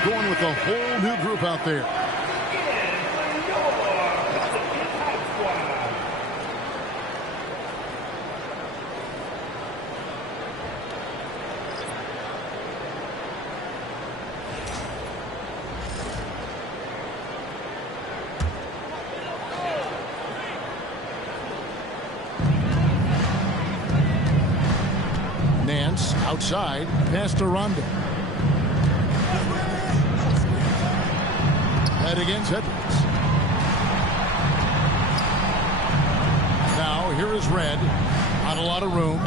Going with a whole new group out there. Nance outside, pass to Rondo. Against Edwards. Now here is Red. Not a lot of room.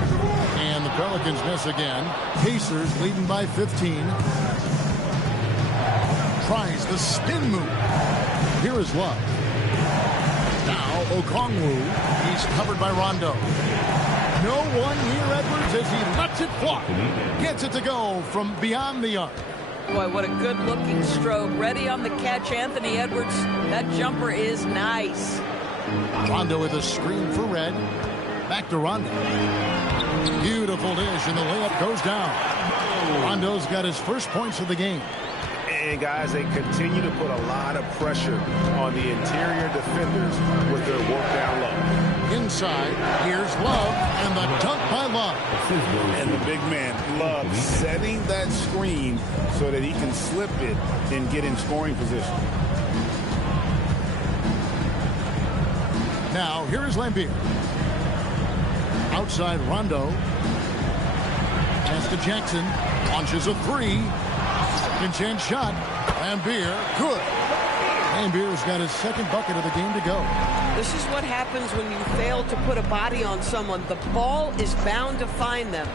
And the Pelicans miss again. Pacers leading by 15. Tries the spin move. Here is Love. Now Okongwu. He's covered by Rondo. No one near Edwards as he lets it fly. Gets it to go from beyond the arc. Boy, what a good-looking stroke. Ready on the catch, Anthony Edwards. That jumper is nice. Rondo with a screen for Red. Back to Rondo. Beautiful dish, and the layup goes down. Rondo's got his first points of the game. And, guys, they continue to put a lot of pressure on the interior defenders with their work down low. Inside, here's Love, and the dunk by Love. And the big man, Love, setting that screen so that he can slip it and get in scoring position. Now, here is Lambier. Outside Rondo. Pass to Jackson. Launches a three. Second chance shot. Lambeer. Good. Lambeer's got his second bucket of the game to go. This is what happens when you fail to put a body on someone. The ball is bound to find them.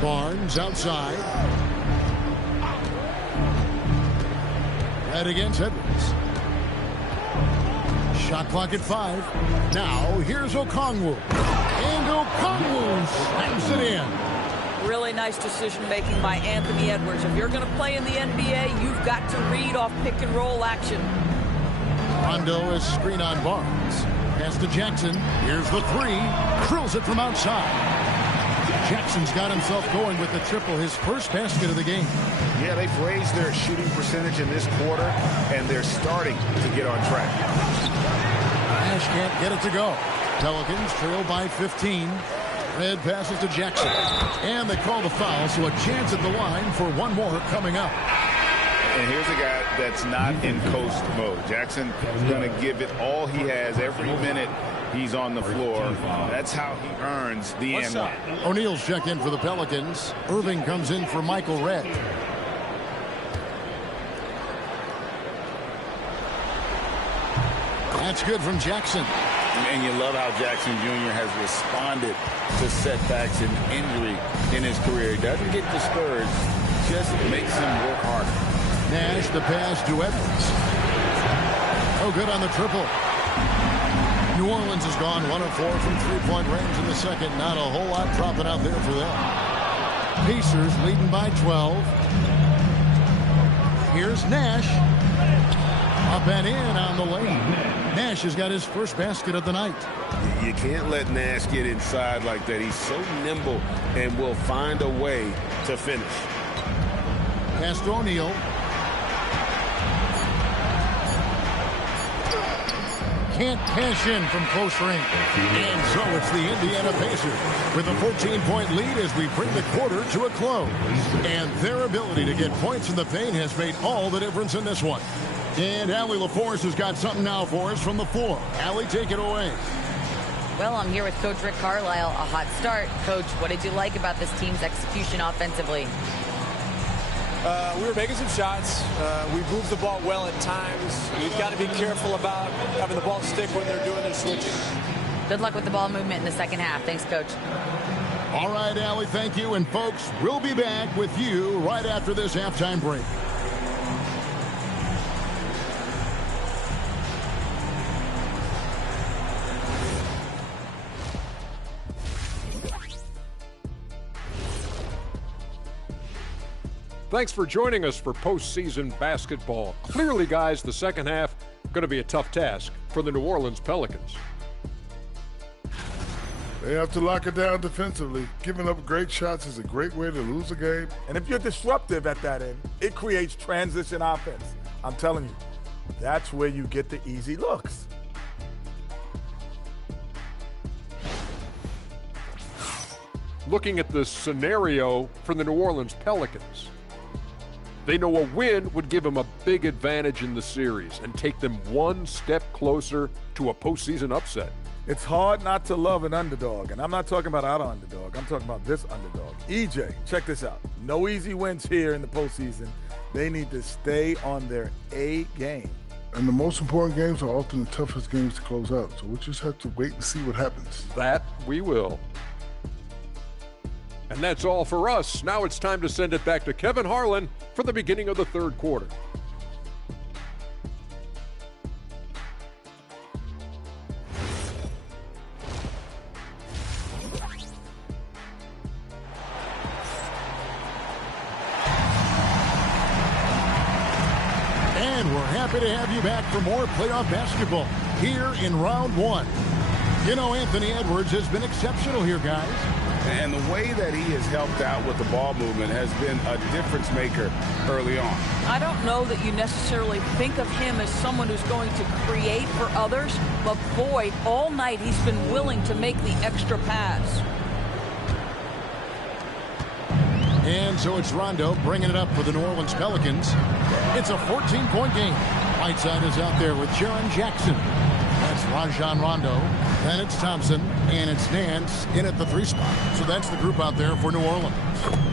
Barnes outside. Red against Edwards. Shot clock at 5. Now here's Okongwu. And Okongwu slams it in. Really nice decision making by Anthony Edwards. If you're going to play in the NBA, you've got to read off pick and roll action. Rondo is screen on Barnes. Pass to Jackson. Here's the three. Drills it from outside. Jackson's got himself going with the triple, his first basket of the game. Yeah, they've raised their shooting percentage in this quarter, and they're starting to get on track. Nash can't get it to go. Pelicans trail by 15. Red passes to Jackson. And they call the foul, so a chance at the line for one more coming up. And here's a guy that's not in coast mode. Jackson is going to give it all he has every minute he's on the floor. That's how he earns the and one. O'Neal's checked in for the Pelicans. Irving comes in for Michael Redd. That's good from Jackson. And you love how Jackson Jr. has responded to setbacks and injury in his career. He doesn't get discouraged, just makes him work harder. Nash the pass to Edwards. Oh, good on the triple. New Orleans has gone 1 of 4 from three-point range in the second. Not a whole lot dropping out there for them. Pacers leading by 12. Here's Nash. Up and in on the lane. Nash has got his first basket of the night. You can't let Nash get inside like that. He's so nimble and will find a way to finish. Pass to O'Neal. Can't cash in from close range. And so it's the Indiana Pacers with a 14-point lead as we bring the quarter to a close. And their ability to get points in the paint has made all the difference in this one. And Allie LaForce has got something now for us from the floor. Allie, take it away. Well, I'm here with Coach Rick Carlisle. A hot start. Coach, what did you like about this team's execution offensively? We were making some shots. We moved the ball well at times. We've got to be careful about having the ball stick when they're doing their switching. Good luck with the ball movement in the second half. Thanks, Coach. All right, Allie, thank you. And, folks, we'll be back with you right after this halftime break. Thanks for joining us for postseason basketball. Clearly, guys, the second half going to be a tough task for the New Orleans Pelicans. They have to lock it down defensively. Giving up great shots is a great way to lose a game. And if you're disruptive at that end, it creates transition offense. I'm telling you, that's where you get the easy looks. Looking at the scenario for the New Orleans Pelicans, they know a win would give them a big advantage in the series and take them one step closer to a postseason upset. It's hard not to love an underdog, and I'm not talking about our underdog. I'm talking about this underdog. EJ, check this out. No easy wins here in the postseason. They need to stay on their A game. And the most important games are often the toughest games to close out. So we just have to wait and see what happens. That we will. And that's all for us. Now it's time to send it back to Kevin Harlan for the beginning of the third quarter. And we're happy to have you back for more playoff basketball here in round one. You know, Anthony Edwards has been exceptional here, guys. And the way that he has helped out with the ball movement has been a difference maker early on. I don't know that you necessarily think of him as someone who's going to create for others, but boy, all night he's been willing to make the extra pass. And so it's Rondo bringing it up for the New Orleans Pelicans. It's a 14-point game. Whiteside is out there with Jaren Jackson. That's It's Rajon Rondo. Then it's Thompson. And it's Nance in at the 3 spot. So that's the group out there for New Orleans.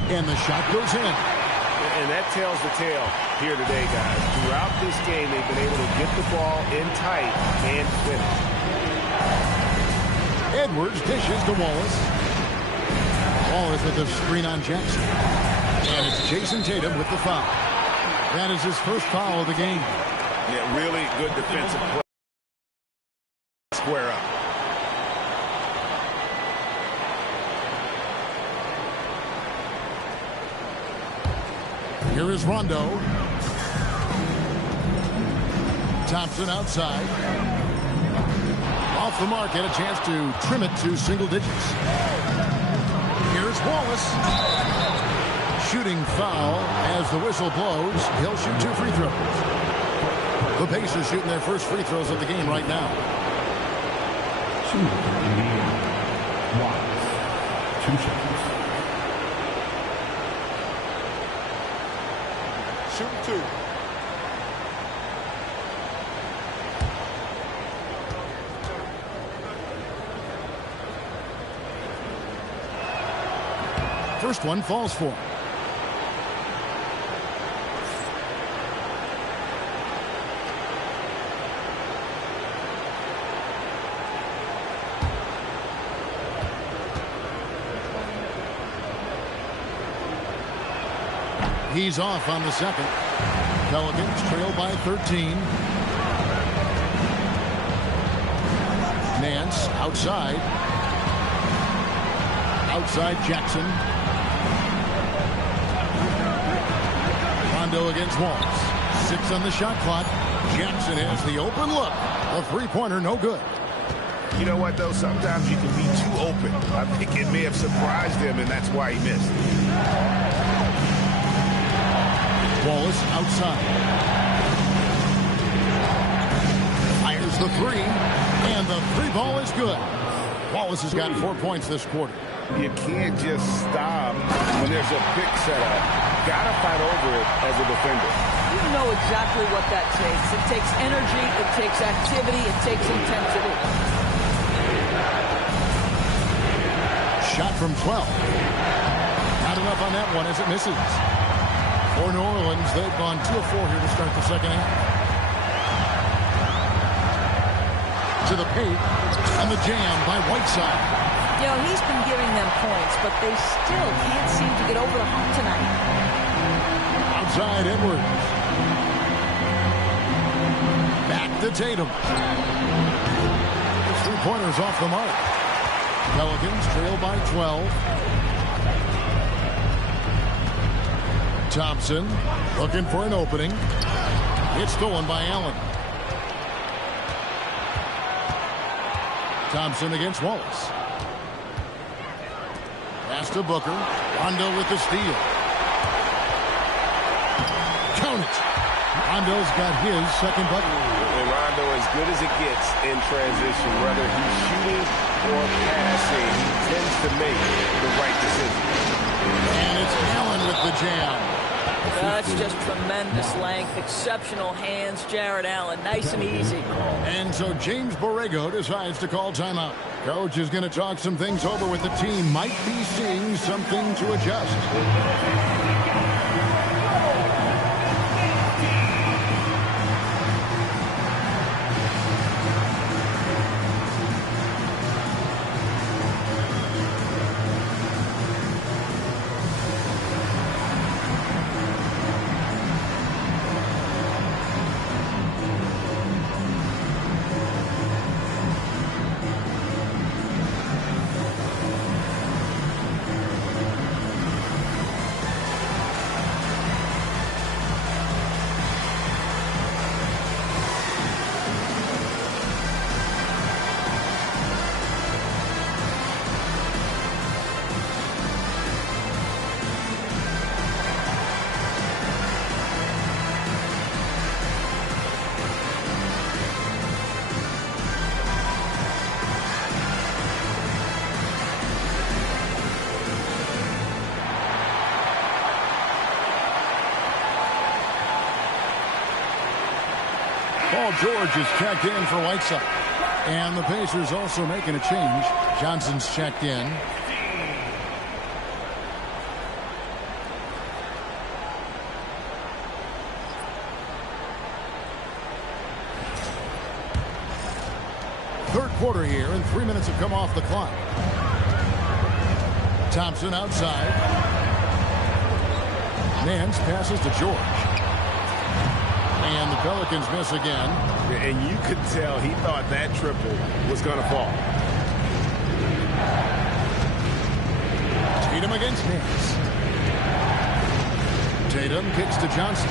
And the shot goes in. And that tells the tale here today, guys. Throughout this game, they've been able to get the ball in tight and finish. Edwards dishes to Wallace. Wallace with the screen on Jackson. And it's Jason Tatum with the foul. That is his first foul of the game. Yeah, really good defensive play. Square up. Here is Rondo. Thompson outside. Off the mark, and a chance to trim it to single digits. Here's Wallace. Shooting foul as the whistle blows. He'll shoot 2 free throws. The Pacers shooting their first free throws of the game right now. 2 seconds. Shoot 2. First one falls for him. He's off on the second. Pelicans trail by 13. Nance outside. Outside Jackson. Rondo against Wallace. 6 on the shot clock. Jackson has the open look. A 3-pointer, no good. You know what, though? Sometimes you can be too open. I think it may have surprised him, and that's why he missed. Wallace outside. Fires the 3, and the 3 ball is good. Wallace has got 4 points this quarter. You can't just stop when there's a pick set up. Gotta fight over it as a defender. You know exactly what that takes. It takes energy, it takes activity, it takes intensity. Shot from 12. Not enough on that one as it misses. For New Orleans, they've gone 2 of 4 here to start the second half. To the paint, and the jam by Whiteside. You know, he's been giving them points, but they still can't seem to get over the hump tonight. Outside Edwards. Back to Tatum. The 3-pointers off the mark. Pelicans trail by 12. Thompson looking for an opening. It's stolen by Allen. Thompson against Wallace. Pass to Booker. Rondo with the steal. Count it. Rondo's got his second bucket. And Rondo, as good as it gets in transition, whether he's shooting or passing, he tends to make the right decision. And it's Allen with the jam. That's just tremendous length, exceptional hands, Jared Allen, nice and easy. And so James Borrego decides to call timeout. Coach is going to talk some things over with the team. Might be seeing something to adjust. Paul George is checked in for Whiteside. And the Pacers also making a change. Johnson's checked in. Third quarter here, and 3 minutes have come off the clock. Thompson outside. Nance passes to George. And the Pelicans miss again. And you could tell he thought that triple was going to fall. Tatum against Nance. Tatum kicks to Johnson.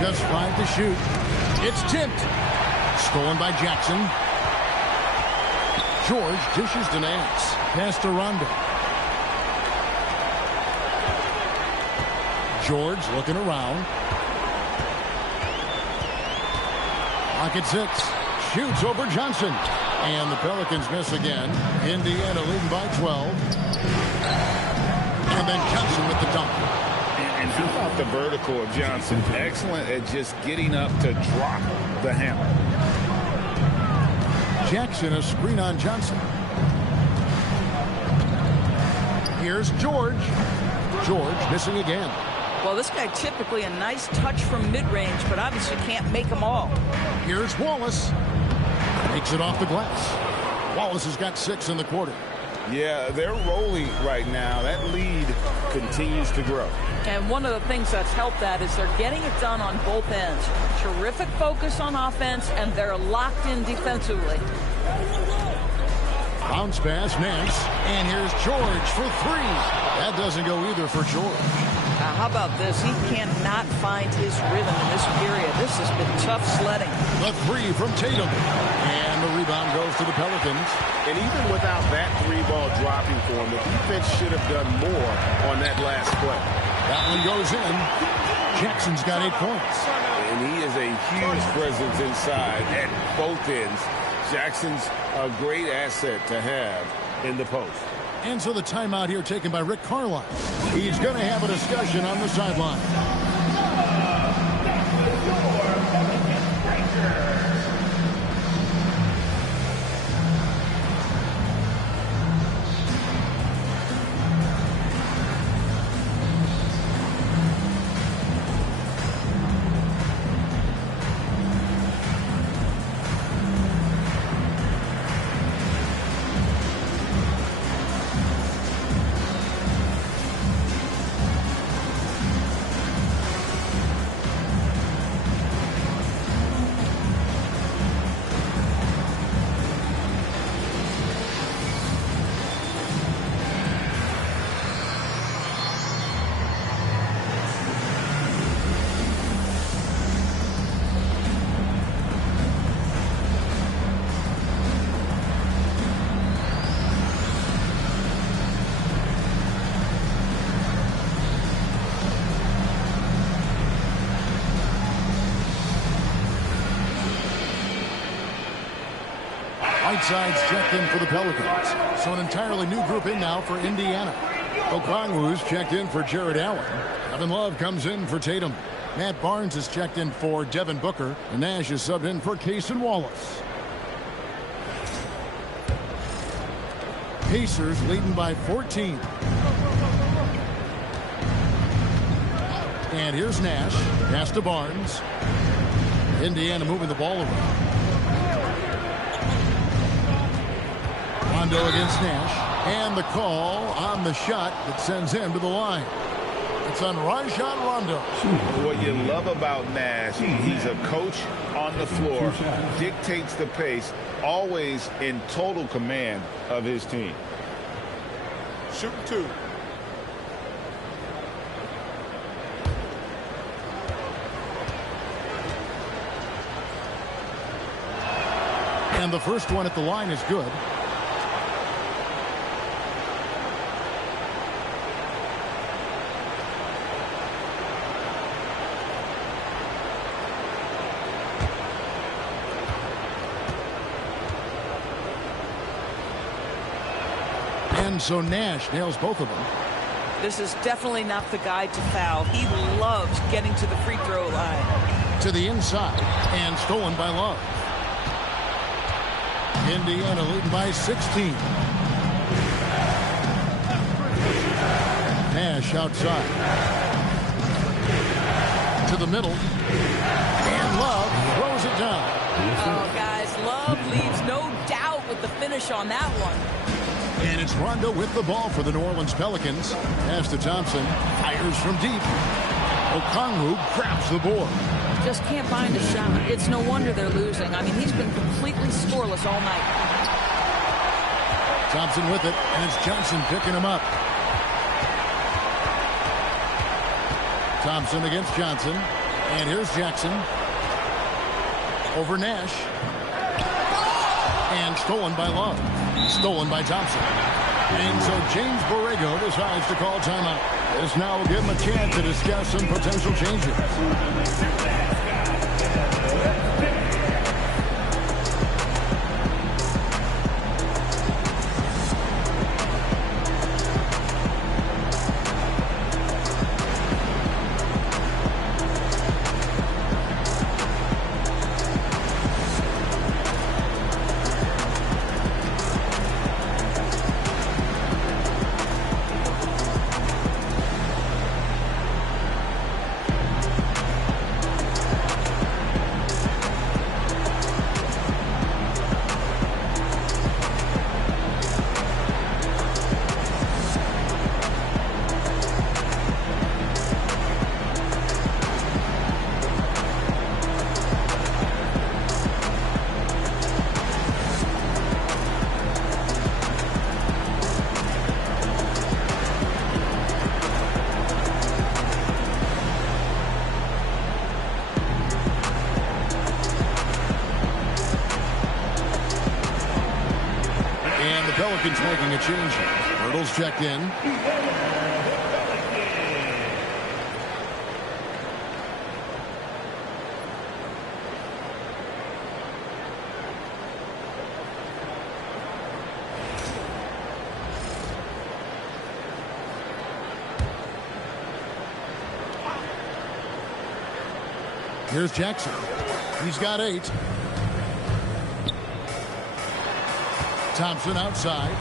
Just 5 to shoot. It's tipped. Stolen by Jackson. George dishes to Nance. Pass to Rondo. George looking around. Pocket 6. Shoots over Johnson. And the Pelicans miss again. Indiana leading by 12. And then Johnson with the dunk. And how about the vertical of Johnson? Excellent at just getting up to drop the hammer. Jackson, a screen on Johnson. Here's George. George missing again. Well, this guy typically a nice touch from mid-range, but obviously can't make them all. Here's Wallace. Takes it off the glass. Wallace has got 6 in the quarter. Yeah, they're rolling right now. That lead continues to grow. And one of the things that's helped that is they're getting it done on both ends. Terrific focus on offense, and they're locked in defensively. Bounce pass, Nance. And here's George for 3. That doesn't go either for George. How about this? He cannot find his rhythm in this period. This has been tough sledding. The 3 from Tatum. And the rebound goes to the Pelicans. And even without that 3-ball dropping for him, the defense should have done more on that last play. That one goes in. Jackson's got 8 points. And he is a huge presence inside at both ends. Jackson's a great asset to have in the post. And so the timeout here taken by Rick Carlisle. He's going to have a discussion on the sideline. Whiteside's checked in for the Pelicans. So an entirely new group in now for Indiana. Okongwu's checked in for Jared Allen. Kevin Love comes in for Tatum. Matt Barnes is checked in for Devin Booker. And Nash is subbed in for Cason Wallace. Pacers leading by 14. And here's Nash. Pass to Barnes. Indiana moving the ball around. Rondo against Nash. And the call on the shot that sends him to the line. It's on Rajon Rondo. What you love about Nash, he's a coach on the floor, dictates the pace, always in total command of his team. Shoot 2. And the first one at the line is good. And so Nash nails both of them. This is definitely not the guy to foul. He loves getting to the free throw line. To the inside, and stolen by Love. Indiana leading by 16. Nash outside. To the middle. And Love throws it down. Oh, guys, Love leaves no doubt with the finish on that one. And it's Rondo with the ball for the New Orleans Pelicans. Pass to Thompson. Fires from deep. Okongwu grabs the board. Just can't find a shot. It's no wonder they're losing. I mean, he's been completely scoreless all night. Thompson with it, and it's Johnson picking him up. Thompson against Johnson. And here's Jackson. Over Nash. And stolen by Love. Stolen by Thompson. And so James Borrego decides to call timeout. This now will give him a chance to discuss some potential changes. Pelicans making a change. Hurdle's checked in. Here's Jackson. He's got 8. Thompson outside.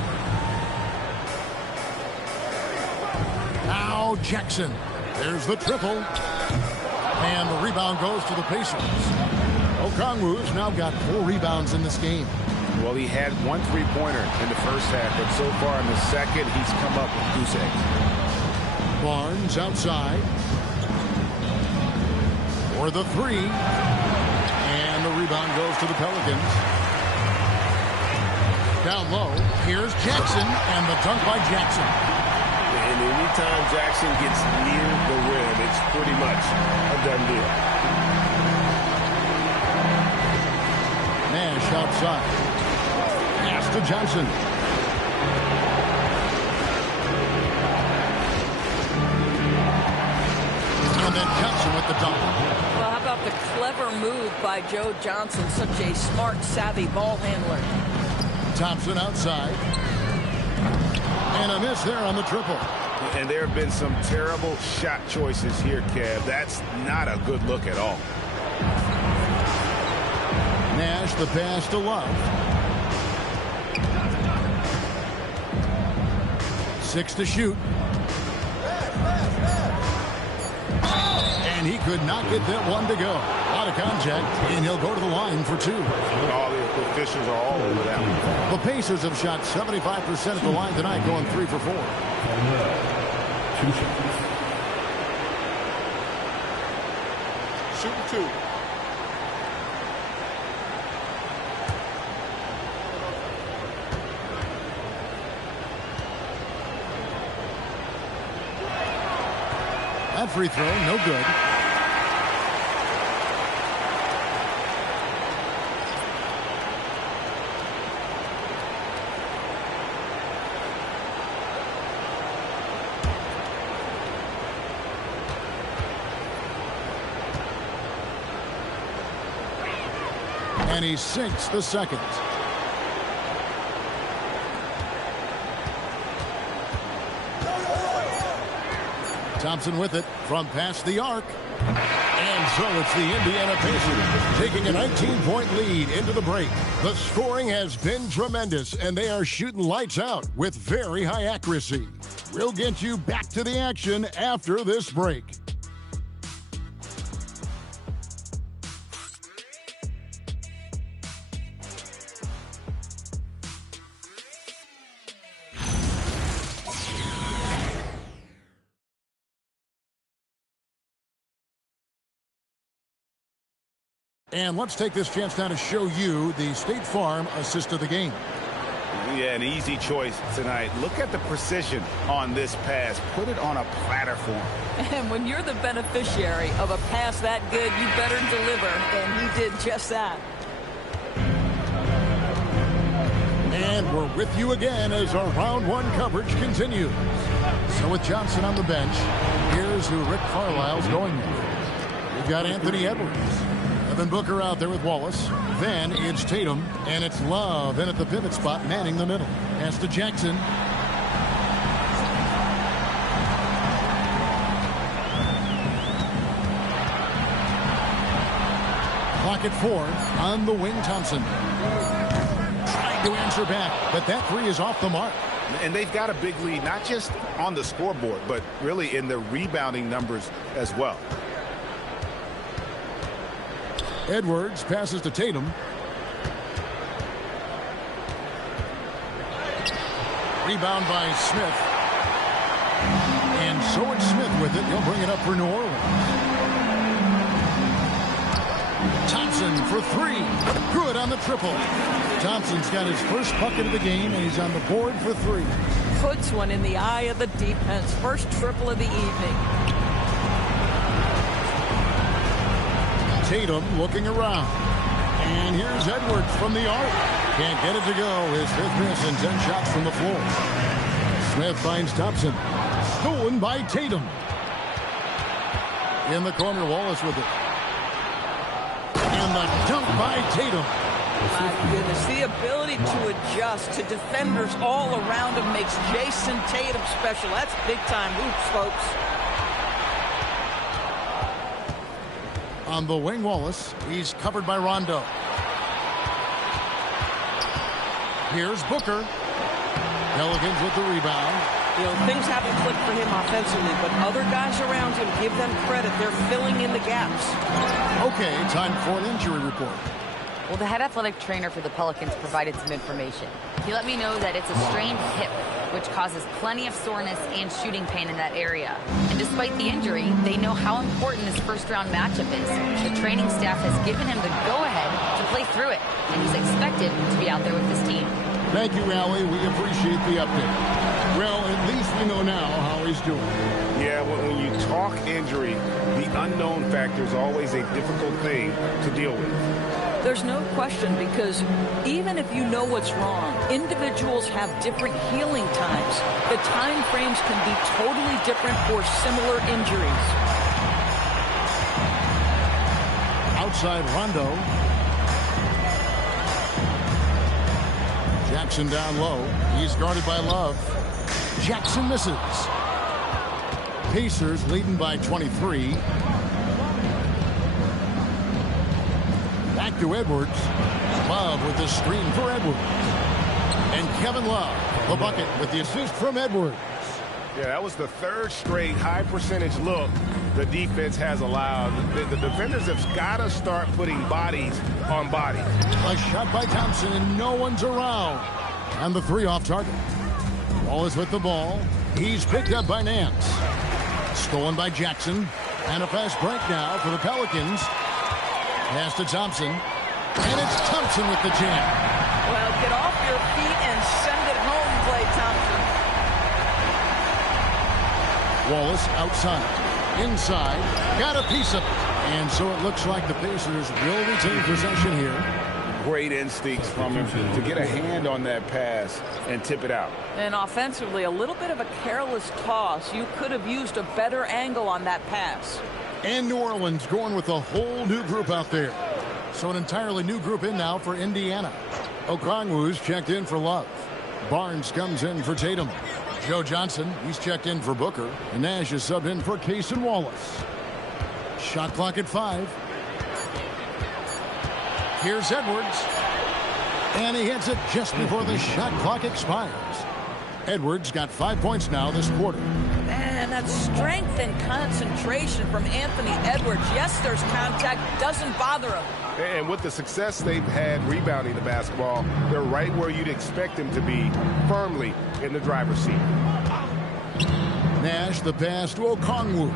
Now Jackson. There's the triple. And the rebound goes to the Pacers. Okongwu's now got 4 rebounds in this game. Well, he had 1 3-pointer in the first half, but so far in the second, he's come up with goose eggs. Barnes outside. For the 3. And the rebound goes to the Pelicans. Down low, here's Jackson, and the dunk by Jackson. And anytime Jackson gets near the rim, it's pretty much a done deal. Nash outside. Pass to Johnson. And then Johnson with the dunk. Well, how about the clever move by Joe Johnson, such a smart, savvy ball handler. Thompson outside. And a miss there on the triple. And there have been some terrible shot choices here, Kev. That's not a good look at all. Nash the pass to Love. 6 to shoot. And he could not get that one to go. A lot of contact, and he'll go to the line for 2. All the officials are all over that one. The Pacers have shot 75% at the line tonight, going 3 for 4. 2 shots. Shooting 2. That free throw, no good. And he sinks the second. Thompson with it from past the arc. And so it's the Indiana Pacers taking a 19-point lead into the break. The scoring has been tremendous, and they are shooting lights out with very high accuracy. We'll get you back to the action after this break. And let's take this chance now to show you the State Farm assist of the game. Yeah, an easy choice tonight. Look at the precision on this pass. Put it on a platter for him. And when you're the beneficiary of a pass that good, you better deliver. And he did just that. And we're with you again as our round one coverage continues. So with Johnson on the bench, here's who Rick Carlisle's going with. We've got Anthony Edwards. Evan Booker out there with Wallace. Then it's Tatum, and it's Love in at the pivot spot, manning the middle. Pass to Jackson. Clock at 4 on the wing, Thompson. Trying to answer back, but that three is off the mark. And they've got a big lead, not just on the scoreboard, but really in the rebounding numbers as well. Edwards passes to Tatum. Rebound by Smith. And so it's Smith with it. He'll bring it up for New Orleans. Thompson for three. Good on the triple. Thompson's got his first bucket of the game, and he's on the board for three. Puts one in the eye of the defense. First triple of the evening. Tatum looking around. And here's Edwards from the arc. Can't get it to go. His fifth miss and 10 shots from the floor. Smith finds Thompson. Stolen by Tatum. In the corner, Wallace with it. And the dunk by Tatum. My goodness, the ability to adjust to defenders all around him makes Jason Tatum special. That's big-time hoops, folks. On the wing, Wallace. He's covered by Rondo. Here's Booker. Pelicans with the rebound. You know, things haven't clicked for him offensively, but other guys around him, give them credit. They're filling in the gaps. Okay, time for an injury report. Well, the head athletic trainer for the Pelicans provided some information. He let me know that it's a strained hip, which causes plenty of soreness and shooting pain in that area. And despite the injury, they know how important this first-round matchup is. The training staff has given him the go-ahead to play through it, and he's expected to be out there with his team. Thank you, Allie. We appreciate the update. Well, at least we know now how he's doing. Yeah, when you talk injury, the unknown factor is always a difficult thing to deal with. There's no question, because even if you know what's wrong, individuals have different healing times. The time frames can be totally different for similar injuries. Outside Rondo. Jackson down low. He's guarded by Love. Jackson misses. Pacers leading by 23. Back to Edwards. Love with the screen for Edwards. And Kevin Love, the bucket with the assist from Edwards. Yeah, that was the third straight high percentage look the defense has allowed. The defenders have got to start putting bodies on bodies. A shot by Thompson, and no one's around. And the three off target. Wallace with the ball. He's picked up by Nance. Stolen by Jackson. And a fast break now for the Pelicans. Pass to Thompson. And it's Thompson with the jam. Well, get off your feet and send it home, Klay Thompson. Wallace outside. Inside. Got a piece of it. And so it looks like the Pacers will retain possession here. Great instincts from him to get a hand on that pass and tip it out. And offensively, a little bit of a careless toss. You could have used a better angle on that pass. And New Orleans going with a whole new group out there. So an entirely new group in now for Indiana. Okongwu's checked in for Love. Barnes comes in for Tatum. Joe Johnson, he's checked in for Booker. And Nash is subbed in for Case and Wallace. Shot clock at 5. Here's Edwards. And he hits it just before the shot clock expires. Edwards got 5 points now this quarter. Man, that strength and concentration from Anthony Edwards. Yes, there's contact. Doesn't bother him. And with the success they've had rebounding the basketball, they're right where you'd expect them to be, firmly in the driver's seat. Nash, the pass to Okongwu.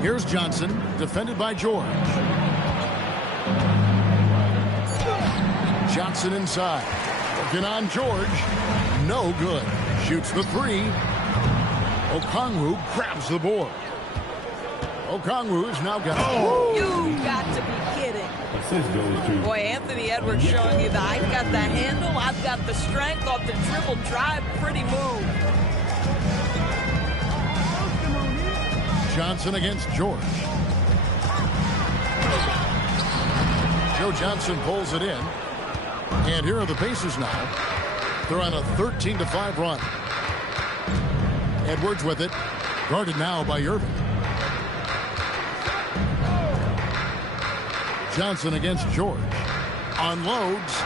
Here's Johnson, defended by George. Johnson inside. Working on George. No good. Shoots the 3. Okongwu grabs the board. Okongwu's now got it. Oh, you got to be kidding. Boy, Anthony Edwards showing you that I've got the handle, I've got the strength off the dribble drive. Pretty move. Johnson against George. Joe Johnson pulls it in. And here are the Pacers now. They're on a 13-5 run. Edwards with it. Guarded now by Irving. Johnson against George. Unloads.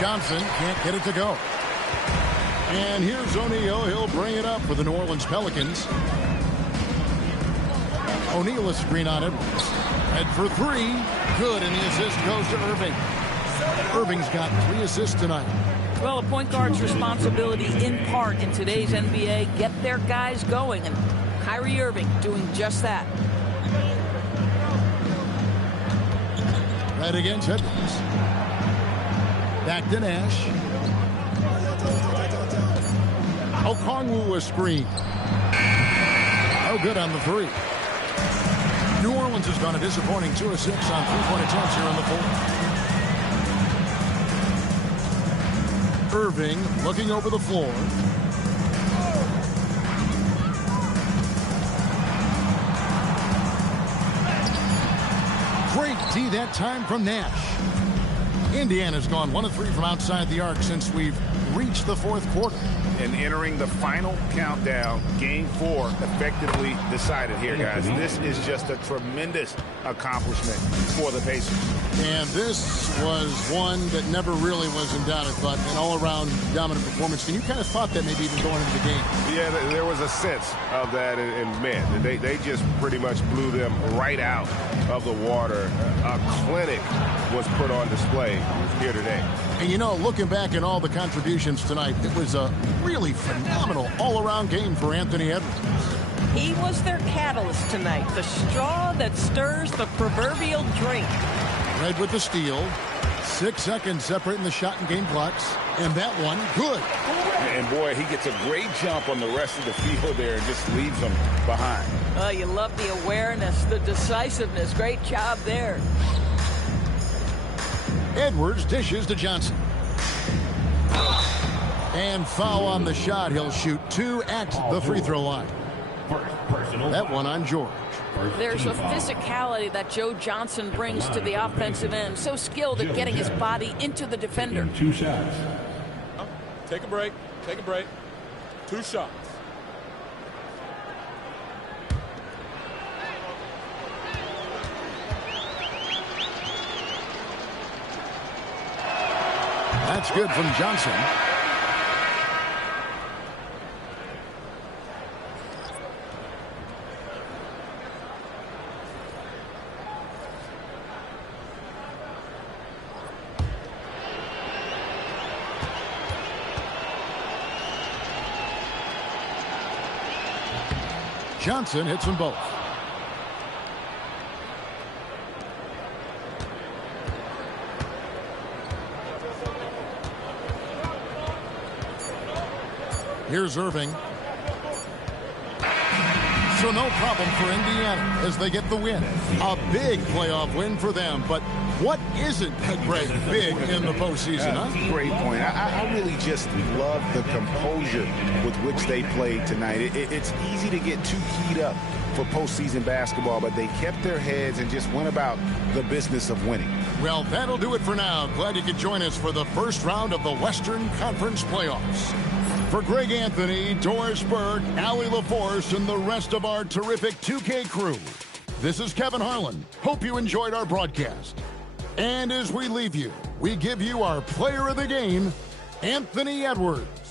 Johnson can't get it to go. And here's O'Neal. He'll bring it up for the New Orleans Pelicans. O'Neal is screen on Edwards. Head for 3. Good, and the assist goes to Irving. Irving's got 3 assists tonight. Well, a point guard's responsibility in part in today's NBA, get their guys going, and Kyrie Irving doing just that. Right against Edwards. Back to Nash. Okongwu a screen. No good on the 3. New Orleans has gone a disappointing 2 of 6 on 3-point attempts here in the 4th. Irving looking over the floor. Great D that time from Nash. Indiana's gone 1 of 3 from outside the arc since we've reached the 4th quarter. And entering the final countdown, game 4 effectively decided here, guys. This is just a tremendous accomplishment for the Pacers. And this was one that never really was in doubt. I thought an all-around dominant performance. And you kind of thought that maybe even going into the game. Yeah, there was a sense of that. And man, they just pretty much blew them right out of the water. A clinic was put on display here today. And you know, looking back at all the contributions tonight, it was a really phenomenal all-around game for Anthony Edwards. He was their catalyst tonight, the straw that stirs the proverbial drink. Red with the steal. 6 seconds separating the shot and game clocks. And that one, good. And boy, he gets a great jump on the rest of the field there and just leaves them behind. Oh, you love the awareness, the decisiveness. Great job there. Edwards dishes to Johnson. And foul on the shot. He'll shoot 2 at the free throw line. That one on George. There's a physicality that Joe Johnson brings to the offensive end. So skilled at getting his body into the defender. 2 shots. Take a break. Take a break. 2 shots. That's good from Johnson. Johnson hits them both. Here's Irving. So no problem for Indiana as they get the win. A big playoff win for them, but what isn't Greg big in the postseason, huh? Great point. I really just love the composure with which they played tonight. It's easy to get too keyed up for postseason basketball, but they kept their heads and just went about the business of winning. Well, that'll do it for now. Glad you could join us for the first round of the Western Conference playoffs. For Greg Anthony, Doris Burke, Allie LaForce, and the rest of our terrific 2K crew, this is Kevin Harlan. Hope you enjoyed our broadcast. And as we leave you, we give you our player of the game, Anthony Edwards.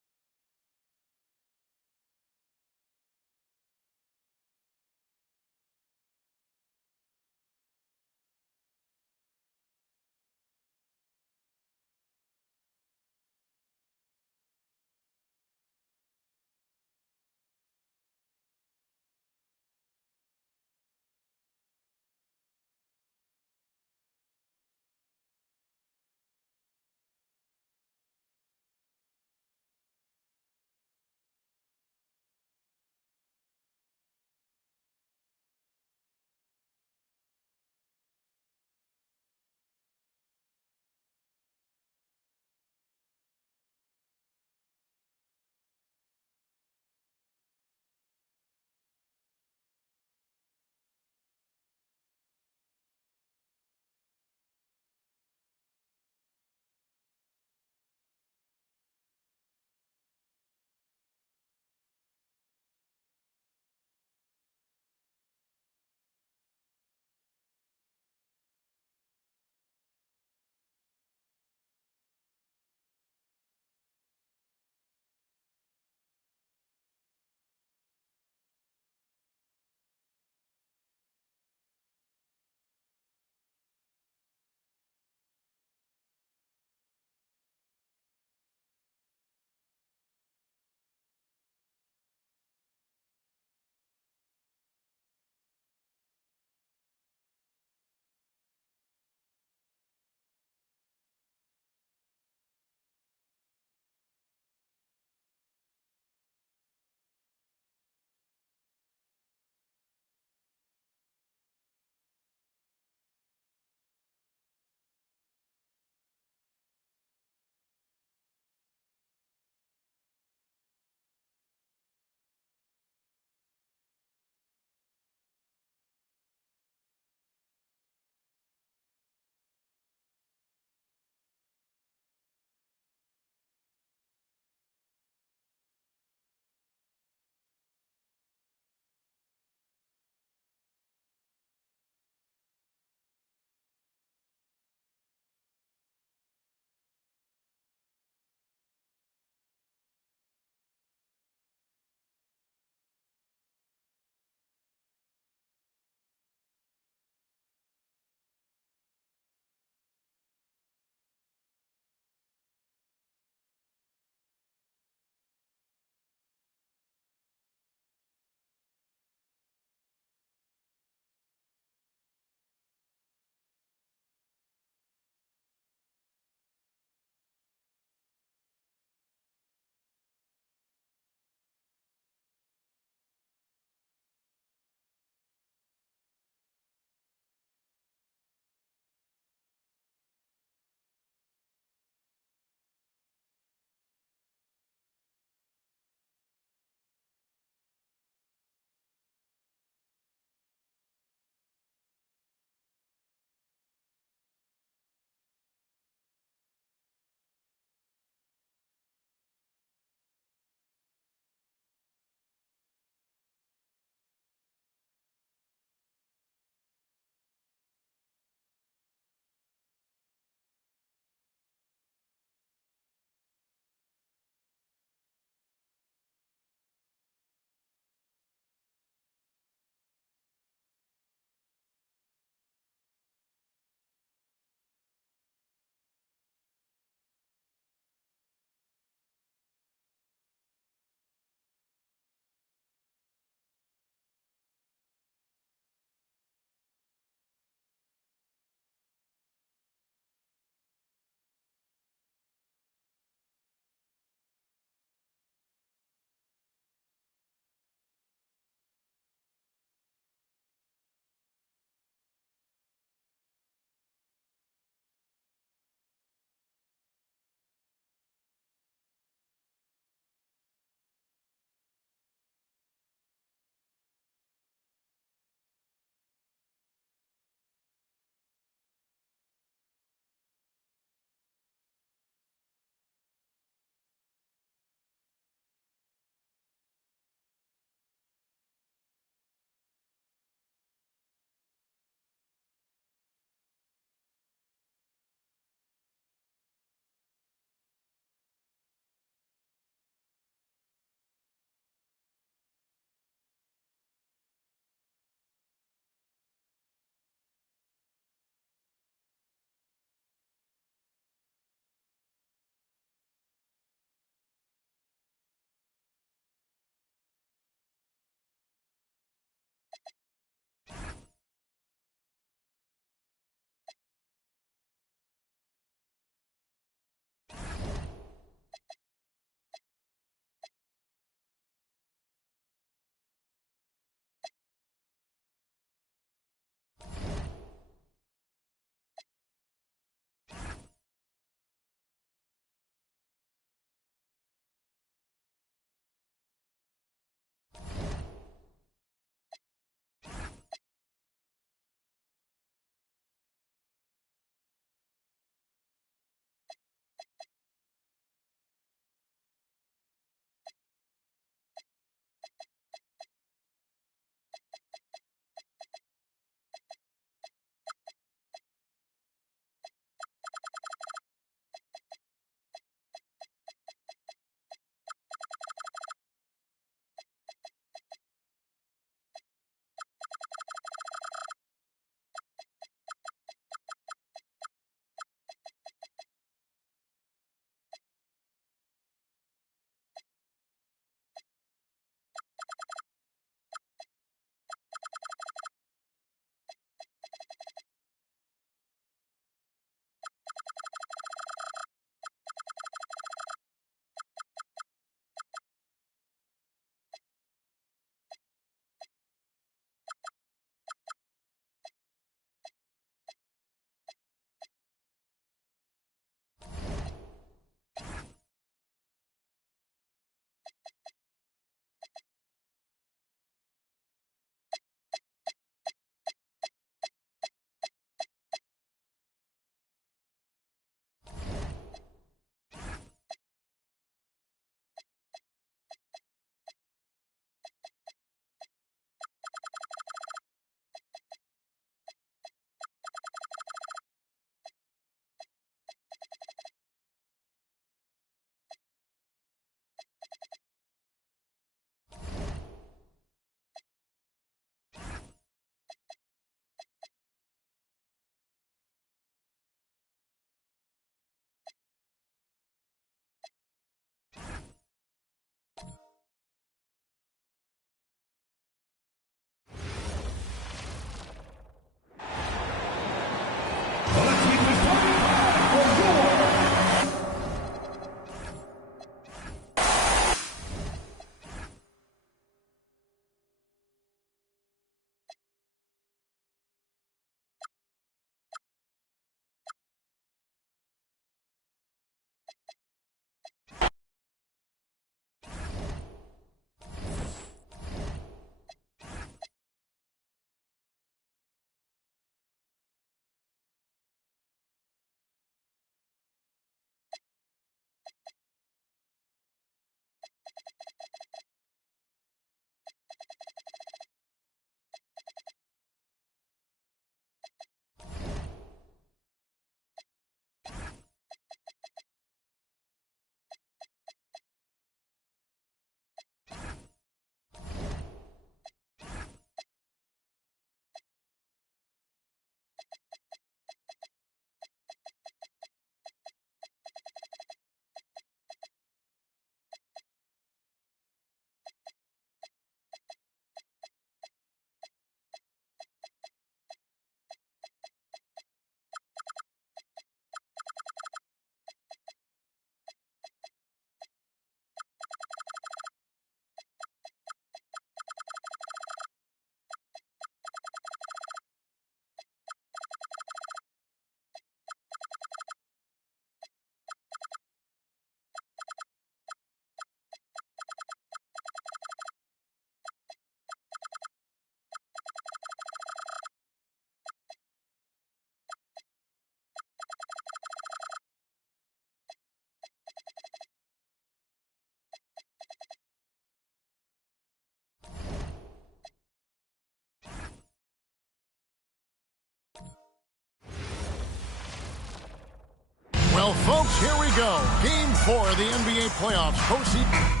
Well, folks, here we go. Game 4 of the NBA playoffs. Postseason.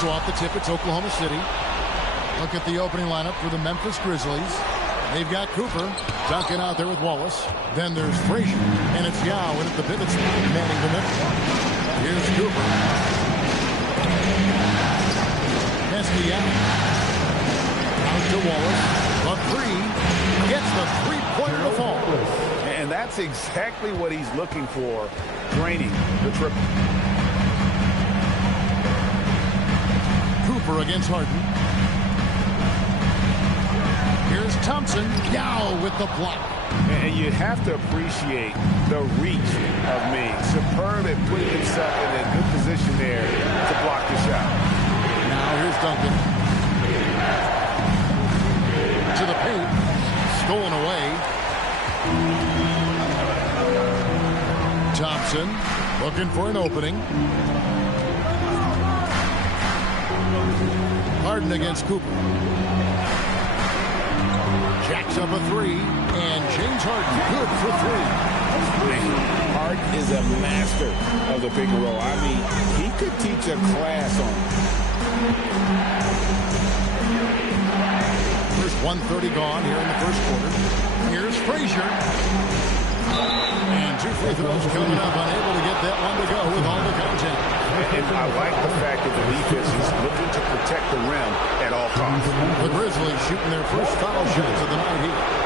So off the tip, it's Oklahoma City. Look at the opening lineup for the Memphis Grizzlies. They've got Cooper, Duncan out there with Wallace. Then there's Frazier, and it's Yao in at the pivot spot, manning the middle. Here's Cooper. Yao. Out to Wallace. A three. Gets the three-pointer to fall. And that's exactly what he's looking for, draining the triple. Cooper against Harden. Here's Thompson. Yao with the block. And you have to appreciate the reach of Ming. Superb at putting himself in a good position there to block the shot. Now here's Duncan. To the paint. Stolen away. Thompson looking for an opening. Harden against Cooper. Jacks up a three, and James Harden good for three. Man, Harden is a master of the pick and roll. I mean, he could teach a class on it. First 1:30 gone here in the first quarter. Here's Frazier. And two free throws coming up, unable to get that one to go with all the contact. And I like the fact that the defense is looking to protect the rim at all costs. The Grizzlies shooting their first foul shots of the night here.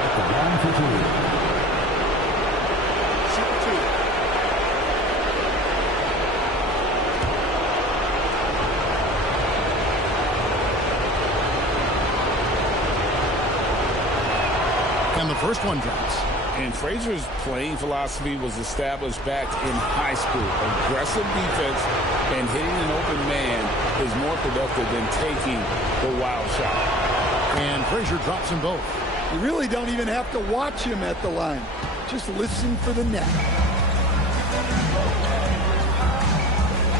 And the first one drops. And Frazier's playing philosophy was established back in high school. Aggressive defense and hitting an open man is more productive than taking the wild shot. And Frazier drops them both. You really don't even have to watch him at the line. Just listen for the net.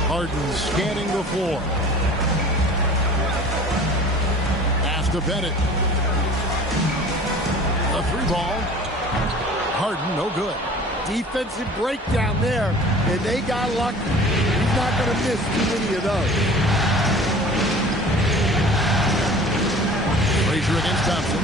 Harden scanning the floor. Pass to Bennett. A three ball. Harden, no good. Defensive breakdown there, and they got lucky. He's not going to miss too many of those. Frazier against Thompson.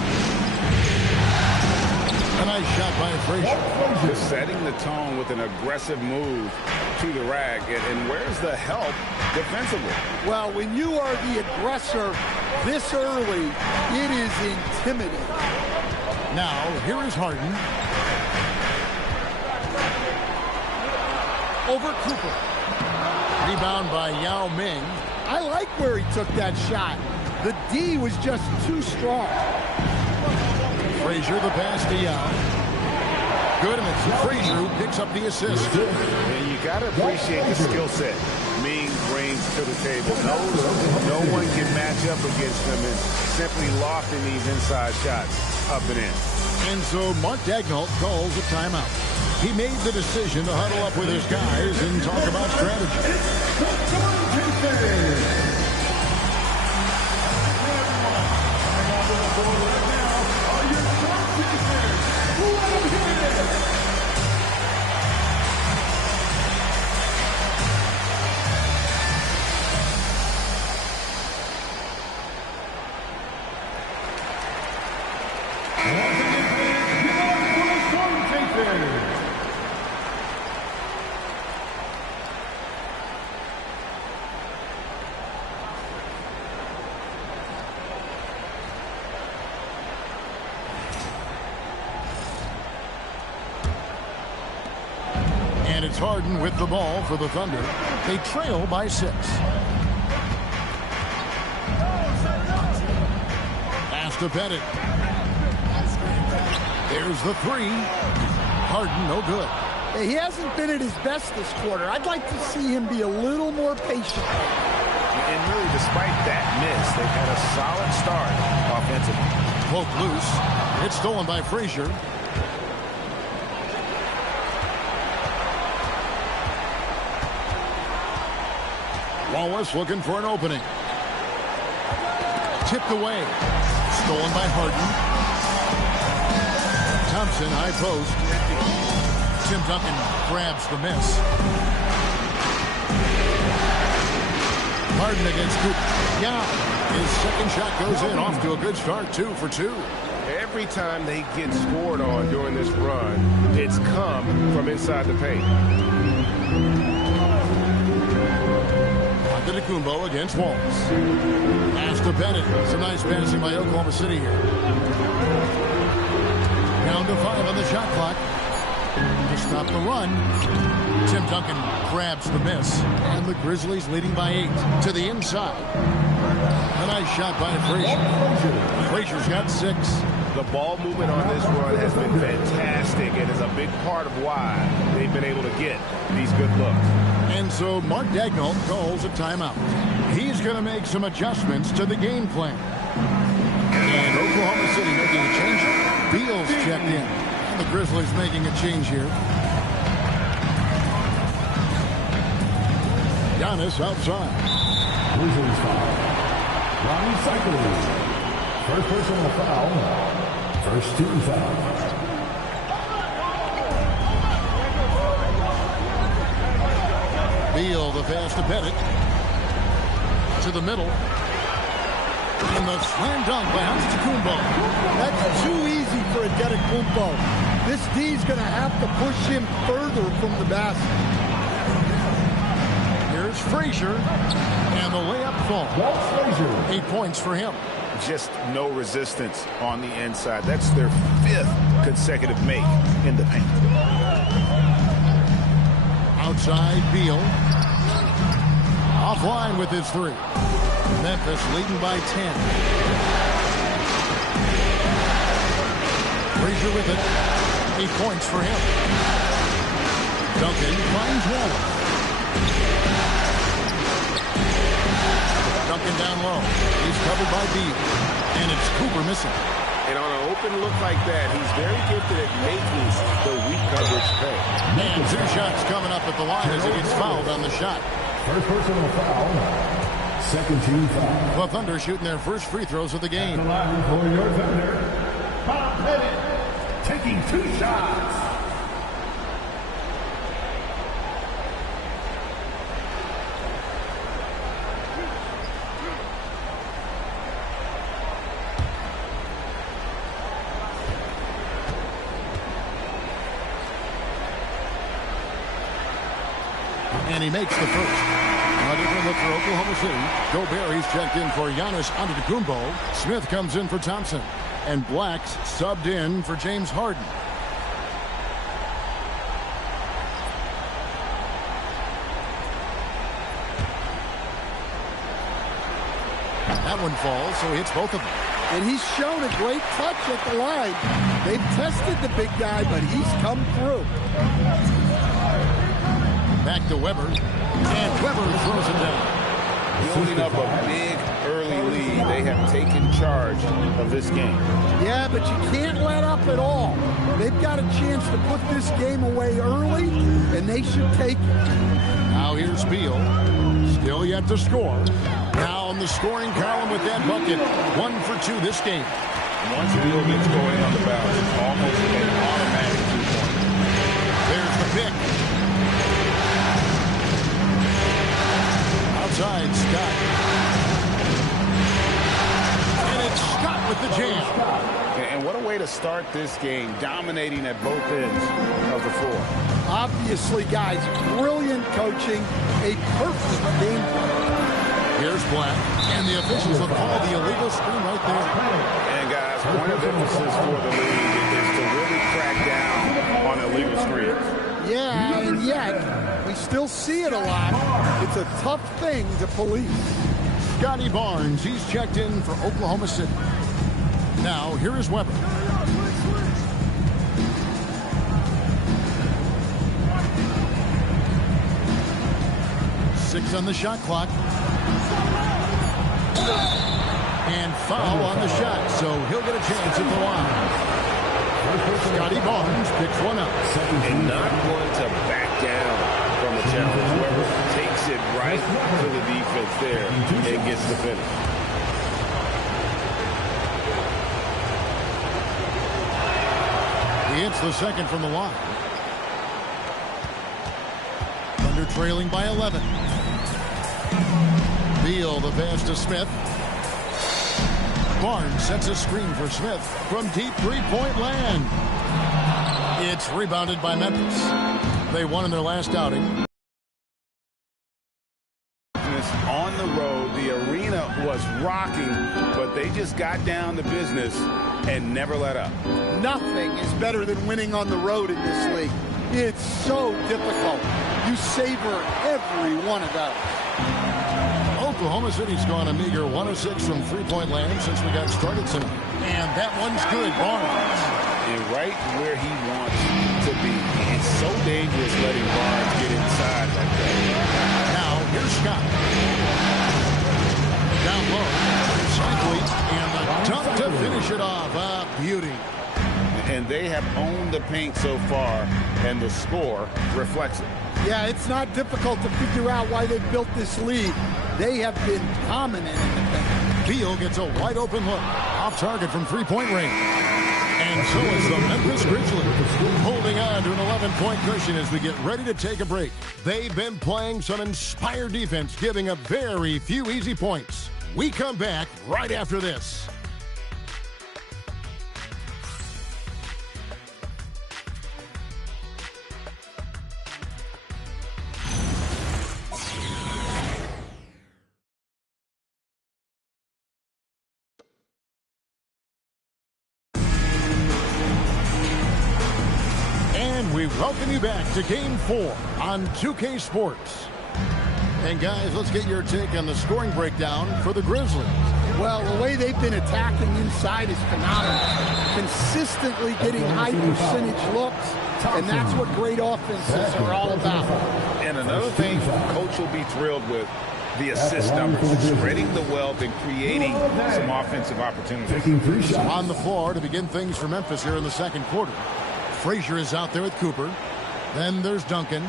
A nice shot by Frazier. Just setting the tone with an aggressive move to the rack. And where's the help defensively? Well, when you are the aggressor this early, it is intimidating. Now, here is Harden. Over Cooper. Rebound by Yao Ming. I like where he took that shot. The D was just too strong. Frazier, the pass to Yao. Good, and it's Frazier who picks up the assist. And you got to appreciate the skill set Ming brings to the table. No one can match up against him and simply lofting these inside shots up and in. And so Mark Daigneault calls a timeout. He made the decision to huddle up with his guys and talk about strategy. And it's Harden with the ball for the Thunder. They trail by 6. Pass to Pettit. There's the 3. Harden, no good. He hasn't been at his best this quarter. I'd like to see him be a little more patient. And really, despite that miss, they've had a solid start offensively. Poke loose. It's stolen by Frazier. Wallace looking for an opening. Tipped away. Stolen by Harden. Thompson, high post. Tim Duncan grabs the miss. Harden against Cooper. Yeah, his second shot goes in. Off to a good start, 2 for 2. Every time they get scored on during this run, it's come from inside the paint. Antetokounmpo against Wallace. Pass to Bennett. Some nice passing by Oklahoma City here. Down to 5 on the shot clock. To stop the run. Tim Duncan grabs the miss. And the Grizzlies leading by 8 to the inside. A nice shot by Frazier. Frazier's got 6. The ball movement on this run has been fantastic and is a big part of why they've been able to get these good looks. And so Mark Daigneault calls a timeout. He's going to make some adjustments to the game plan. And Oklahoma City making a change. Beal's checked in. And the Grizzlies making a change here. Giannis outside. Grizzlies foul. Ronnie Cycles. First personal foul. First team foul. Beal, the pass to Pettit. To the middle. And the slam dunk by Antetokounmpo. That's too easy for Antetokounmpo. This D's going to have to push him further from the basket. Here's Frazier. And the layup falls. 8 points for him. Just no resistance on the inside. That's their 5th consecutive make in the paint. Outside, Beal. Offline with his 3. Memphis leading by 10. Frazier with it. 8 points for him. Duncan finds Wallace. Duncan down low. He's covered by Beal. And it's Cooper missing. And on an open look like that, he's very gifted at making the weak coverage pay. And 2 shots coming up at the line as he gets fouled on the shot. First personal foul. Second team foul. The Thunder shooting their first free throws of the game. The line for your Thunder. Bob Pettit taking 2 shots. And he makes the first. A different look for Oklahoma City. Gobert, he's checked in for Giannis Antetokounmpo. Smith comes in for Thompson. And Black's subbed in for James Harden. That one falls, so he hits both of them. And he's shown a great touch at the line. They've tested the big guy, but he's come through. Back to Weber. And Weber throws it down. Building up a big early lead. They have taken charge of this game. Yeah, but you can't let up at all. They've got a chance to put this game away early, and they should take it. Now here's Beal. Still yet to score. Now in the scoring column with that bucket. 1 for 2 this game. Once Beal gets going on the bounce, it's almost an automatic 2-point. There's the pick. Outside, Scott. And it's Scott with the jam. And what a way to start this game, dominating at both ends of the floor. Obviously, guys, brilliant coaching, a perfect game plan. Here's Black, and the officials have called the illegal screen right there. And guys, point of emphasis for the league is to really crack down on illegal screens. Yeah, still see it a lot. It's a tough thing to police. Scotty Barnes, he's checked in for Oklahoma City. Now, here is Weber. Six on the shot clock. And foul on the shot, so he'll get a chance at the line. Scotty Barnes picks one up. And not one to back down from the challenge. Weber takes it right to the defense there and gets the finish. He hits the second from the line. Thunder trailing by 11. Beal the pass to Smith. Barnes sets a screen for Smith from deep three-point land. It's rebounded by Memphis. They won in their last outing. On the road, the arena was rocking, but they just got down to business and never let up. Nothing is better than winning on the road in this league. It's so difficult. You savor every one of those. Oklahoma City's gone a meager 1 of 6 from three-point land since we got started tonight. And that one's good. Barnes. And right where he wants to be. It's so dangerous letting Barnes get inside like that. Now, here's Scott. Down low. Cycling. And the dunk to finish it off. A beauty. And they have owned the paint so far, and the score reflects it. Yeah, it's not difficult to figure out why they've built this lead. They have been dominant in the paint. Beal gets a wide open look. Off target from three-point range. And so is the Memphis Grizzlies. Holding on to an 11-point cushion as we get ready to take a break. They've been playing some inspired defense, giving up very few easy points. We come back right after this. We welcome you back to Game 4 on 2K Sports. And guys, let's get your take on the scoring breakdown for the Grizzlies. Well, the way they've been attacking inside is phenomenal. Consistently getting high percentage looks, and that's what great offenses are all about. And another thing, Coach will be thrilled with the assist numbers, spreading the wealth and creating some offensive opportunities. On the floor to begin things for Memphis here in the second quarter. Frazier is out there with Cooper. Then there's Duncan.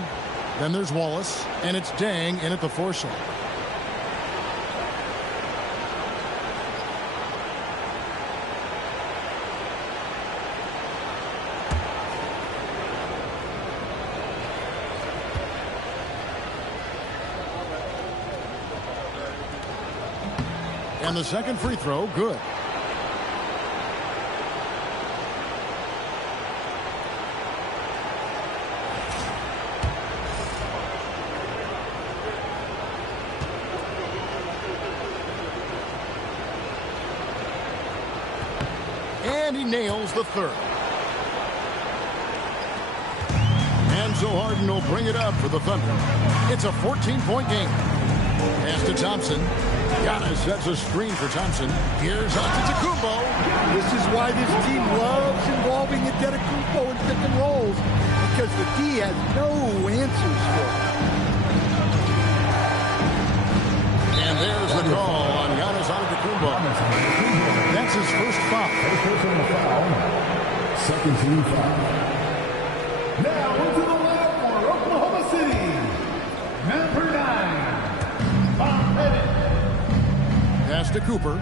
Then there's Wallace. And it's Dang in at the foresight. And the second free throw, good. And he nails the third. And so Harden will bring it up for the Thunder. It's a 14-point game. Pass to Thompson. Giannis sets a screen for Thompson. Here's out to Tacumbo. This is why this team loves involving Tacumbo in pick and rolls, because the D has no answers for it. And there's the call on Giannis Antetokounmpo. That's his first foul. Second team foul. Now into the lineup for Oklahoma City. Number 9, Pass to Cooper.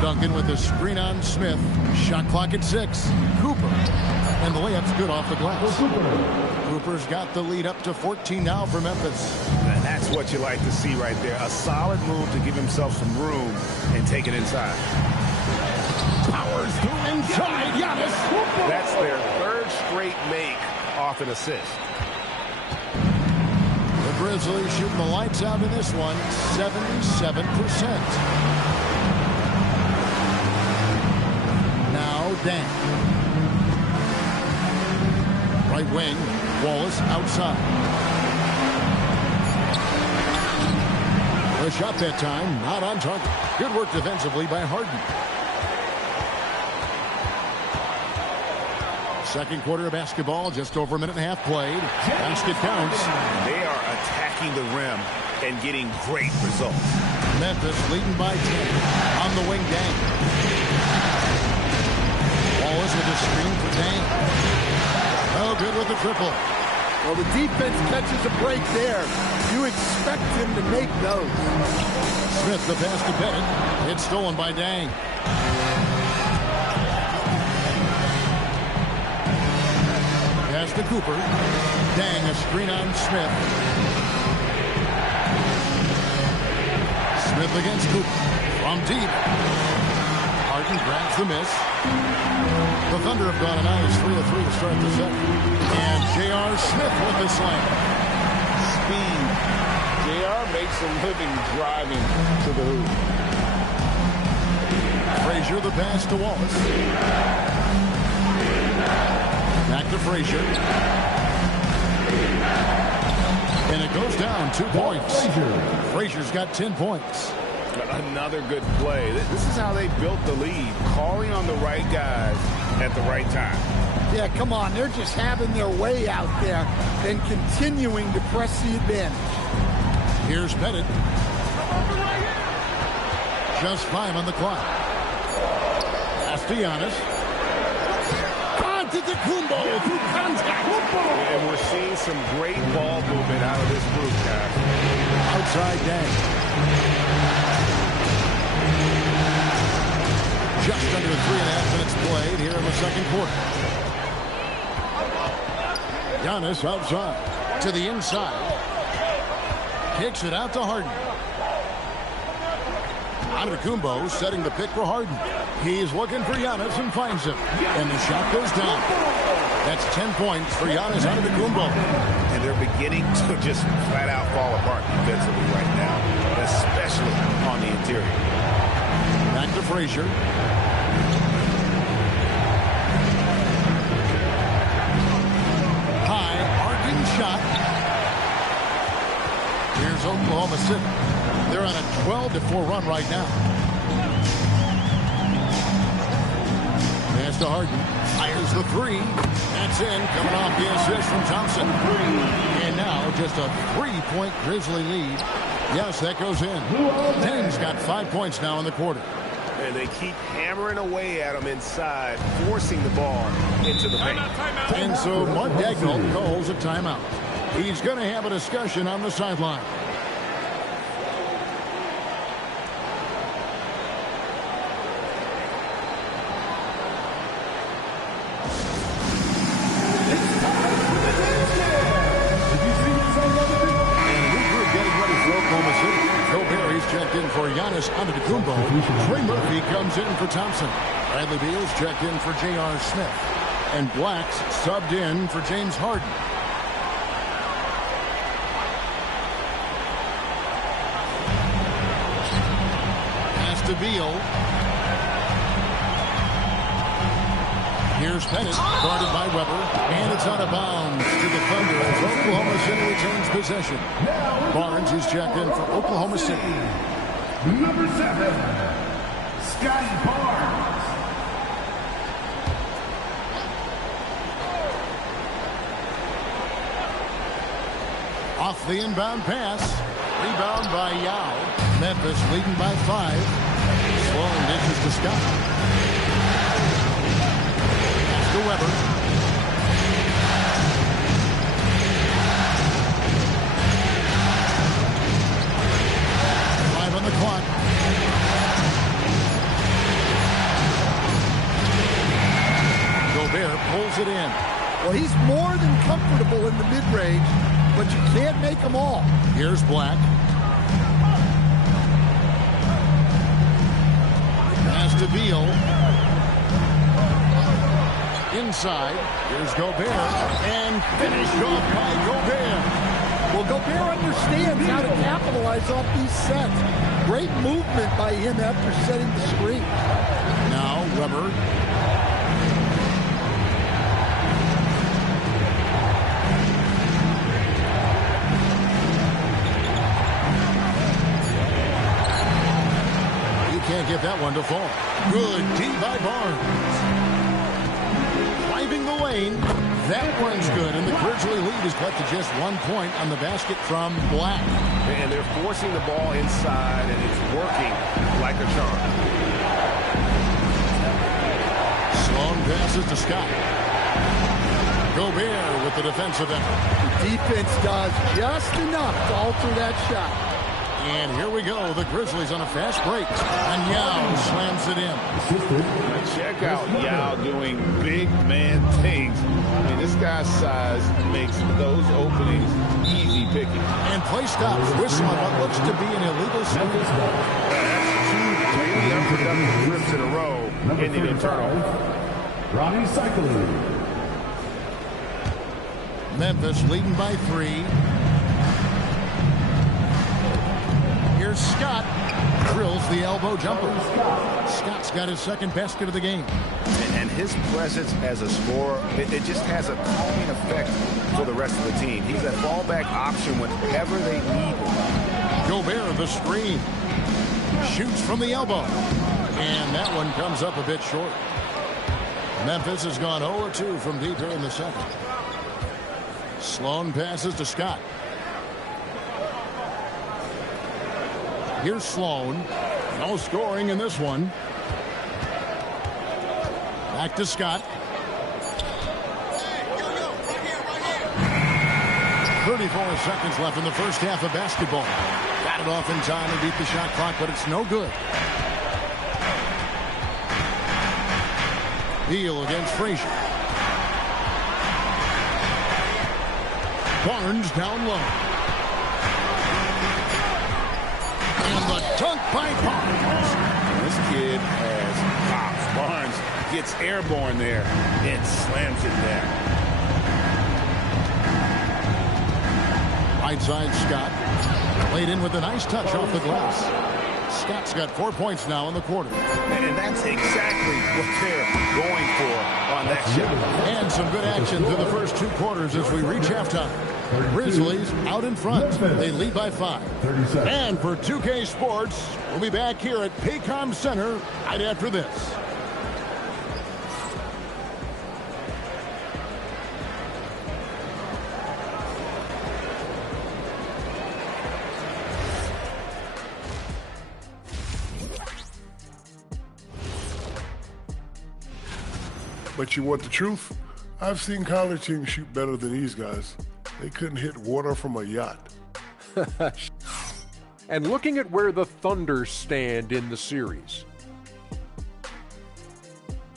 Duncan with a screen on Smith. Shot clock at 6. Cooper. And the layup's good off the glass. Cooper's got the lead up to 14 now for Memphis. And that's what you like to see right there. A solid move to give himself some room and take it inside. Powers through inside. Giannis. That's their third straight make off an assist. The Grizzlies shooting the lights out in this one. 77%. Now Dan. Right wing, Wallace outside. The shot that time, not on target. Good work defensively by Harden. Second quarter of basketball, just over a minute and a half played. Basket counts. They are attacking the rim and getting great results. Memphis leading by 10. On the wing, Dang. Wallace with a screen for Dang. Oh, good with the triple. Well, the defense catches a break there. You expect him to make those. Smith, the pass to Bennett. It's stolen by Dang. Pass to Cooper. Dang, a screen on Smith. Smith against Cooper. From deep. Harden grabs the miss. The Thunder have gone a nice 3 of 3 to start the second. And J.R. Smith with the slam. Speed. J.R. makes a living driving to the hoop. Frazier the pass to Wallace. Back to Frazier. And it goes down 2 points. Frazier's got 10 points. Another good play. This is how they built the lead, calling on the right guys at the right time. Yeah, come on. They're just having their way out there and continuing to press the advantage. Here's Bennett. Just 5 on the clock. Pass to Giannis. Kumbo through contact. And we're seeing some great ball movement out of this group, guys. Outside Dang. Just under 3.5 minutes played here in the second quarter. Giannis outside to the inside. Kicks it out to Harden. Antetokounmpo setting the pick for Harden. He's looking for Giannis and finds him. And the shot goes down. That's 10 points for Giannis Antetokounmpo. And they're beginning to just flat out fall apart defensively right now, especially on the interior. Back to Frazier. High, arcing shot. Here's Oklahoma City. They're on a 12-4 run right now. Pass to Harden. Fires the 3. That's in. Coming off the assist from Thompson. And now just a 3-point Grizzly lead. Yes, that goes in. Dang's got 5 points now in the quarter. And they keep hammering away at him inside, forcing the ball into the paint. And so Mark Dagnall calls a timeout. He's going to have a discussion on the sideline. For Giannis Antetokounmpo. Trey Murphy comes in for Thompson. Bradley Beal's checked in for J.R. Smith. And Black's subbed in for James Harden. Pass to Beal. Here's Bennett, guarded by Weber, and it's out of bounds to the Thunder as Oklahoma City retains possession. Barnes is checked in for Oklahoma City. Number 7, Scotty Barnes. Off the inbound pass. Rebound by Yao. Memphis leading by 5. Sloan dishes to Scott. Pass to Weber. On the clock. Gobert pulls it in. Well, he's more than comfortable in the mid-range, but you can't make them all. Here's Black. Pass to Beal. Inside. Here's Gobert. And finished off by Gobert. Well, Gobert understands how to capitalize off these sets. Great movement by him after setting the screen. Now Weber. that one to fall. Good D by Barnes. Driving the lane. That one's good, and the Grizzly lead is cut to just 1 point on the basket from Black. And they're forcing the ball inside, and it's working like a charm. Sloan passes to Scott. Gobert with the defensive effort. The defense does just enough to alter that shot. And here we go. The Grizzlies on a fast break. And Yao slams it in. Check out Yao doing big man things. I mean, this guy's size makes those openings easy picking. And play stops. Whistle on what looks to be an illegal second. That's 2 really unproductive trips in a row, ending in turnover. Ronnie Cycling. Memphis leading by 3. Here's Scott. Drills the elbow jumper. Scott's got his second basket of the game. And his presence as a scorer, it just has a calming effect for the rest of the team. He's a fallback option whenever they need him. Gobert the screen. Shoots from the elbow. And that one comes up a bit short. Memphis has gone 0-2 from deep here in the second. Sloan passes to Scott. Here's Sloan. No scoring in this one. Back to Scott. 34 seconds left in the first half of basketball. Got it off in time and beat the shot clock, but it's no good. Beal against Frazier. Barnes down low. And the dunk by Barnes. This kid has pops. Barnes gets airborne there and slams it down. Right side Scott. Laid in with a nice touch off the glass. Scott's got 4 points now in the quarter. And that's exactly what they're going for on that shot. And some good action through the first 2 quarters as we reach halftime. Grizzlies out in front. They lead by 5. And for 2K Sports, we'll be back here at Paycom Center right after this. But you want the truth? I've seen college teams shoot better than these guys. They couldn't hit water from a yacht. And looking at where the Thunder stand in the series.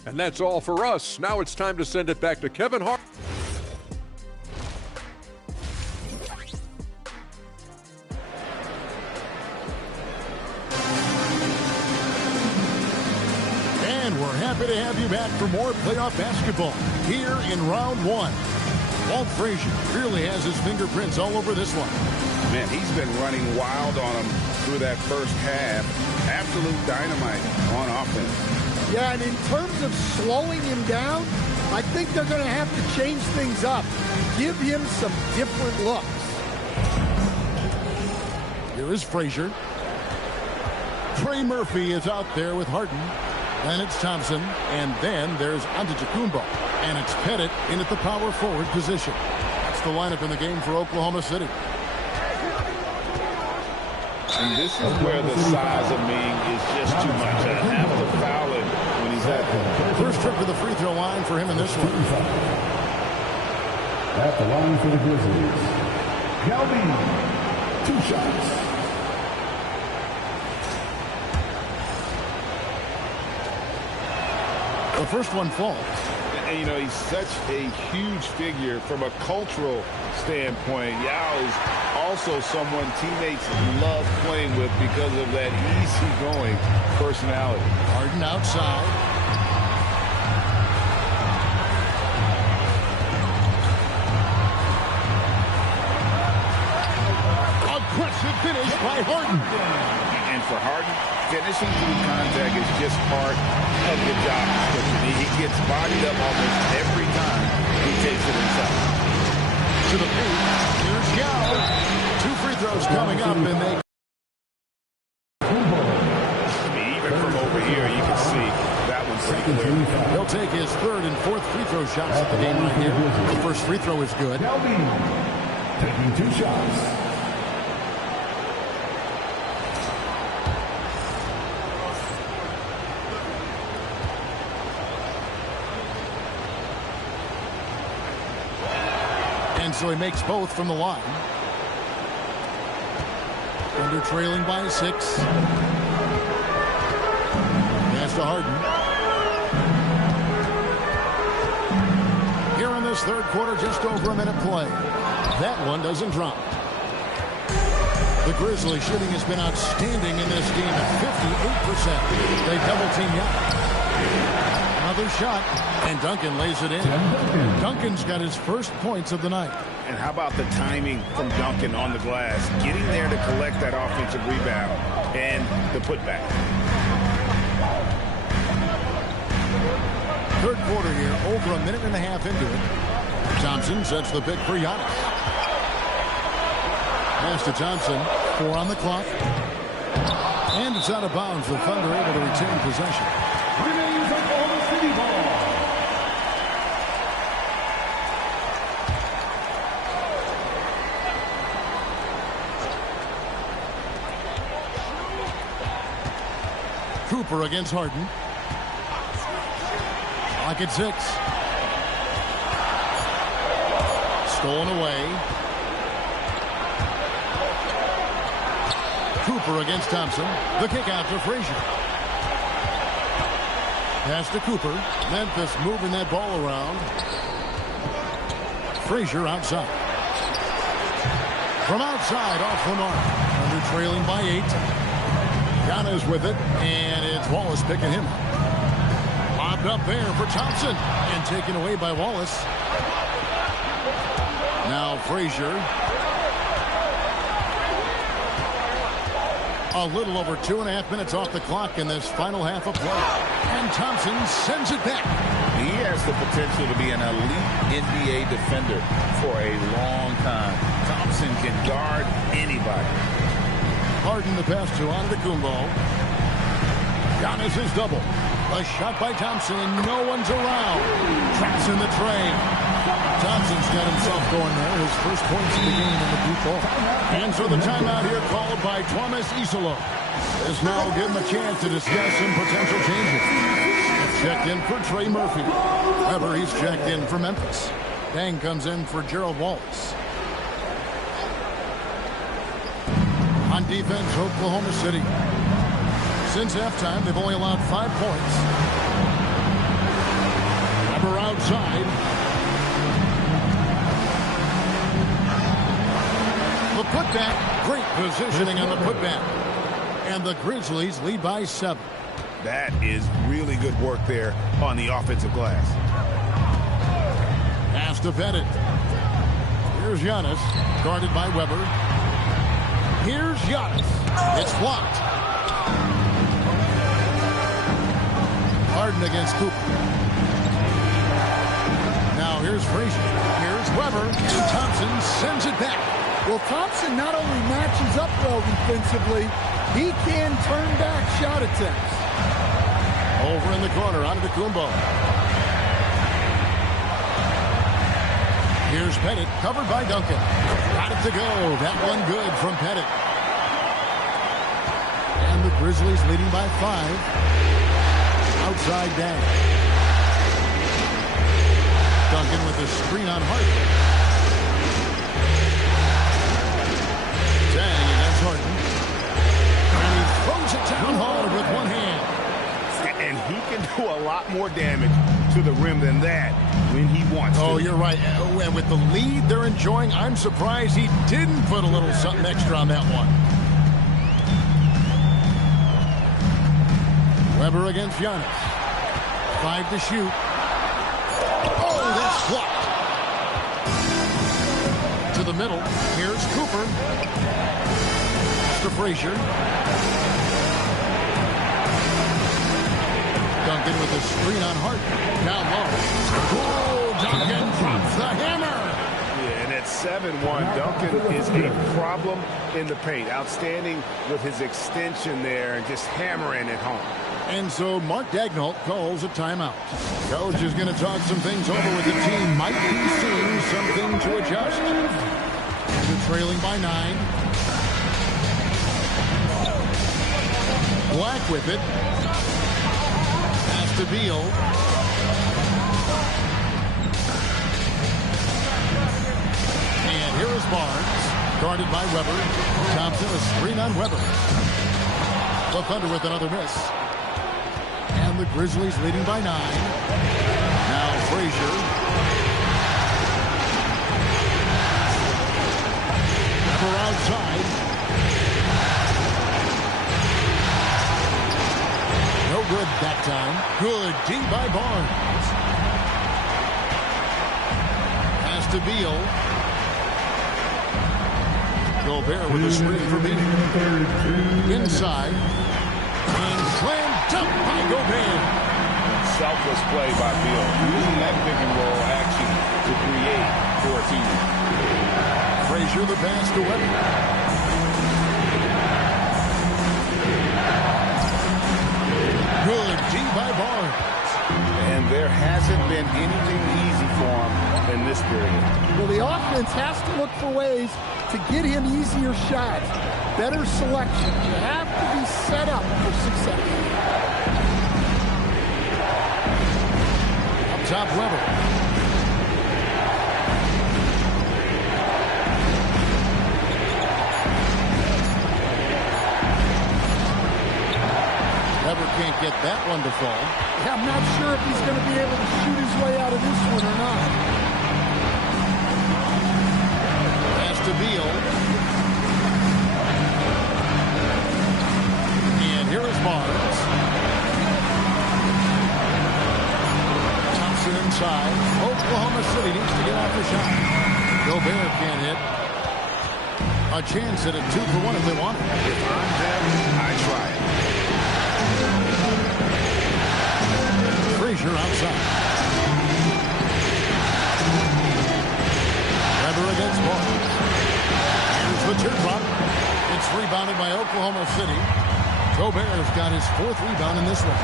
And that's all for us. Now it's time to send it back to Kevin Hart. And we're happy to have you back for more playoff basketball here in round 1. Walt Frazier really has his fingerprints all over this one. Man, he's been running wild on him through that first half. Absolute dynamite on offense. Yeah, and in terms of slowing him down, I think they're going to have to change things up. Give him some different looks. Here is Frazier. Trey Murphy is out there with Harden. Then it's Thompson, and then there's Antetokounmpo. And it's Pettit in at the power forward position. That's the lineup in the game for Oklahoma City. And this is where the size of Ming is just too much. I have to foul him when he's at the first trip to the free throw line for him in this one. At the line for the Grizzlies, Galvin, 2 shots. The first one falls. And, you know, he's such a huge figure from a cultural standpoint. Yao is also someone teammates love playing with because of that easygoing personality. Harden outside. Aggressive finish by Harden. And for Harden, finishing through contact is just part of the job description. He gets bodied up almost every time he takes it himself. To the paint. Here's Yao. 2 free throws coming up, and they... Even from over here, shots at the game right here. The first free throw is good. Taking 2 shots. And so he makes both from the line. Thunder trailing by 6. Pass to Harden. Here in this third quarter, just over a minute play. That one doesn't drop. The Grizzlies shooting has been outstanding in this game at 58%. They double team Giannis. Another shot, and Duncan lays it in. Duncan's got his first points of the night. And how about the timing from Duncan on the glass? Getting there to collect that offensive rebound and the putback. Third quarter here, over a minute and a half into it. Thompson sets the pick for Giannis. Pass to Thompson, 4 on the clock. And it's out of bounds. The Thunder able to retain possession. Remains Oklahoma City ball. Cooper against Harden. Clock at 6. Stolen away. Cooper against Thompson. The kick out to Frazier. Pass to Cooper. Memphis moving that ball around. Frazier outside. From outside off the mark. Under trailing by 8. Giannis with it, and it's Wallace picking him up. Lobbed up there for Thompson, and taken away by Wallace. Now Frazier. A little over 2.5 minutes off the clock in this final half of play. And Thompson sends it back. He has the potential to be an elite NBA defender for a long time. Thompson can guard anybody. Harden the pass to Antetokounmpo. Giannis is double. A shot by Thompson, and no one's around. Traps in the tray. Thompson's got himself going there. His first points of the game in the blue ball. And so the timeout here called by Thomas Isolo. This now will give him a chance to discuss some potential changes. Checked in for Trey Murphy. However, he's checked in for Memphis. Dang comes in for Gerald Wallace. On defense, Oklahoma City. Since halftime, they've only allowed 5 points. Weber outside. The putback. Great positioning on the putback. And the Grizzlies lead by 7. That is really good work there on the offensive glass. Pass to Bennett. Here's Giannis, guarded by Weber. Here's Giannis. It's blocked. Harden against Cooper. Now here's Frazier. Here's Weber. And Thompson sends it back. Well, Thompson not only matches up well defensively, he can turn back shot attempts. Over in the corner, Antetokounmpo. Here's Pettit, covered by Duncan. Got it to go. That one good from Pettit. And the Grizzlies leading by 5. Outside dash. Duncan with the screen on Harden. Dang, and that's Harden. And he throws it down hard with one hand. And he can do a lot more damage to the rim than that when he wants to. Oh, you're right. And with the lead they're enjoying, I'm surprised he didn't put a little something extra on that one. Weber against Giannis. 5 to shoot. Oh, that's blocked. To the middle. Here's Cooper. To Frazier. Duncan with the screen on Hart. Down low. Oh, Duncan drops the hammer. Yeah, and at 7-1, Duncan is a problem in the paint. Outstanding with his extension there and just hammering it home. And so Mark Daigneault calls a timeout. Coach is going to talk some things over with the team. Might be seeing something to adjust. They're trailing by 9. Black with it. Pass to Beal. And here is Barnes. Guarded by Weber. Thompson, a screen on Weber. The Thunder with another miss. And the Grizzlies leading by 9. Now Frazier. Weber outside. No good that time. Good D by Barnes. Pass to Beal. Gobert with a screen for Beal. Inside. And slam dunk by Gobert. Selfless play by Beal. Using that pick and roll action to create for a team. Frazier the pass to Weber. Good D by Barnes. And there hasn't been anything easy for him in this period. Well, the offense has to look for ways to get him easier shots, better selection. You have to be set up for success. Up top, Weber. Weber can't get that one to fall. Yeah, I'm not sure if he's going to be able to shoot his way out of this one or not. To Beal. And here is Barnes. Thompson inside. Oklahoma City needs to get off the shot. Gobert can't hit. A chance at a 2-for-1 if they want it. If I'm them, I try it. Frazier outside. Weber against Barnes. The teardrop. It's rebounded by Oklahoma City. Gobert's got his 4th rebound in this one.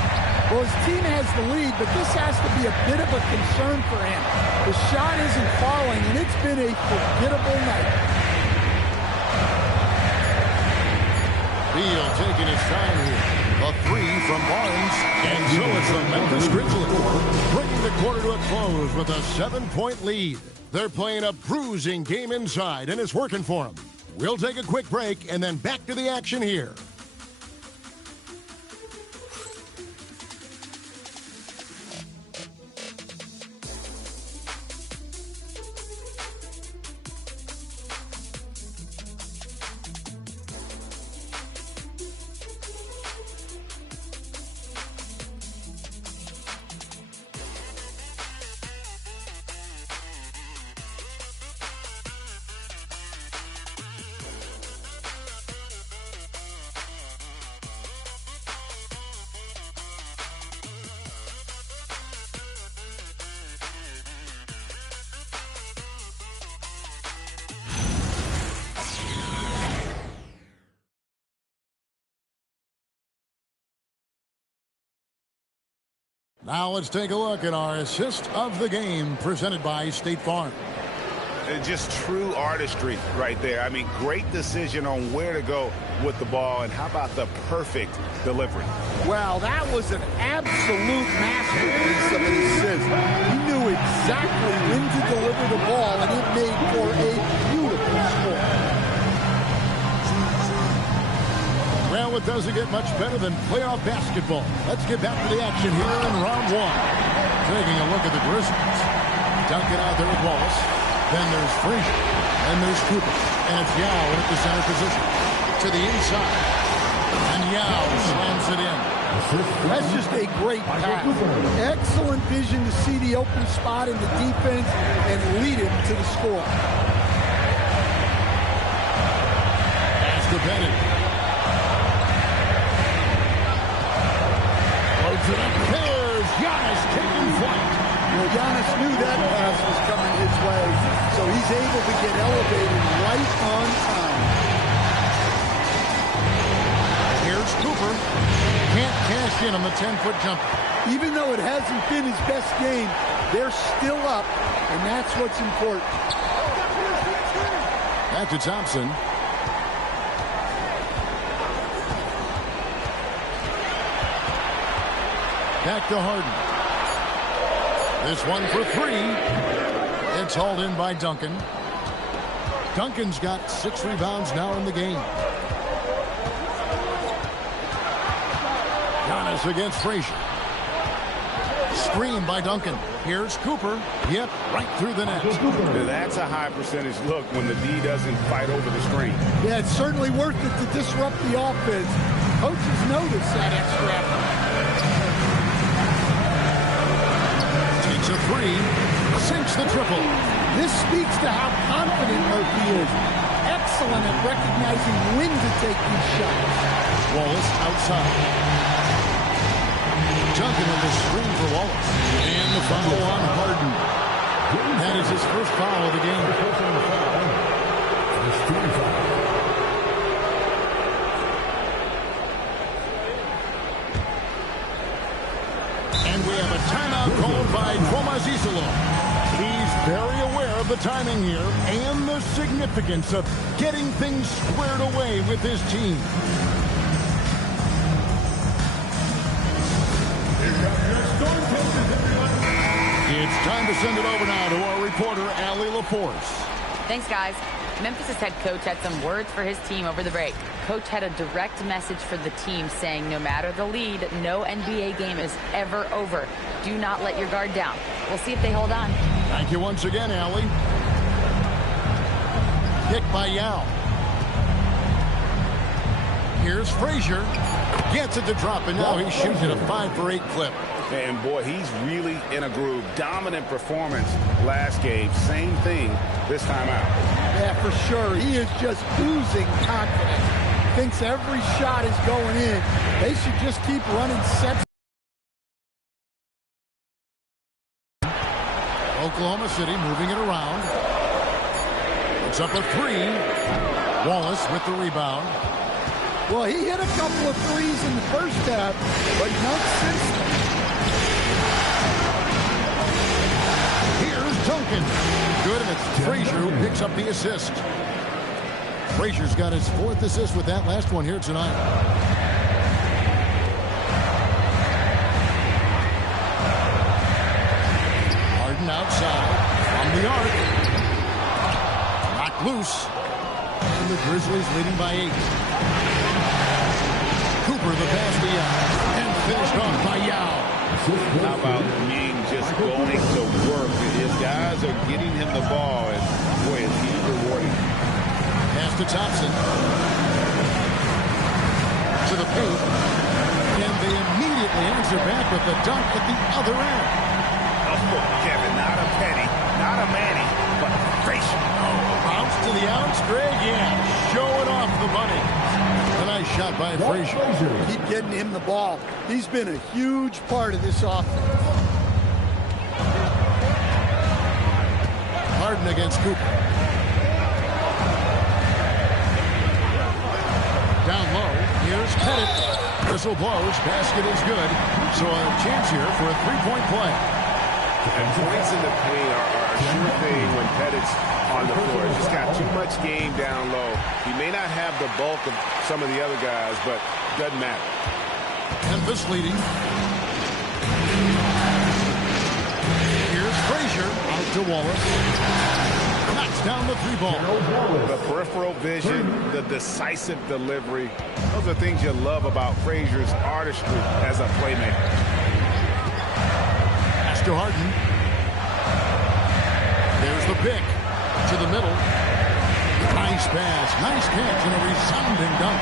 Well, his team has the lead, but this has to be a bit of a concern for him. The shot isn't falling, and it's been a forgettable night. Beal taking his time here. A 3 from Barnes. And so it's the Memphis Grizzlies bringing the quarter to a close with a 7-point lead. They're playing a bruising game inside, and it's working for them. We'll take a quick break and then back to the action here. Now let's take a look at our assist of the game presented by State Farm. Just true artistry right there. I mean, great decision on where to go with the ball, and how about the perfect delivery? Well, that was an absolute masterpiece of an assist. He knew exactly when to deliver the ball, and it made for a beautiful score. Well, it doesn't get much better than playoff basketball. Let's get back to the action here in round 1. Taking a look at the Grizzlies. Duncan out there with Wallace. Then there's Frazier. Then there's Cooper. And it's Yao at the center position. To the inside. And Yao slams it in. That's just a great pass. Excellent vision to see the open spot in the defense and lead him to the score. Pass to Bennett. There's Giannis taking flight. Well, Giannis knew that pass was coming his way, so he's able to get elevated right on time. Here's Cooper. Can't cash in on the 10-foot jumper. Even though it hasn't been his best game, they're still up, and that's what's important. Back to Thompson. Back to Harden. This one for three. It's hauled in by Duncan. Duncan's got 6 rebounds now in the game. Giannis against Frazier. Screen by Duncan. Here's Cooper. Yep, right through the net. That's a high percentage look when the D doesn't fight over the screen. Yeah, it's certainly worth it to disrupt the offense. Coaches notice that extra effort. Takes a three. Sinks the triple. This speaks to how confident Murphy is. Excellent at recognizing when to take these shots. Wallace outside. Duncan with the screen for Wallace. And the foul on Harden. That is his first foul of the game. And we have a timeout called by Thomas Isolo. He's very aware of the timing here and the significance of getting things squared away with his team. It's time to send it over now to our reporter, Allie LaForce. Thanks, guys. Memphis' head coach had some words for his team over the break. Coach had a direct message for the team saying no matter the lead, no NBA game is ever over. Do not let your guard down. We'll see if they hold on. Thank you once again, Allie. Kick by Yao. Here's Frazier. Gets it to drop, and now he's shooting a 5-for-8 clip. And boy, he's really in a groove. Dominant performance last game. Same thing this time out. Yeah, for sure. He is just oozing confidence. Thinks every shot is going in. They should just keep running sets. Oklahoma City moving it around. It's up a three. Wallace with the rebound. Well, he hit a couple of threes in the first half, but not since then. Here's Duncan. Good, and it's Frazier who picks up the assist. Frazier's got his 4th assist with that last one here tonight. Harden outside from the arc. Knocked loose. And the Grizzlies leading by 8. Cooper the pass to Yao. And finished off by Yao. How about Ming just going to work? His guys are getting him the ball, and boy, is he rewarding. Pass to Thompson. To the paint. And they immediately answer back with the dunk at the other end. Oh, Kevin, not a Penny, not a Manny, but Frazier. Oh, bounce to the outs, Greg. Yeah, showing off the money. A nice shot by Frazier. Keep getting him the ball. He's been a huge part of this offense. Harden against Cooper. Down low, here's Pettit. Whistle blows, basket is good. So a chance here for a 3-point play. And points in the paint are a sure thing when Pettit's on the floor. He's just got too much game down low. He may not have the bulk of some of the other guys, but doesn't matter. Memphis leading. Here's Frazier out to Wallace. Knocks down the 3-ball. The peripheral vision, the decisive delivery. Those are things you love about Frazier's artistry as a playmaker. To Harden. There's the pick to the middle. Nice pass, nice catch, and a resounding dunk.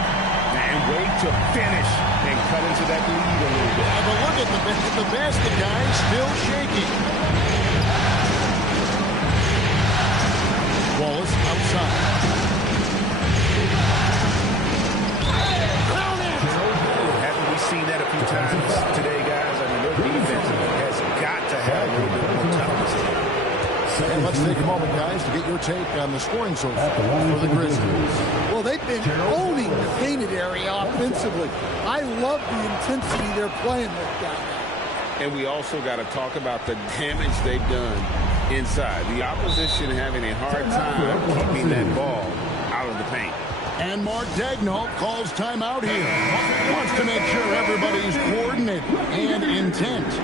And wait to finish and cut into that lead a little bit. But look at the basket, guys, still shaking. Wallace outside. Haven't we seen that a few times today, guys? I mean, their defense has got to have a little bit more toughness. And let's take a moment, guys, to get your take on the scoring so far for the Grizzlies. Well, they've been owning the painted area offensively. I love the intensity they're playing with down there. And we also got to talk about the damage they've done inside. The opposition having a hard time keeping that ball out of the paint. And Mark Daigneault calls timeout here. Wants to make sure everybody's coordinated and intent.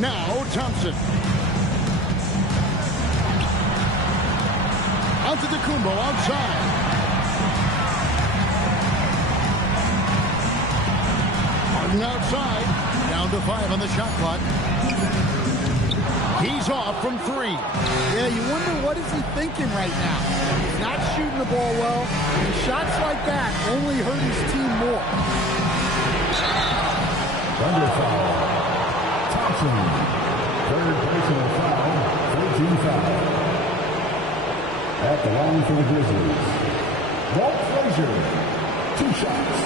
Now Thompson. Onto the Kumbo outside. Harden outside. Down to 5 on the shot clock. He's off from 3. Yeah, you wonder what is he thinking right now. He's not shooting the ball well, and shots like that only hurt his team more. Under foul. Thompson. Third personal foul. 14 foul. At the line for the Grizzlies. Walt Frazier. 2 shots.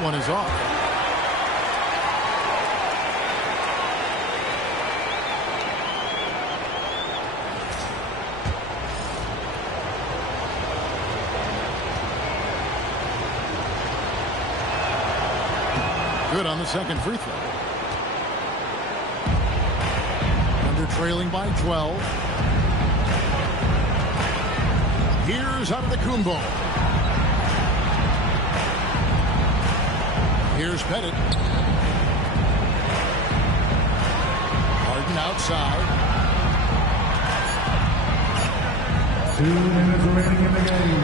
One is off. Good on the second free throw. Under trailing by 12. Here's out of the Kumbo. Here's Pettit. Harden outside. 2 minutes remaining in the game.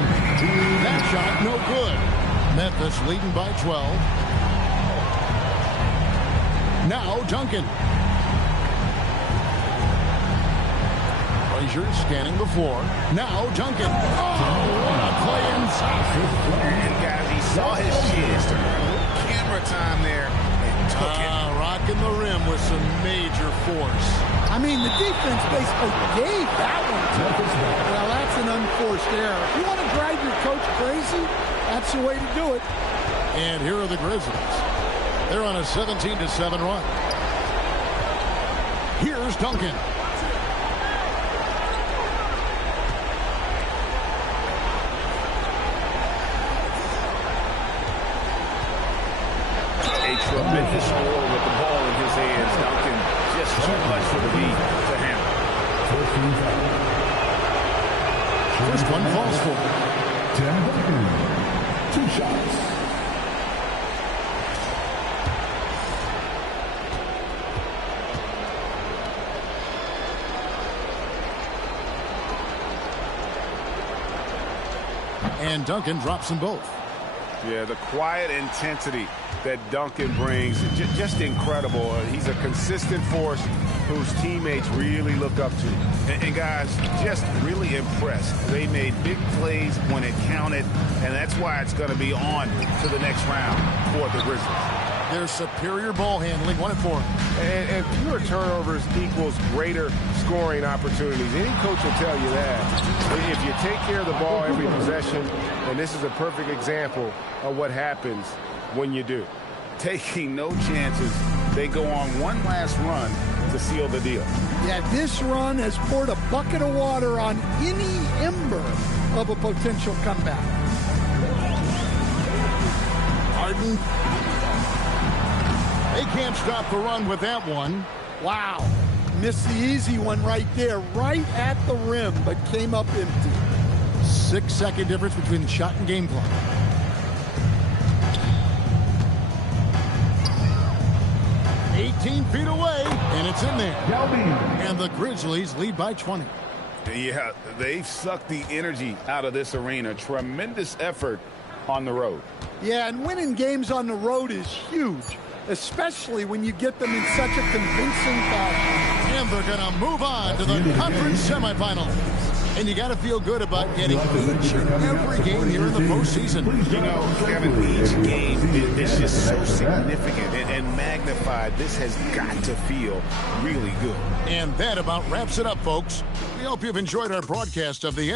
That shot no good. Memphis leading by 12. Now Duncan. Frazier scanning the floor. Now Duncan. Oh, what a play inside. And guys, he saw his chance to camera time there and took it. Rocking the rim with some major force. I mean, the defense basically gave that one to him. Well, that's an unforced error. If you want to drive your coach crazy, that's the way to do it. And here are the Grizzlies. They're on a 17-7 run. Here's Duncan. Tremendous score with the ball in his hands. Duncan, just too much for the lead to handle. First one falls for Tim Duncan. 2 shots. And Duncan drops them both. Yeah, the quiet intensity that Duncan brings, just incredible. He's a consistent force whose teammates really look up to. And guys, just really impressed. They made big plays when it counted, and that's why it's going to be on to the next round for the Grizzlies. Their superior ball handling, 1 and 4. And fewer turnovers equals greater scoring opportunities. Any coach will tell you that. If you take care of the ball every possession, and this is a perfect example of what happens when you do. Taking no chances, they go on one last run to seal the deal. Yeah, this run has poured a bucket of water on any ember of a potential comeback. Harden. They can't stop the run with that one. Wow. Missed the easy one right there, right at the rim, but came up empty. 6-second difference between the shot and game clock. Feet away, and it's in there. And the Grizzlies lead by 20. Yeah, they've sucked the energy out of this arena. Tremendous effort on the road. Yeah, and winning games on the road is huge, especially when you get them in such a convincing fashion. And they're going to move on to the conference semifinals. And you got to feel good about getting each and every game here in the postseason. You know, Kevin, each game is just so significant and magnified. This has got to feel really good. And that about wraps it up, folks. We hope you've enjoyed our broadcast of the